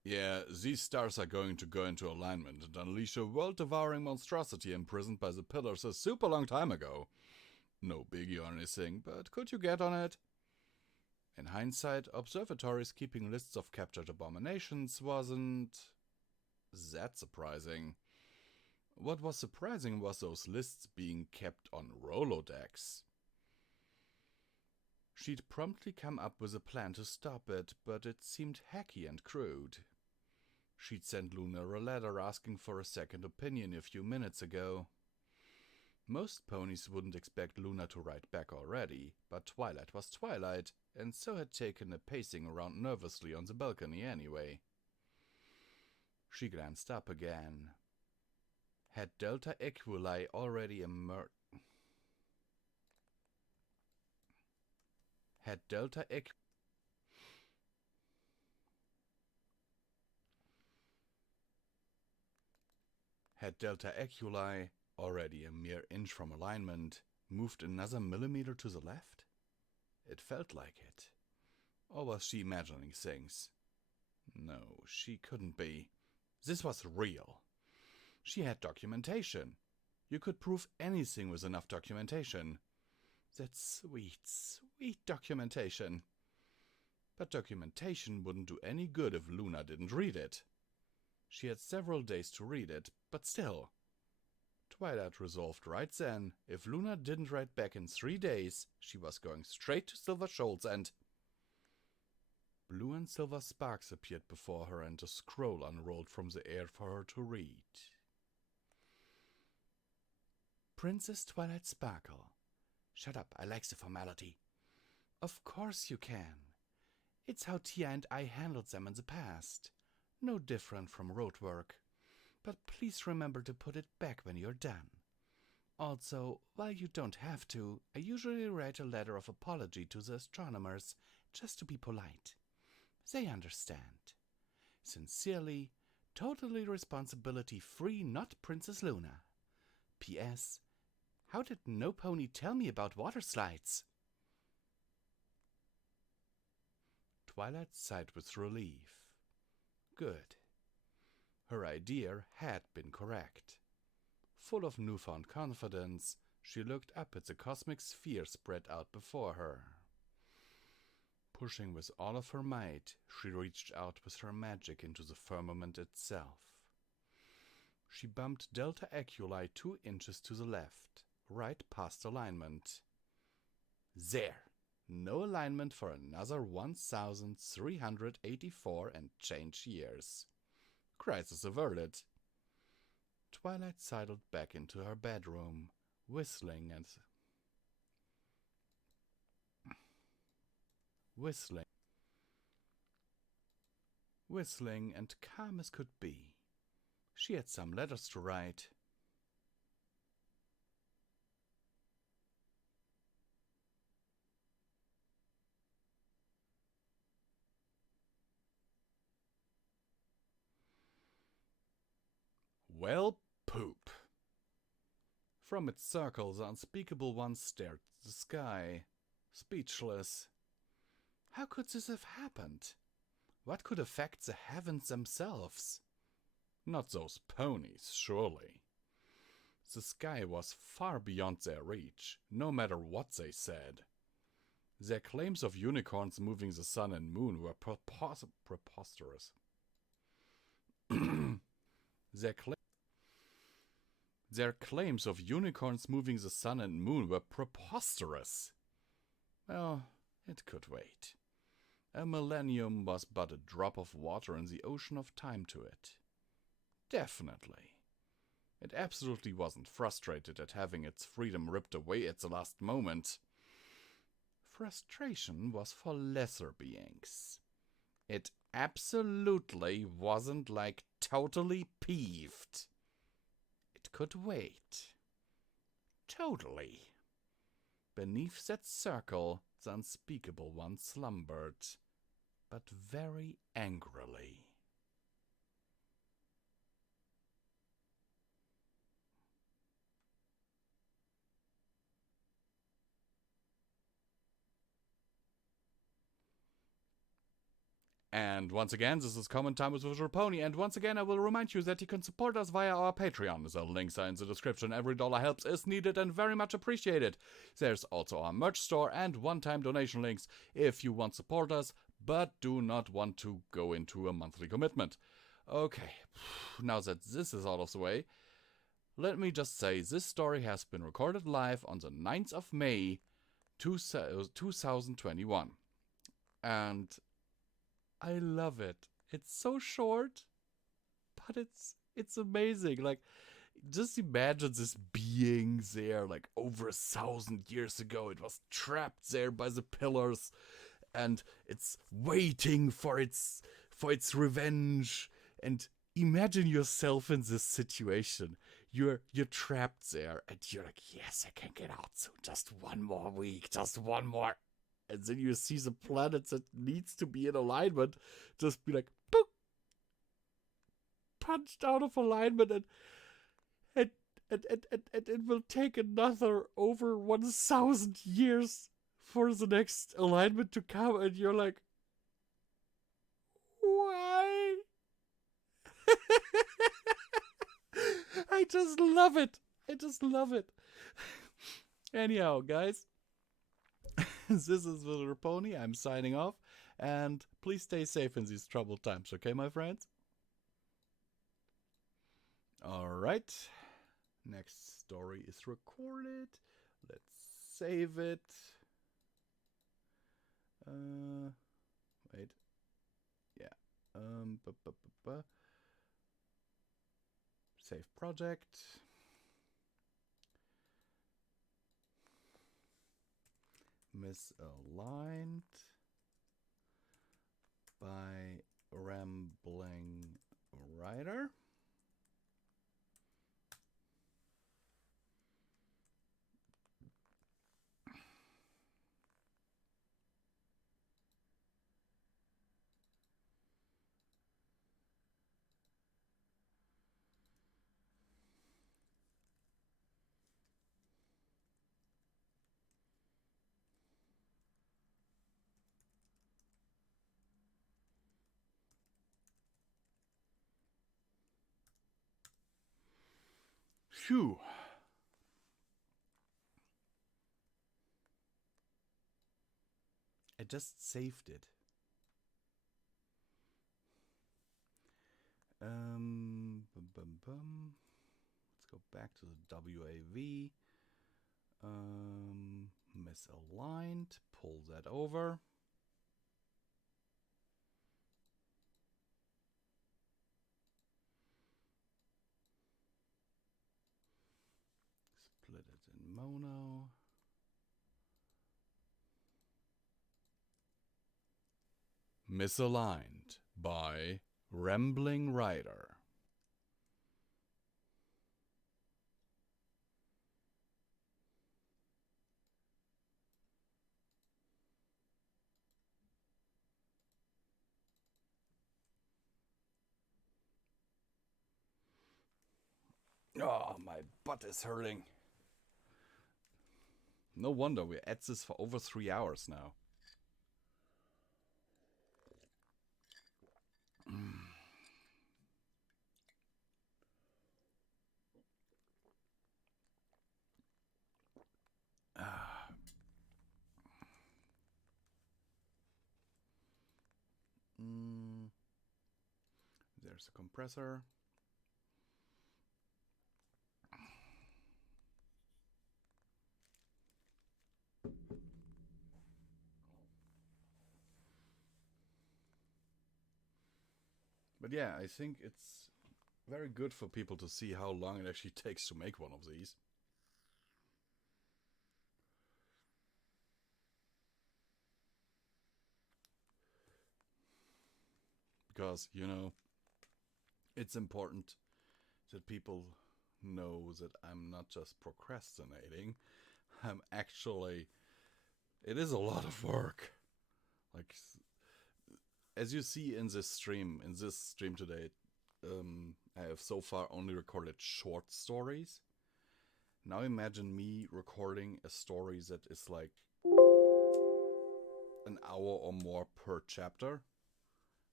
Yeah, these stars are going to go into alignment and unleash a world-devouring monstrosity imprisoned by the pillars a super long time ago. No biggie or anything, but could you get on it? In hindsight, observatories keeping lists of captured abominations wasn't that surprising. What was surprising was those lists being kept on Rolodex. She'd promptly come up with a plan to stop it, but it seemed hacky and crude. She'd sent Luna a letter asking for a second opinion a few minutes ago. Most ponies wouldn't expect Luna to write back already, but Twilight was Twilight, and so had taken a pacing around nervously on the balcony anyway. She glanced up again. Had Delta Equuli already emerged? Had Delta Equuli, already a mere inch from alignment, moved another millimeter to the left? It felt like it. Or was she imagining things? No, she couldn't be. This was real. She had documentation. You could prove anything with enough documentation. That sweet, sweet documentation. But documentation wouldn't do any good if Luna didn't read it. She had several days to read it, but still. Twilight resolved right then, if Luna didn't write back in 3 days, she was going straight to Silver Shoals and... Blue and silver sparks appeared before her and a scroll unrolled from the air for her to read. Princess Twilight Sparkle. Shut up, I like the formality. Of course you can. It's how Tia and I handled them in the past. No different from road work. But please remember to put it back when you're done. Also, while you don't have to, I usually write a letter of apology to the astronomers, just to be polite. They understand. Sincerely, totally responsibility-free, not Princess Luna. P.S. How did no pony tell me about water slides? Twilight sighed with relief. Good. Her idea had been correct. Full of newfound confidence, she looked up at the cosmic sphere spread out before her. Pushing with all of her might, she reached out with her magic into the firmament itself. She bumped Delta Equuli 2 inches to the left, right past alignment. There! No alignment for another 1,384 and change years. Crisis averted. Twilight sidled back into her bedroom, whistling and calm as could be. She had some letters to write. Well, poop. From its circle, the unspeakable one stared at the sky, speechless. How could this have happened? What could affect the heavens themselves? Not those ponies, surely. The sky was far beyond their reach, no matter what they said. Their claims of unicorns moving the sun and moon were preposterous. Their claims of unicorns moving the sun and moon were preposterous. Well, it could wait. A millennium was but a drop of water in the ocean of time to it. Definitely. It absolutely wasn't frustrated at having its freedom ripped away at the last moment. Frustration was for lesser beings. It absolutely wasn't like totally peeved. It could wait. Totally. Beneath that circle, the unspeakable one slumbered, but very angrily. And once again, this is Common Time with Visual Pony. And once again, I will remind you that you can support us via our Patreon. The links are in the description. Every dollar helps, is needed, and very much appreciated. There's also our merch store and one-time donation links if you want to support us, but do not want to go into a monthly commitment. Okay, now that this is out of the way, let me just say this story has been recorded live on the 9th of May, 2021. And I love it. It's so short, but it's amazing. Like, just imagine this being there, like, over 1,000 years ago. It was trapped there by the pillars, and it's waiting for its revenge. And imagine yourself in this situation. You're trapped there, and you're like, yes, I can get out soon. Just one more week, just one more. And then you see the planet that needs to be in alignment just be like, boop, punched out of alignment, and it will take another over 1,000 years for the next alignment to come, and you're like, why? I just love it. I just love it. Anyhow, guys, this is Visual Pony. I'm signing off, and please stay safe in these troubled times, okay, my friends? Alright, next story is recorded. Let's save it. Wait. Yeah. Save project. Misaligned by Rambling Writer. Phew. I just saved it. Let's go back to the WAV. Misaligned. Pull that over. Split it in mono. Misaligned by Rambling Writer. Oh, my butt is hurting. No wonder we're at this for over 3 hours now. There's a compressor. But yeah, I think it's very good for people to see how long it actually takes to make one of these. Because, you know, it's important that people know that I'm not just procrastinating. I'm actually... It is a lot of work. Like, as you see in this stream today, I have so far only recorded short stories. Now imagine me recording a story that is like an hour or more per chapter.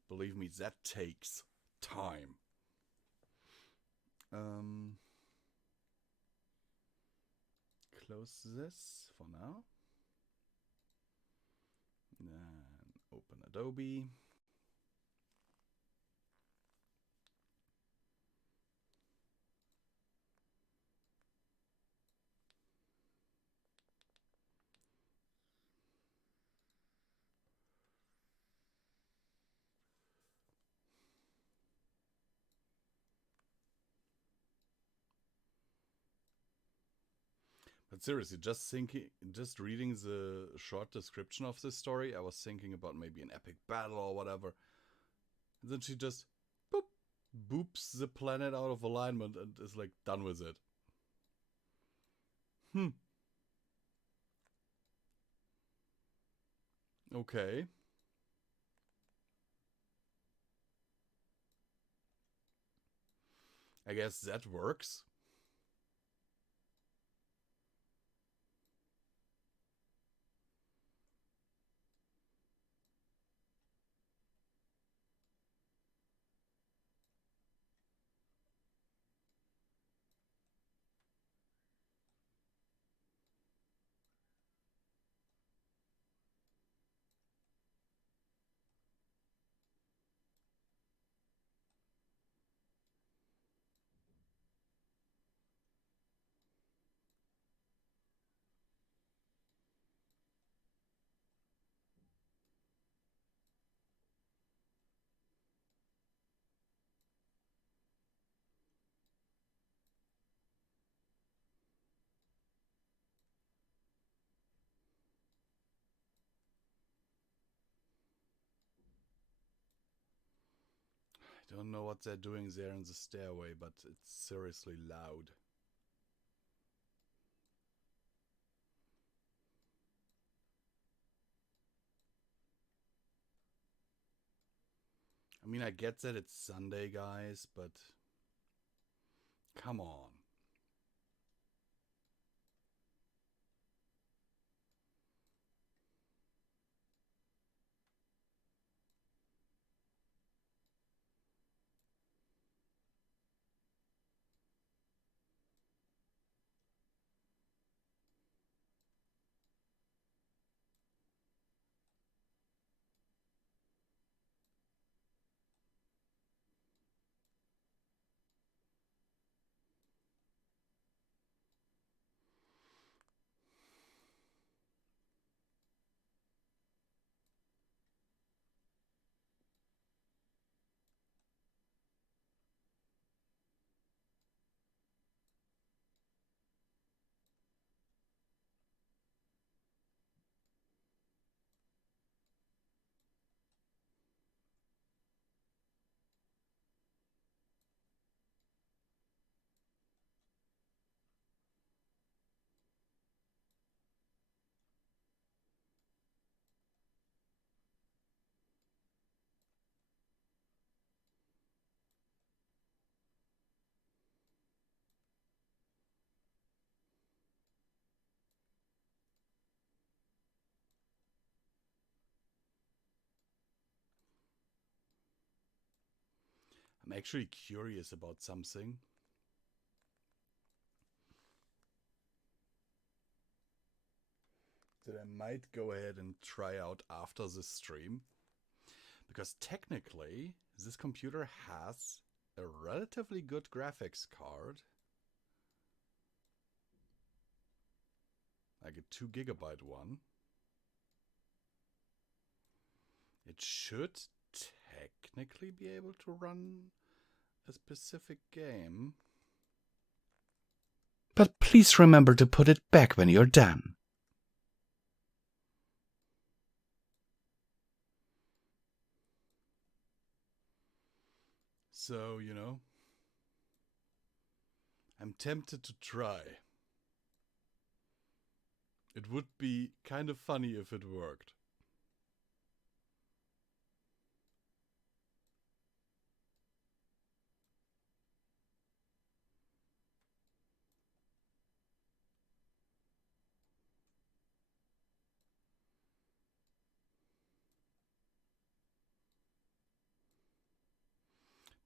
Believe me, that takes time. Close this for now. Then open Adobe. But seriously, just reading the short description of this story, I was thinking about maybe an epic battle or whatever. And then she just boops the planet out of alignment and is like done with it. Okay. I guess that works. I don't know what they're doing there in the stairway, but it's seriously loud. I mean, I get that it's Sunday, guys, but come on. I'm actually curious about something. That I might go ahead and try out after this stream. Because technically, this computer has a relatively good graphics card. Like a 2 GB one. It should technically be able to run a specific game. But please remember to put it back when you're done. So, you know, I'm tempted to try. It would be kind of funny if it worked.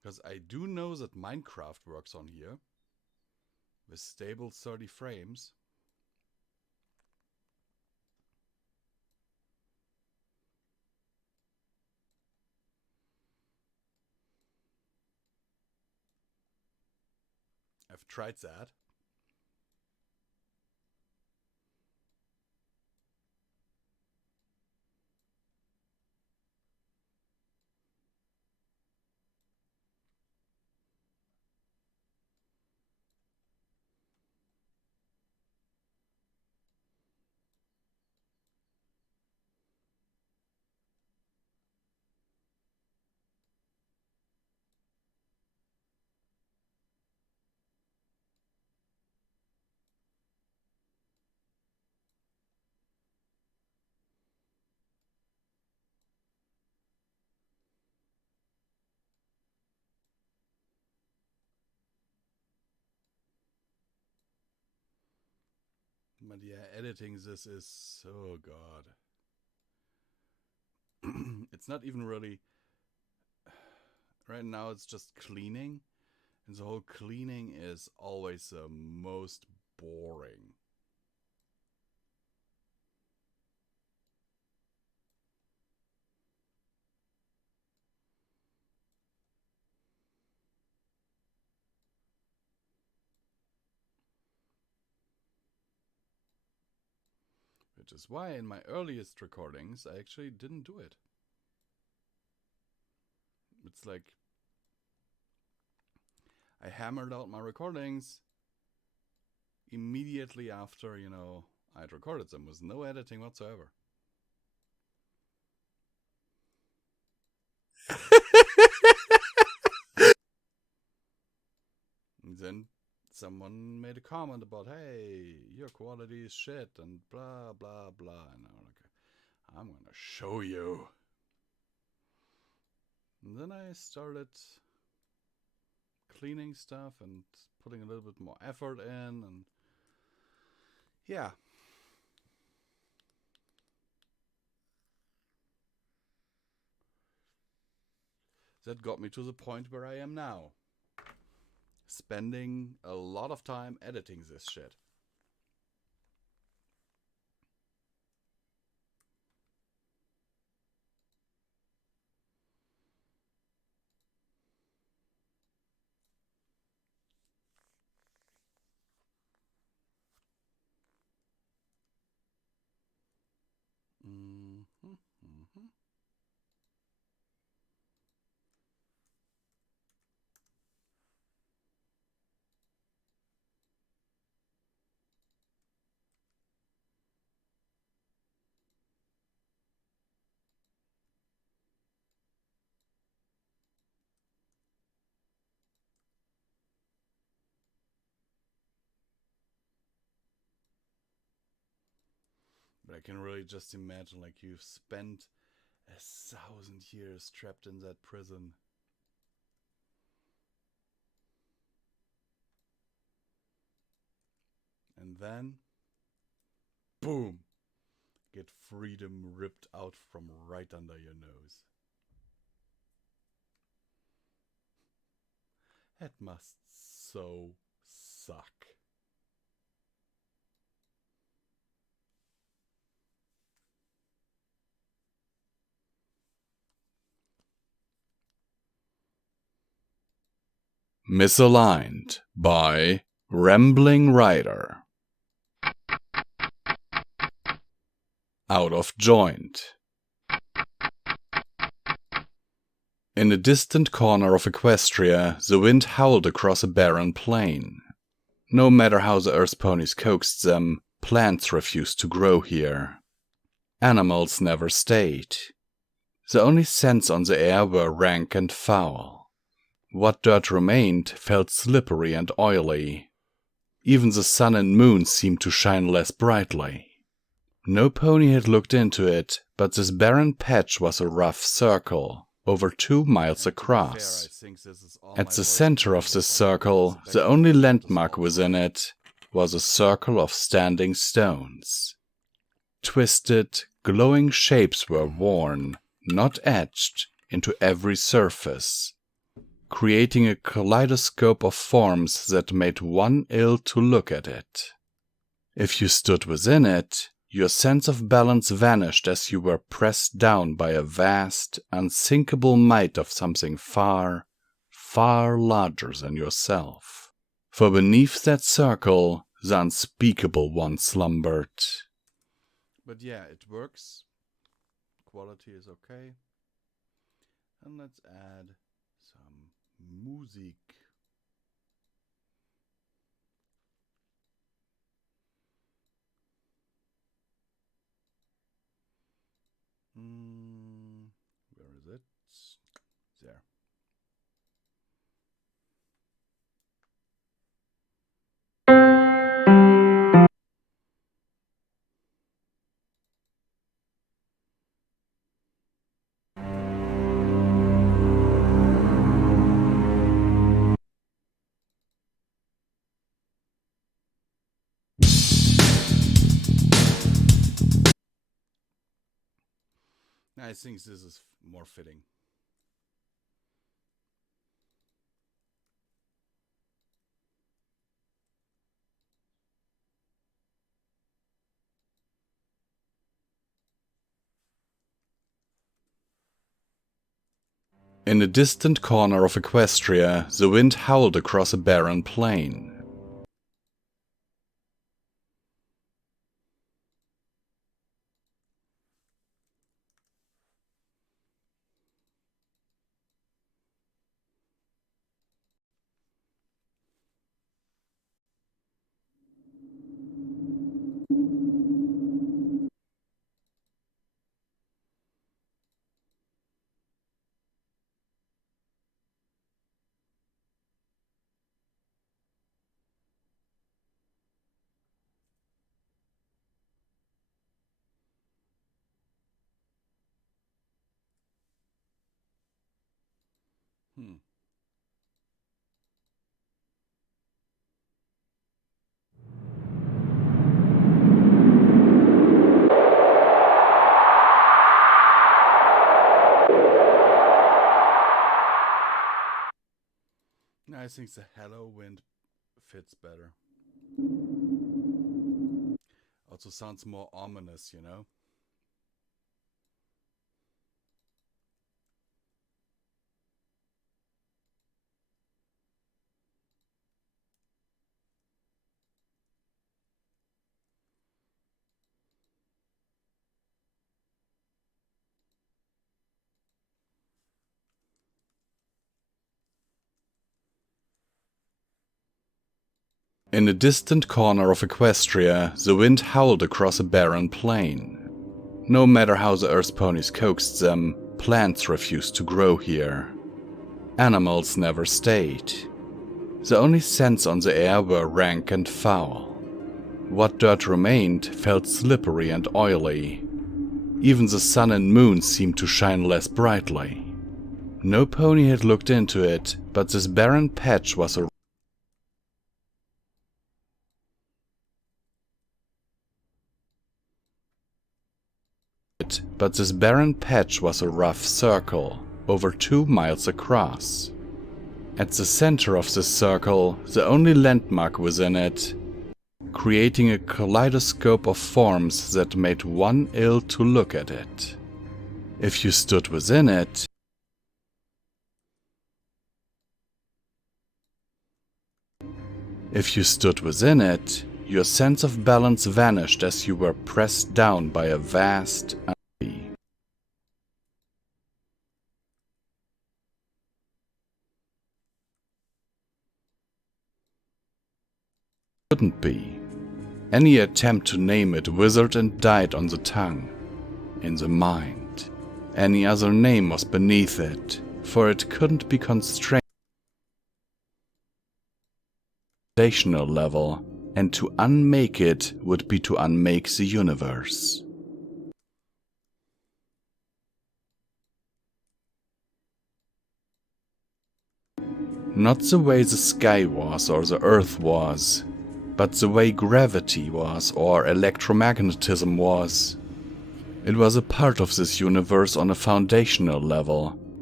Because I do know that Minecraft works on here with stable 30 frames. I've tried that. But yeah, editing this is, oh god. It's not even really, right now it's just cleaning. And the whole cleaning is always the most boring. Which is why in my earliest recordings I actually didn't do it. It's like I hammered out my recordings immediately after, you know, I'd recorded them with no editing whatsoever. And then someone made a comment about, hey, your quality is shit and blah, blah, blah. And I'm like, I'm gonna show you. And then I started cleaning stuff and putting a little bit more effort in, and yeah. That got me to the point where I am now. Spending a lot of time editing this shit. But I can really just imagine, like, you've spent 1,000 years trapped in that prison. And then, boom, get freedom ripped out from right under your nose. That must so suck. Misaligned by Rambling Writer. Out of joint. In a distant corner of Equestria, the wind howled across a barren plain. No matter how the earth ponies coaxed them, plants refused to grow here. Animals never stayed. The only scents on the air were rank and foul. What dirt remained felt slippery and oily. Even the sun and moon seemed to shine less brightly. No pony had looked into it, but this barren patch was a rough circle, over 2 miles across. At the center of this circle, the only landmark within it, was a circle of standing stones. Twisted, glowing shapes were worn, not etched, into every surface. creating a kaleidoscope of forms that made one ill to look at it. If you stood within it, your sense of balance vanished as you were pressed down by a vast, unsinkable might of something far, far larger than yourself. For beneath that circle, the unspeakable one slumbered. But yeah, it works. Quality is okay. And let's add some music. Where is it? There. I think this is more fitting. In a distant corner of Equestria, the wind howled across a barren plain. I think the hello wind fits better. Also sounds more ominous, you know? In a distant corner of Equestria, the wind howled across a barren plain. No matter how the earth ponies coaxed them, plants refused to grow here. Animals never stayed. The only scents on the air were rank and foul. What dirt remained felt slippery and oily. Even the sun and moon seemed to shine less brightly. No pony had looked into it, but this barren patch was a rough circle, over 2 miles across. At the center of this circle, the only landmark within it, creating a kaleidoscope of forms that made one ill to look at it. If you stood within it, your sense of balance vanished as you were pressed down by a vast couldn't be. Any attempt to name it withered and died on the tongue, in the mind. Any other name was beneath it, for it couldn't be constrained foundational level, and to unmake it would be to unmake the universe. Not the way the sky was or the earth was, but the way gravity was or electromagnetism was. It was a part of this universe on a foundational level,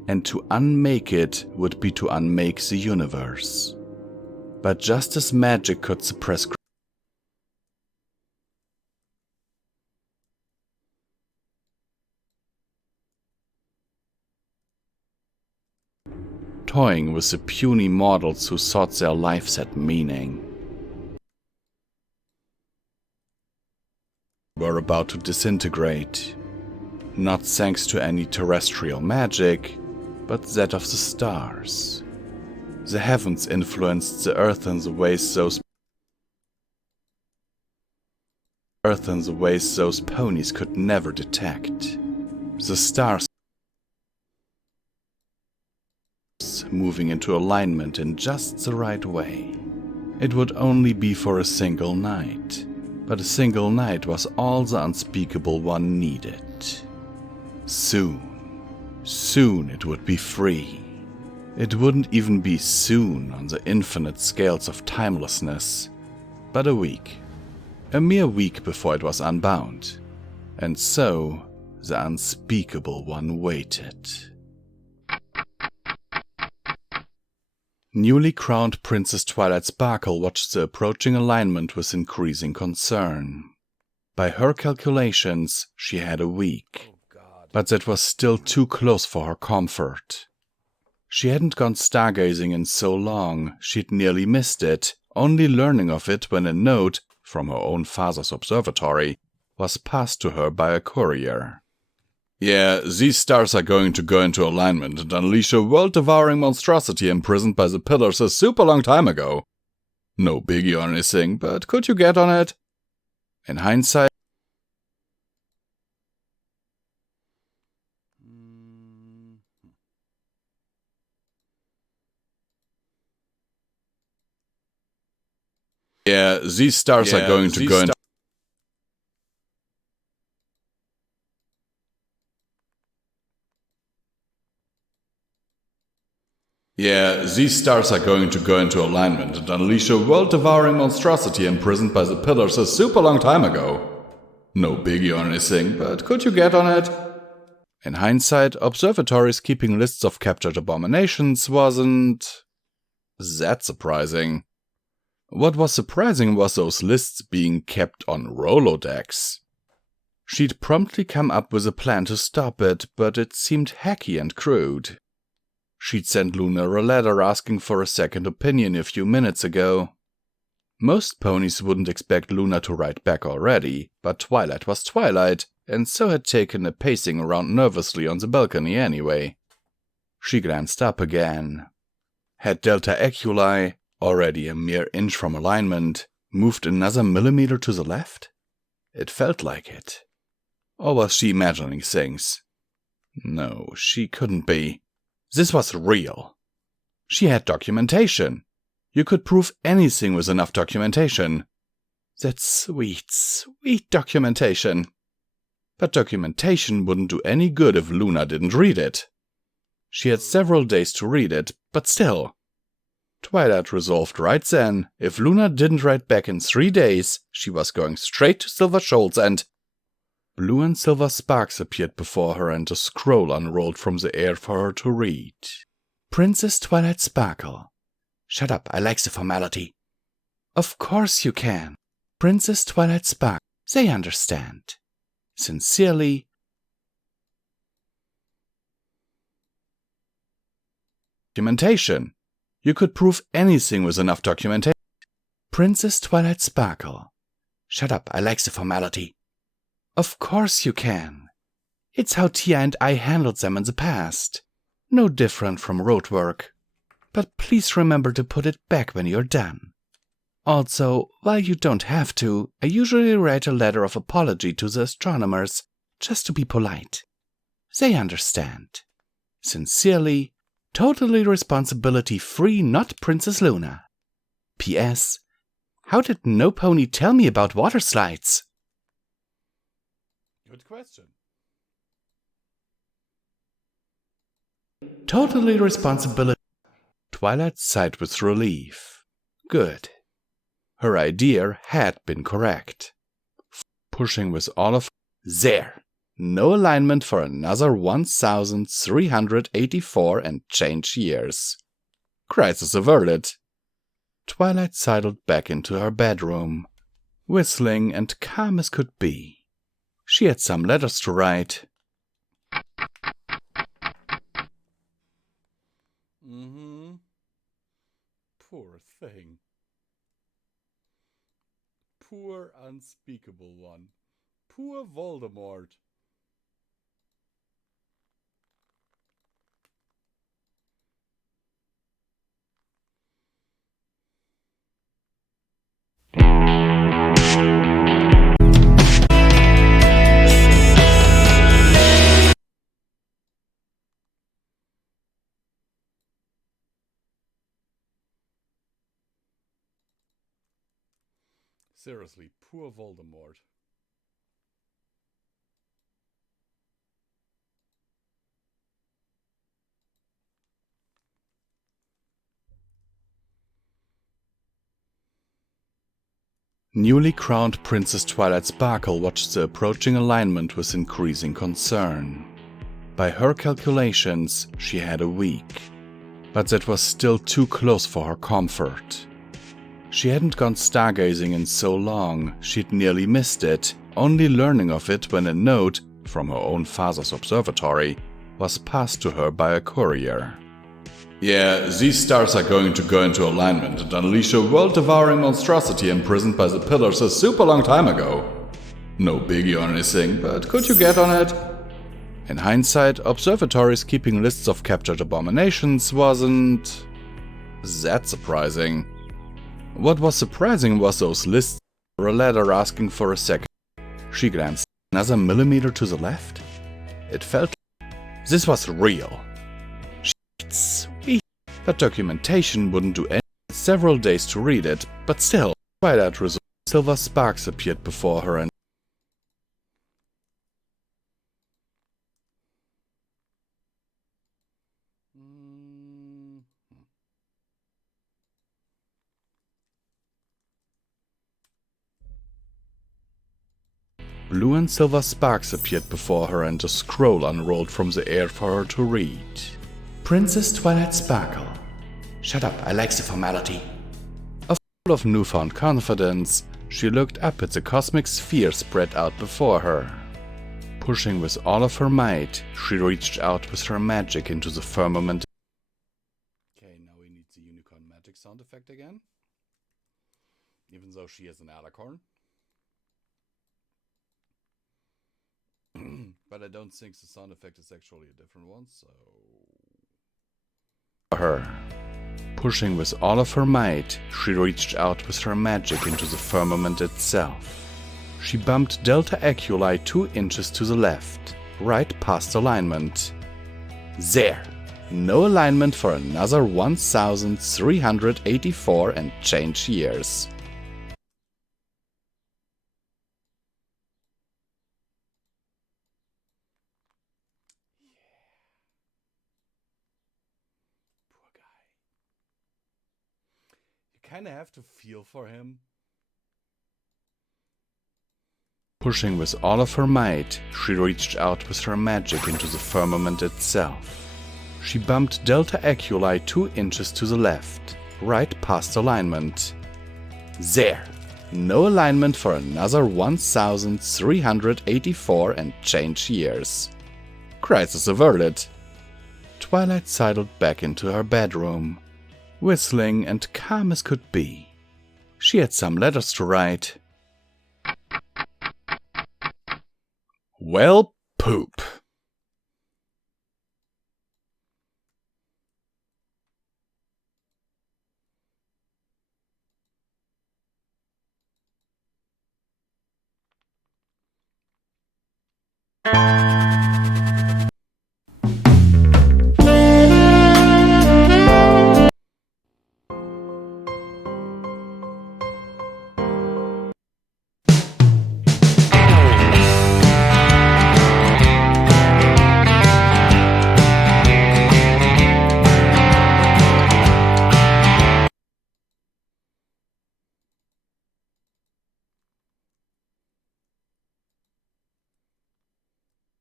and to unmake it would be to unmake the universe. But just as magic could suppress toying with the puny mortals who thought their lives had meaning, were about to disintegrate, not thanks to any terrestrial magic, but that of the stars. The heavens influenced the earth in the ways those ponies could never detect. The stars moving into alignment in just the right way. It would only be for a single night, but a single night was all the unspeakable one needed. Soon it would be free. It wouldn't even be soon on the infinite scales of timelessness, but a week. A mere week before it was unbound. And so, the unspeakable one waited. Newly crowned Princess Twilight Sparkle watched the approaching alignment with increasing concern. By her calculations, she had a week, but that was still too close for her comfort. She hadn't gone stargazing in so long, she'd nearly missed it, only learning of it when a note, from her own father's observatory, was passed to her by a courier. Yeah, these stars are going to go into alignment and unleash a world-devouring monstrosity imprisoned by the pillars a super long time ago. No biggie or anything, but could you get on it? In hindsight, yeah, these stars are going to go into alignment and unleash a world-devouring monstrosity imprisoned by the pillars a super long time ago. No biggie or anything, but could you get on it? In hindsight, observatories keeping lists of captured abominations wasn't that surprising. What was surprising was those lists being kept on Rolodex. She'd promptly come up with a plan to stop it, but it seemed hacky and crude. She'd sent Luna a letter asking for a second opinion a few minutes ago. Most ponies wouldn't expect Luna to write back already, but Twilight was Twilight, and so had taken a pacing around nervously on the balcony anyway. She glanced up again. Had Delta Eculi, already a mere inch from alignment, moved another millimeter to the left? It felt like it. Or was she imagining things? No, she couldn't be. This was real. She had documentation. You could prove anything with enough documentation. That sweet, sweet documentation. But documentation wouldn't do any good if Luna didn't read it. She had several days to read it, but still. Twilight resolved right then, if Luna didn't write back in 3 days, she was going straight to Silver Shoals and... Blue and silver sparks appeared before her and a scroll unrolled from the air for her to read. Princess Twilight Sparkle. Shut up, I like the formality. Of course you can. Princess Twilight Sparkle. They understand. Sincerely, documentation. You could prove anything with enough documentation. Princess Twilight Sparkle. Shut up, I like the formality. Of course you can. It's how Tia and I handled them in the past. No different from road work. But please remember to put it back when you're done. Also, while you don't have to, I usually write a letter of apology to the astronomers, just to be polite. They understand. Sincerely, totally responsibility-free, not Princess Luna. P.S. How did no pony tell me about water slides? Good question. Totally responsibility. Twilight sighed with relief. Good. Her idea had been correct. Pushing with all of... There! no alignment for another 1,384 and change years. Crisis averted. Twilight sidled back into her bedroom, whistling and calm as could be. She had some letters to write. Poor thing. Poor unspeakable one. Poor Voldemort. Seriously, poor Voldemort. Newly crowned Princess Twilight Sparkle watched the approaching alignment with increasing concern. By her calculations, she had a week, but that was still too close for her comfort. She hadn't gone stargazing in so long, she'd nearly missed it, only learning of it when a note, from her own father's observatory, was passed to her by a courier. Yeah, these stars are going to go into alignment and unleash a world-devouring monstrosity imprisoned by the pillars a super long time ago. No biggie or anything, but could you get on it? In hindsight, observatories keeping lists of captured abominations wasn't that surprising. What was surprising was those lists or a letter asking for a second. She glanced another millimeter to the left. It felt like this was real. Sweet. But documentation wouldn't do anything. Several days to read it, but still, Twilight resolved. Silver sparks appeared before her and blue and silver sparks appeared before her and a scroll unrolled from the air for her to read. Princess Twilight Sparkle. Shut up, I like the formality. Full of newfound confidence, she looked up at the cosmic sphere spread out before her. Pushing with all of her might, she reached out with her magic into the firmament. Okay, now we need the unicorn magic sound effect again. Even though she is an alicorn. But I don't think the sound effect is actually a different one, so... Her. Pushing with all of her might, she reached out with her magic into the firmament itself. She bumped Delta Eculi 2 inches to the left, right past alignment. There! No alignment for another 1,384 and change years. Kind of have to feel for him. Pushing with all of her might, she reached out with her magic into the firmament itself. She bumped Delta Eculi 2 inches to the left, right past alignment. There! No alignment for another 1,384 and change years. Crisis averted. Twilight sidled back into her bedroom, whistling and calm as could be. She had some letters to write. Well, poop.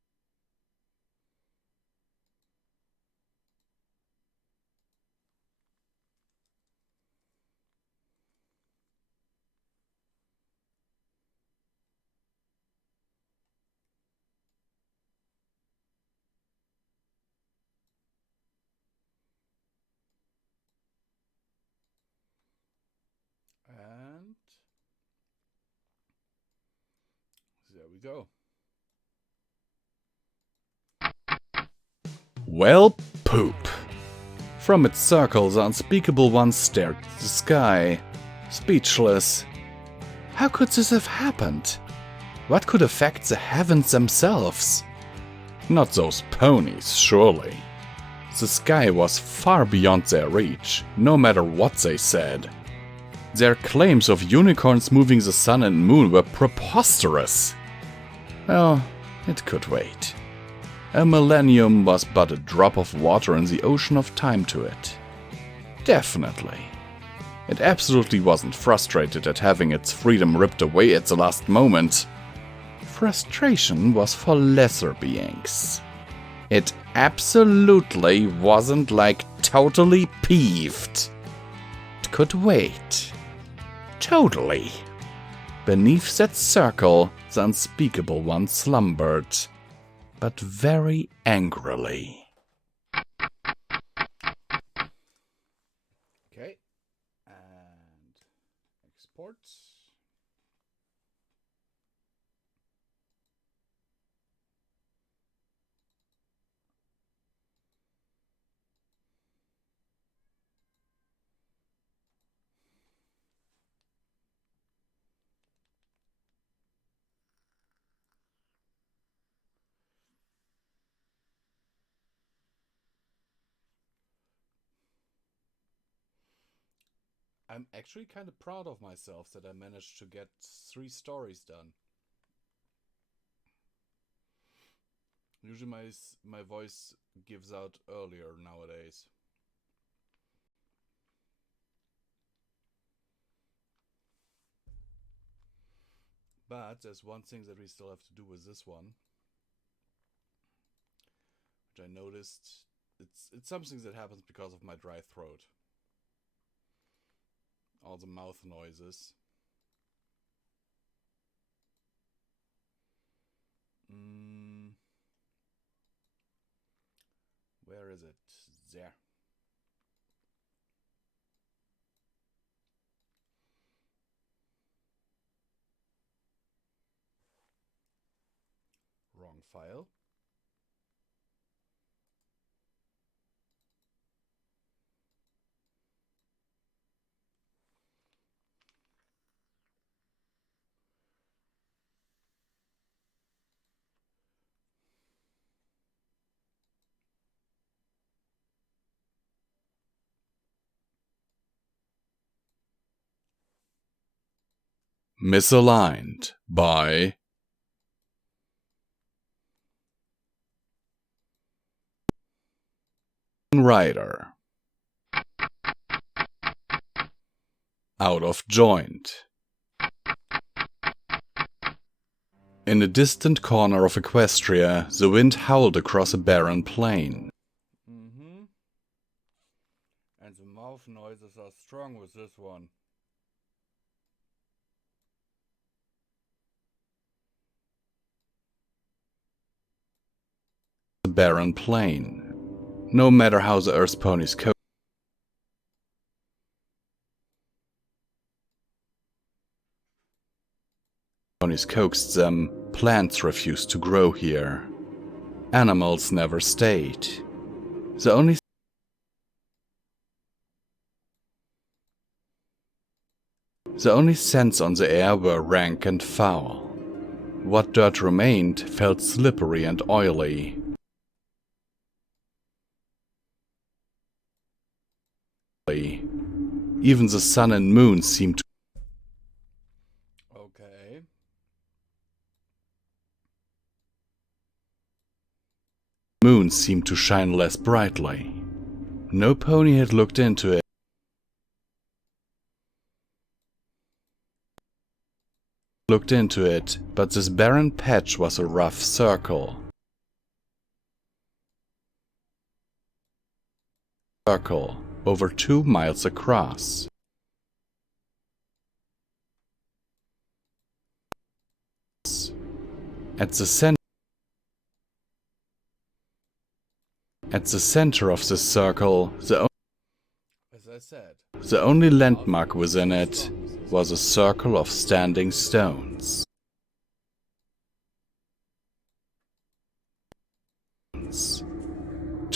Go. Well, poop. From its circle, the unspeakable one stared at the sky, speechless. How could this have happened? What could affect the heavens themselves? Not those ponies, surely. The sky was far beyond their reach, no matter what they said. Their claims of unicorns moving the sun and moon were preposterous. Well, it could wait. A millennium was but a drop of water in the ocean of time to it. Definitely. It absolutely wasn't frustrated at having its freedom ripped away at the last moment. Frustration was for lesser beings. It absolutely wasn't like totally peeved. It could wait. Totally. Beneath that circle, the unspeakable one slumbered, but very angrily. Okay. And export. I'm actually kind of proud of myself that I managed to get 3 stories done. Usually my voice gives out earlier nowadays. But there's one thing that we still have to do with this one, which I noticed. It's something that happens because of my dry throat. All the mouth noises. Where is it? There. Wrong file. Misaligned by Writer. Out of joint. In a distant corner of Equestria, the wind howled across a barren plain. And the mouth noises are strong with this one. A barren plain. No matter how the Earth ponies coaxed them, plants refused to grow here. Animals never stayed. The only scents on the air were rank and foul. What dirt remained felt slippery and oily. Even the sun and moon seemed to shine less brightly. No pony had looked into it. But this barren patch was a rough circle. Over 2 miles across. At the center of this circle, the only landmark within it was a circle of standing stones.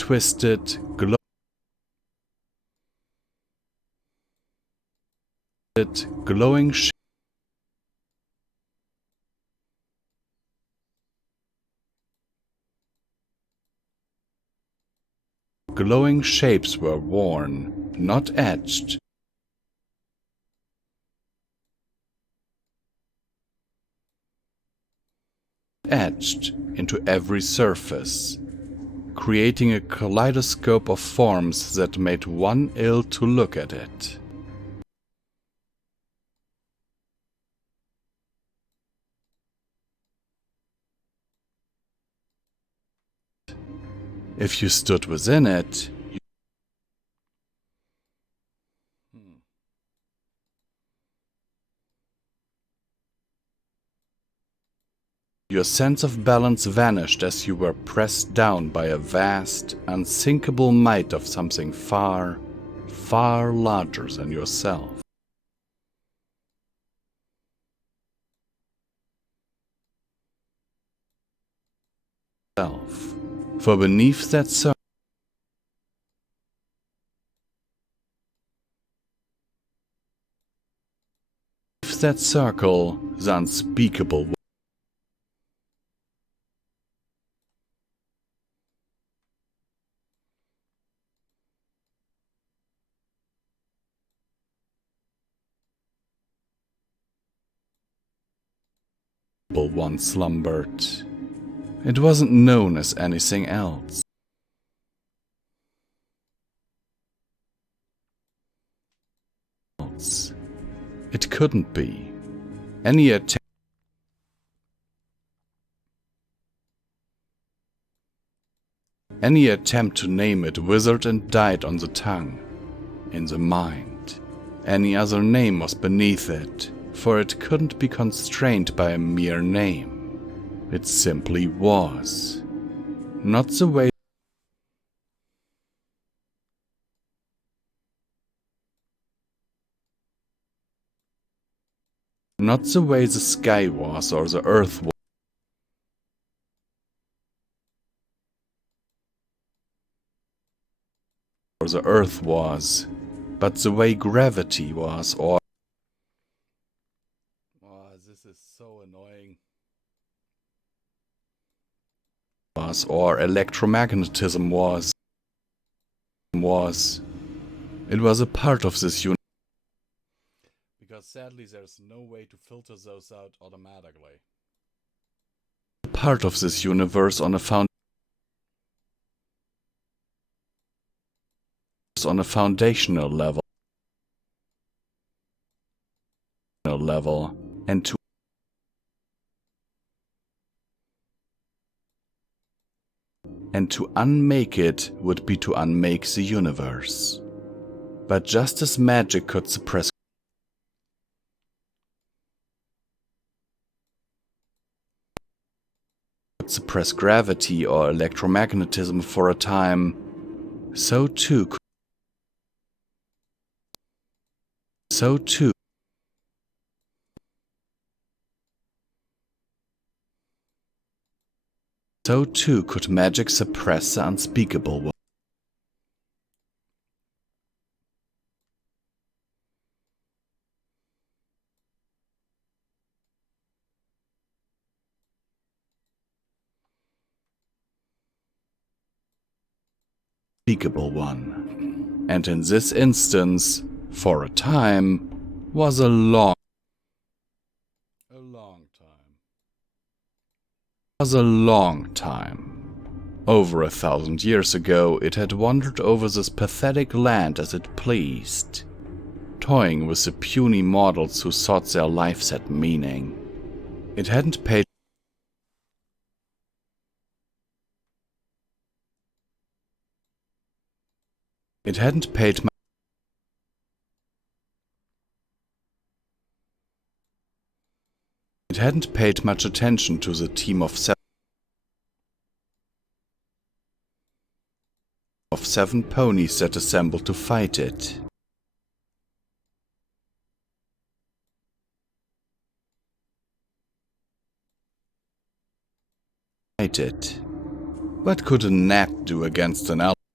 twisted, glowing shapes were worn, not etched, into every surface, creating a kaleidoscope of forms that made one ill to look at it. If you stood within it, your sense of balance vanished as you were pressed down by a vast, unsinkable might of something far, far larger than yourself. For beneath that circle, the unspeakable one slumbered. It wasn't known as anything else. It couldn't be. Any attempt to name it withered and died on the tongue, in the mind. Any other name was beneath it, for it couldn't be constrained by a mere name. It simply was. Not the way the sky was or the earth was. But the way gravity was, or... Oh, this is so annoying. Or electromagnetism was. It was a part of this universe. Because sadly there's no way to filter those out automatically. Part of this universe on a foundational level. And to unmake it would be to unmake the universe. But just as magic could suppress gravity or electromagnetism for a time, so too could magic suppress the unspeakable. One. And in this instance, for a time, was a long time. Over 1,000 years ago, it had wandered over this pathetic land as it pleased, toying with the puny mortals who thought their lives had meaning. It hadn't paid much attention to the team of seven ponies that assembled to fight it. What could a gnat do against an elephant?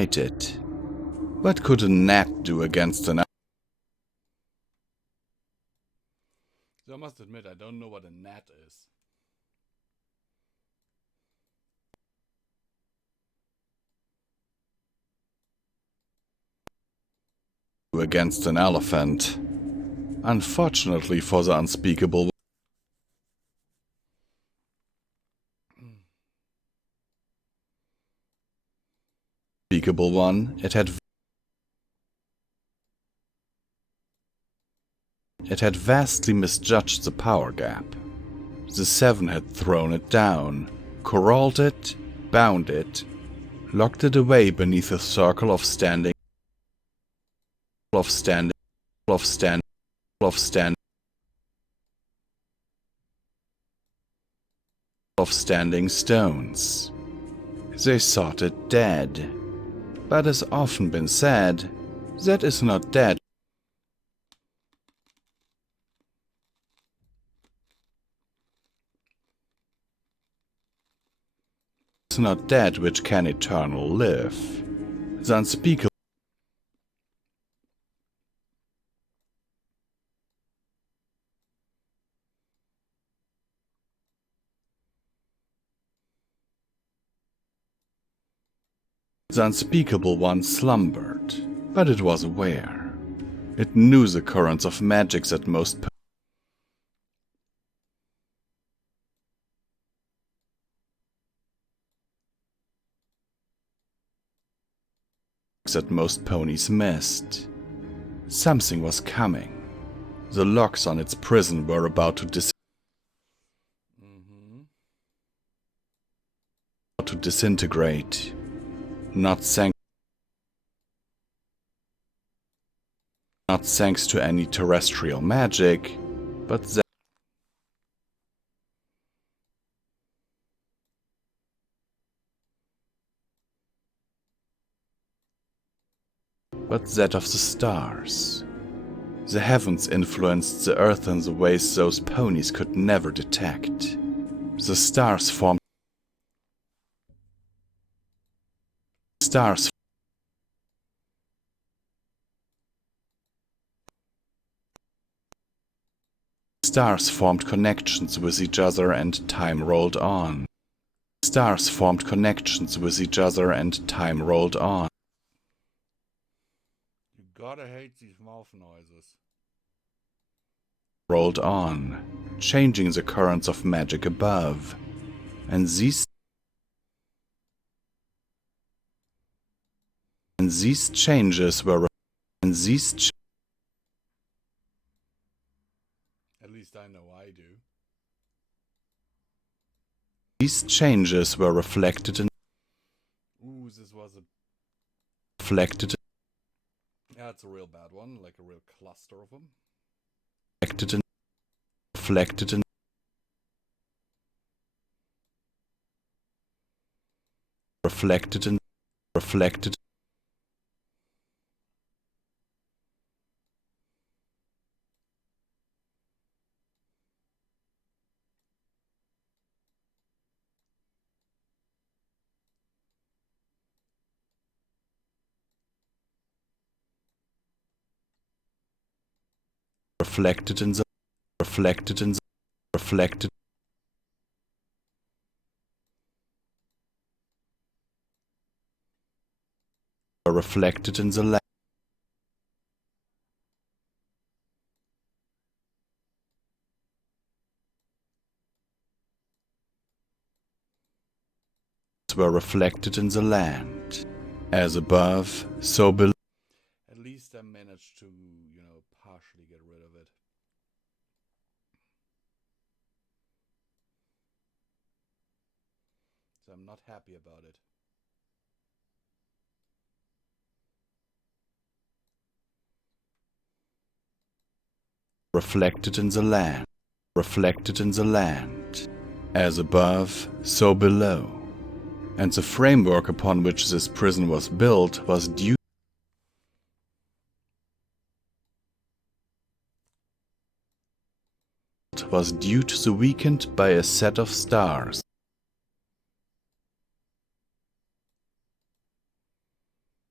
it. What could a gnat do against an So I must admit, I don't know what a gnat is. against an elephant? Unfortunately for the unspeakable one, it had vastly misjudged the power gap. The seven had thrown it down, corralled it, bound it, locked it away beneath a circle of standing stones. They thought it dead, but as often been said, that is not dead. It's not dead which can eternal live. The unspeakable one slumbered, but it was aware. It knew the currents of magics that most ponies missed. Something was coming. The locks on its prison were about to disintegrate. Not thanks to any terrestrial magic, but that of the stars. The heavens influenced the earth in the ways those ponies could never detect. The stars formed connections with each other and time rolled on. Stars formed connections with each other and time rolled on. You gotta hate these mouth noises. Rolled on, changing the currents of magic above. And these changes were At least I know I do. These changes were reflected in this was a... reflected Yeah, it's a real bad one, like a real cluster of them. reflected in reflected in the reflected in the reflected reflected in the land were reflected in the land, as above, so below. At least I managed to, you know, partially get rid of it. So I'm not happy about it. Reflected in the land, reflected in the land, as above, so below. And the framework upon which this prison was built was due to the weakened by a set of stars.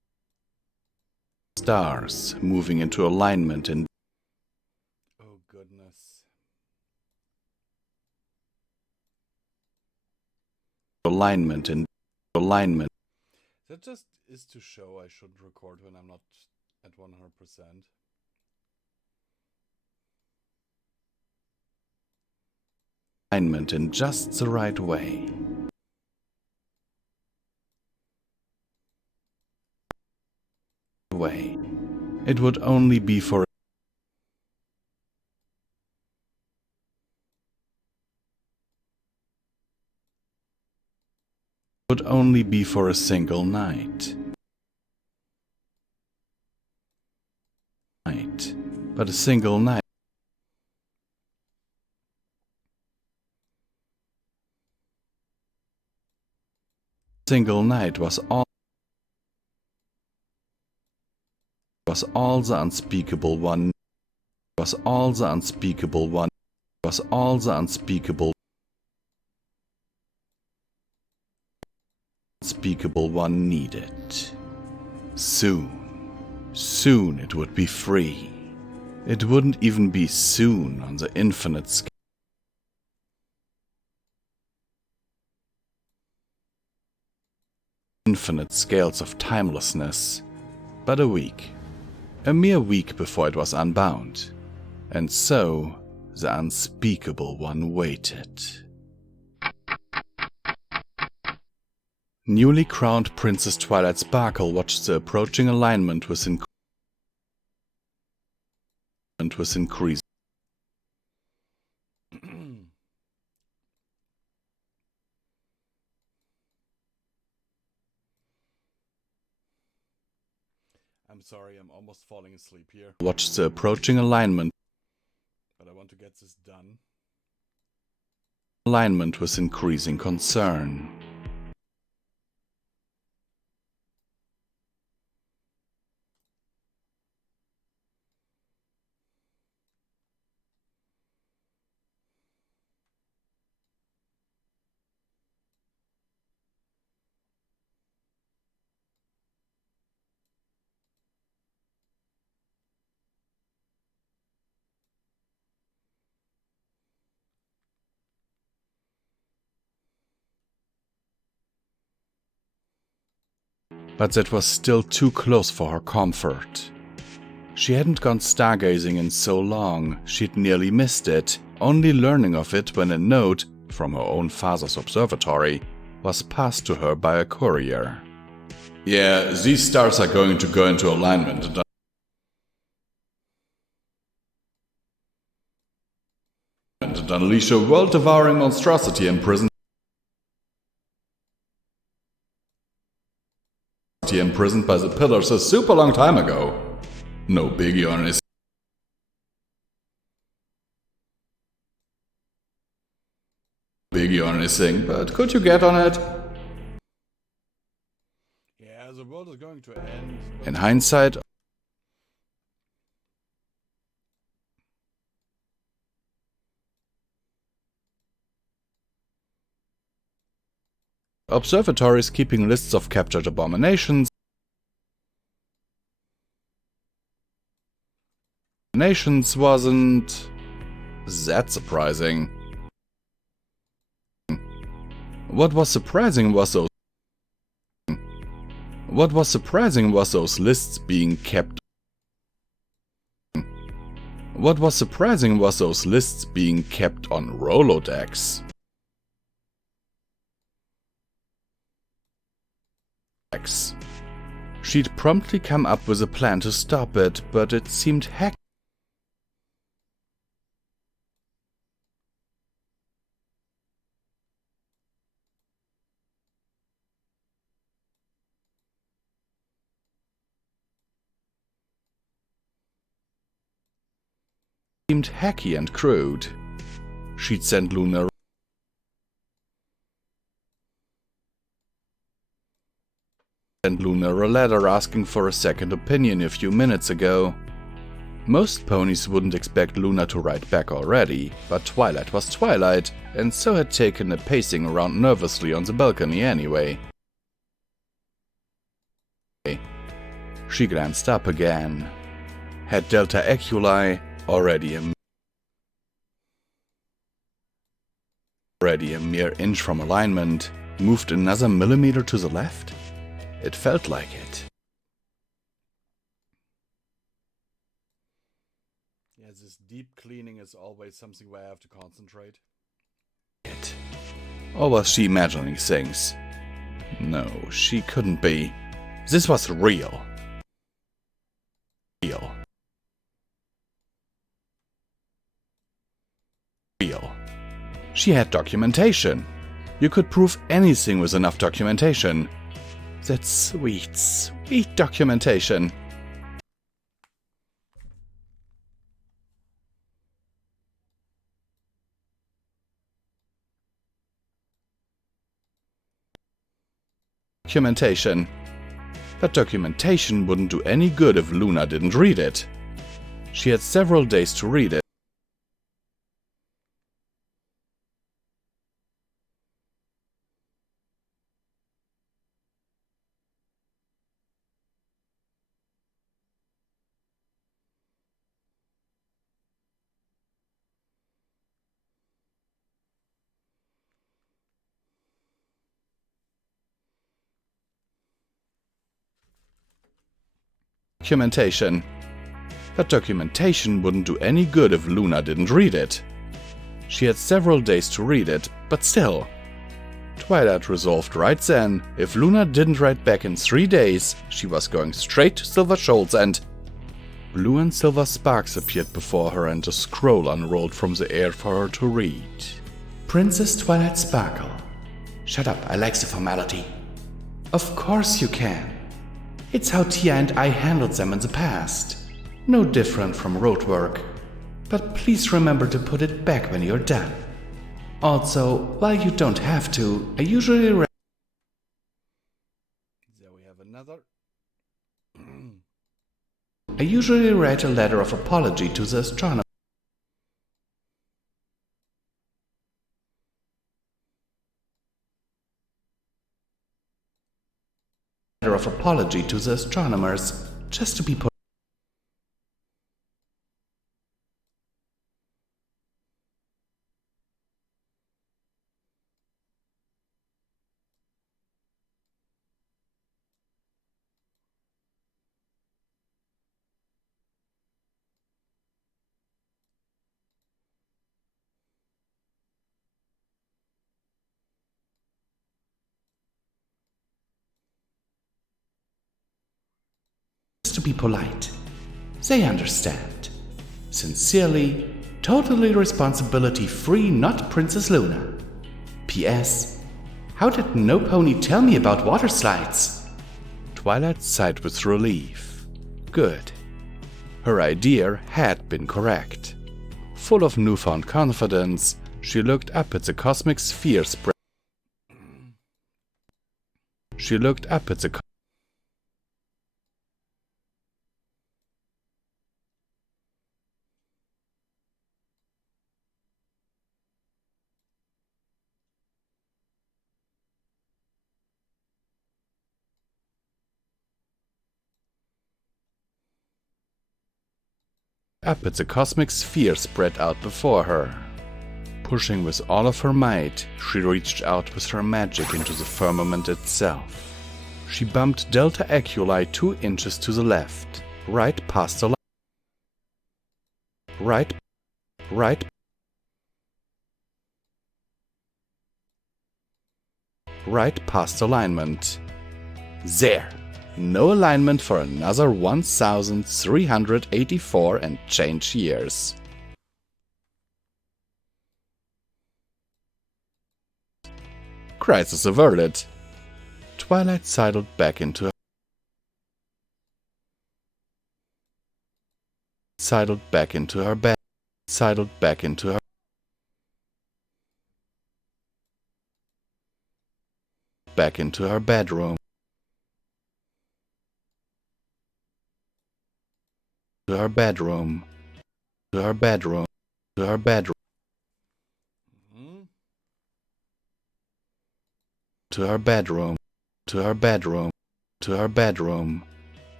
stars moving into alignment in Oh, goodness. alignment. That just is to show I should record when I'm not at 100%. Alignment in just the right way. It would only be for a single night. But a single night. Single night was all the unspeakable one needed. Soon it would be free. It wouldn't even be soon on the infinite scales of timelessness, but a mere week before it was unbound, and so the unspeakable one waited. Newly crowned Princess Twilight Sparkle watched the approaching alignment with increasing. I'm sorry, I'm almost falling asleep here. Watched the approaching alignment. But I want to get this done. Alignment with increasing concern. But that was still too close for her comfort. She hadn't gone stargazing in so long, she'd nearly missed it, only learning of it when a note, from her own father's observatory, was passed to her by a courier. Yeah, these stars are going to go into alignment and unleash a world-devouring monstrosity imprisoned by the pillars a super long time ago. No biggie on his thing, but could you get on it? Yeah, the world is going to end. In hindsight, observatories keeping lists of captured abominations wasn't that surprising. What was surprising was those lists being kept. What was surprising was those lists being kept on Rolodex. She'd promptly come up with a plan to stop it, but it seemed hacky and crude. She'd sent Luna a letter asking for a second opinion a few minutes ago. Most ponies wouldn't expect Luna to write back already, but Twilight was Twilight, and so had taken a pacing around nervously on the balcony anyway. She glanced up again. Had Delta Eculi already a mere inch from alignment moved another millimeter to the left? It felt like it. Yeah, this deep cleaning is always something where I have to concentrate. Or was she imagining things? No, she couldn't be. This was real. Real. She had documentation. You could prove anything with enough documentation. That sweet, sweet documentation. Documentation. But documentation wouldn't do any good if Luna didn't read it. She had several days to read it. Documentation. But documentation wouldn't do any good if Luna didn't read it. She had several days to read it, but still. Twilight resolved right then, if Luna didn't write back in 3 days, she was going straight to Silver Shoals and... Blue and silver sparks appeared before her and a scroll unrolled from the air for her to read. Princess Twilight Sparkle. Shut up, I like the formality. Of course you can. It's how Tia and I handled them in the past. No different from road work. But please remember to put it back when you're done. Also, while you don't have to, I usually There we have another. write a letter of apology to the astronomer. Just to be polite. They understand. Sincerely, totally responsibility-free, not Princess Luna. P.S. How did No Pony tell me about water slides? Twilight sighed with relief. Good. Her idea had been correct. Full of newfound confidence, she looked up at the cosmic sphere spread. Up at the cosmic sphere spread out before her. Pushing with all of her might, she reached out with her magic into the firmament itself. She bumped Delta Eculi 2 inches to the left, right past the right past alignment. There! No alignment for another 1,384 and change years. Crisis averted. Twilight sidled back into her bed. Back into her bedroom. To her bedroom. To her bedroom. To her bedroom. To her bedroom. To her bedroom. To her bedroom.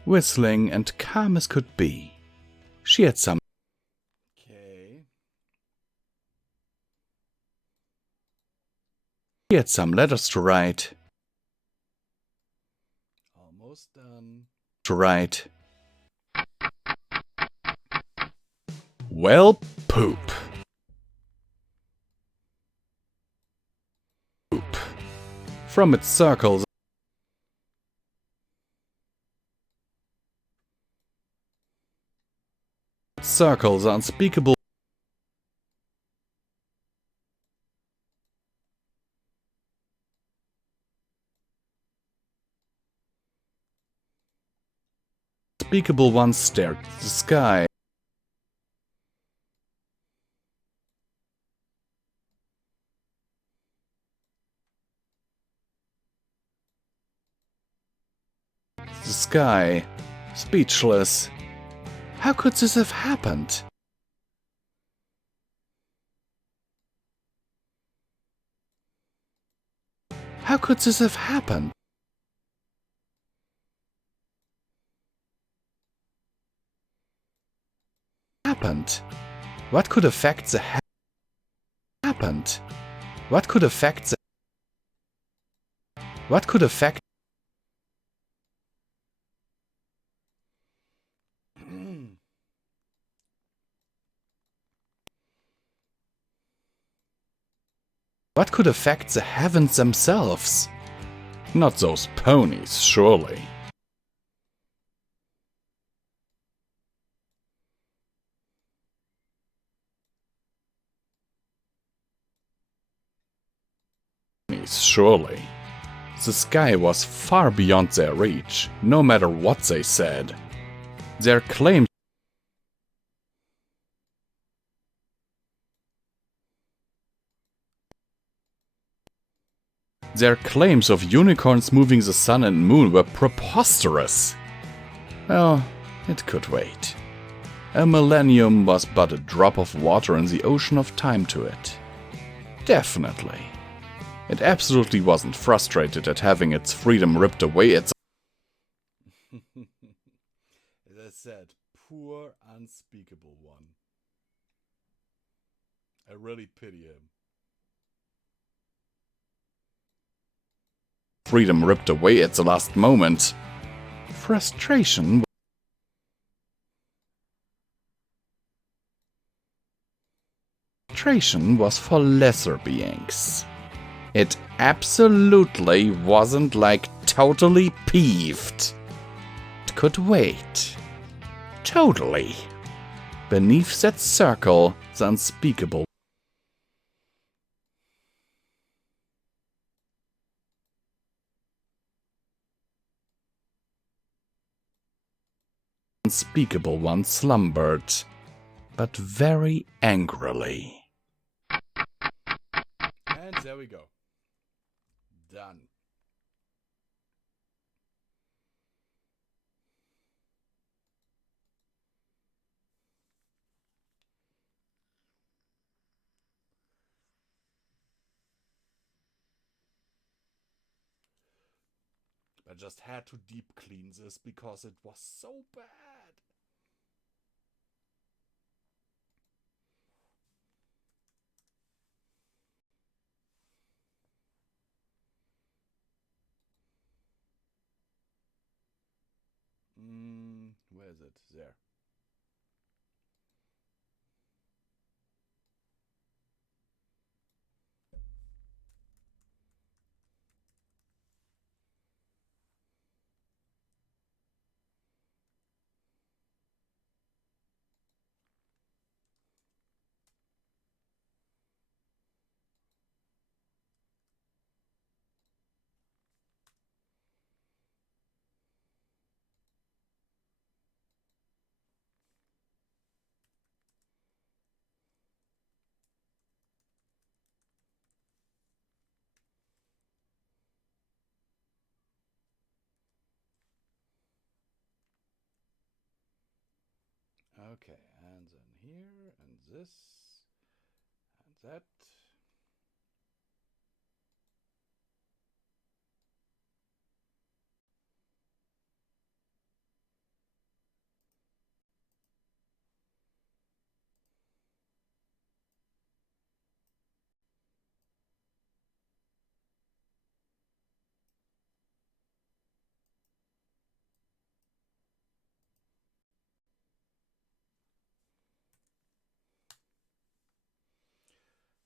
whistling and calm as could be. She had some Okay. letters to write. Almost done. Well, poop. From its circles unspeakable ones stared at the sky. Speechless. How could this have happened? How could this have happened? What could affect the happened? What could affect the What could affect What could affect the heavens themselves? Not those ponies, surely. Surely. The sky was far beyond their reach, no matter what they said. Their claims of unicorns moving the sun and moon were preposterous. Well, it could wait. A millennium was but a drop of water in the ocean of time to it. Definitely. It absolutely wasn't frustrated at having its freedom ripped away. As I said, poor, unspeakable one. I really pity him. Freedom ripped away at the last moment. Frustration was for lesser beings. It absolutely wasn't like totally peeved. It could wait. Totally. Beneath that circle, the unspeakable one slumbered, but very angrily. And there we go. Done. I just had to deep clean this because it was so bad. Where is it? There. Okay, and then here, and this, and that.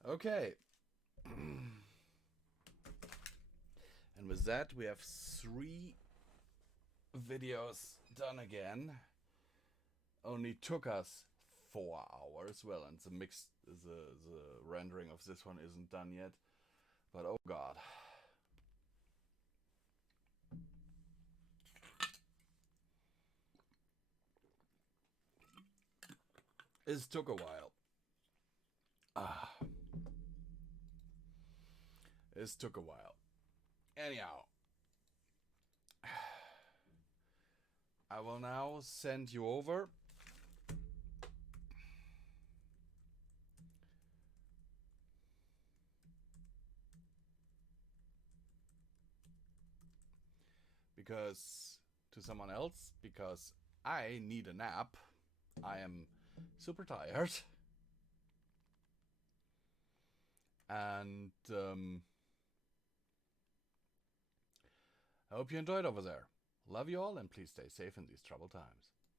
Okay. And with that, we have 3 videos done again. Only took us 4 hours. Well, and the rendering of this one isn't done yet. But oh god. It took a while. It took a while. Anyhow, I will now send you over to someone else because I need a nap. I am super tired. And I hope you enjoyed over there. Love you all and please stay safe in these troubled times.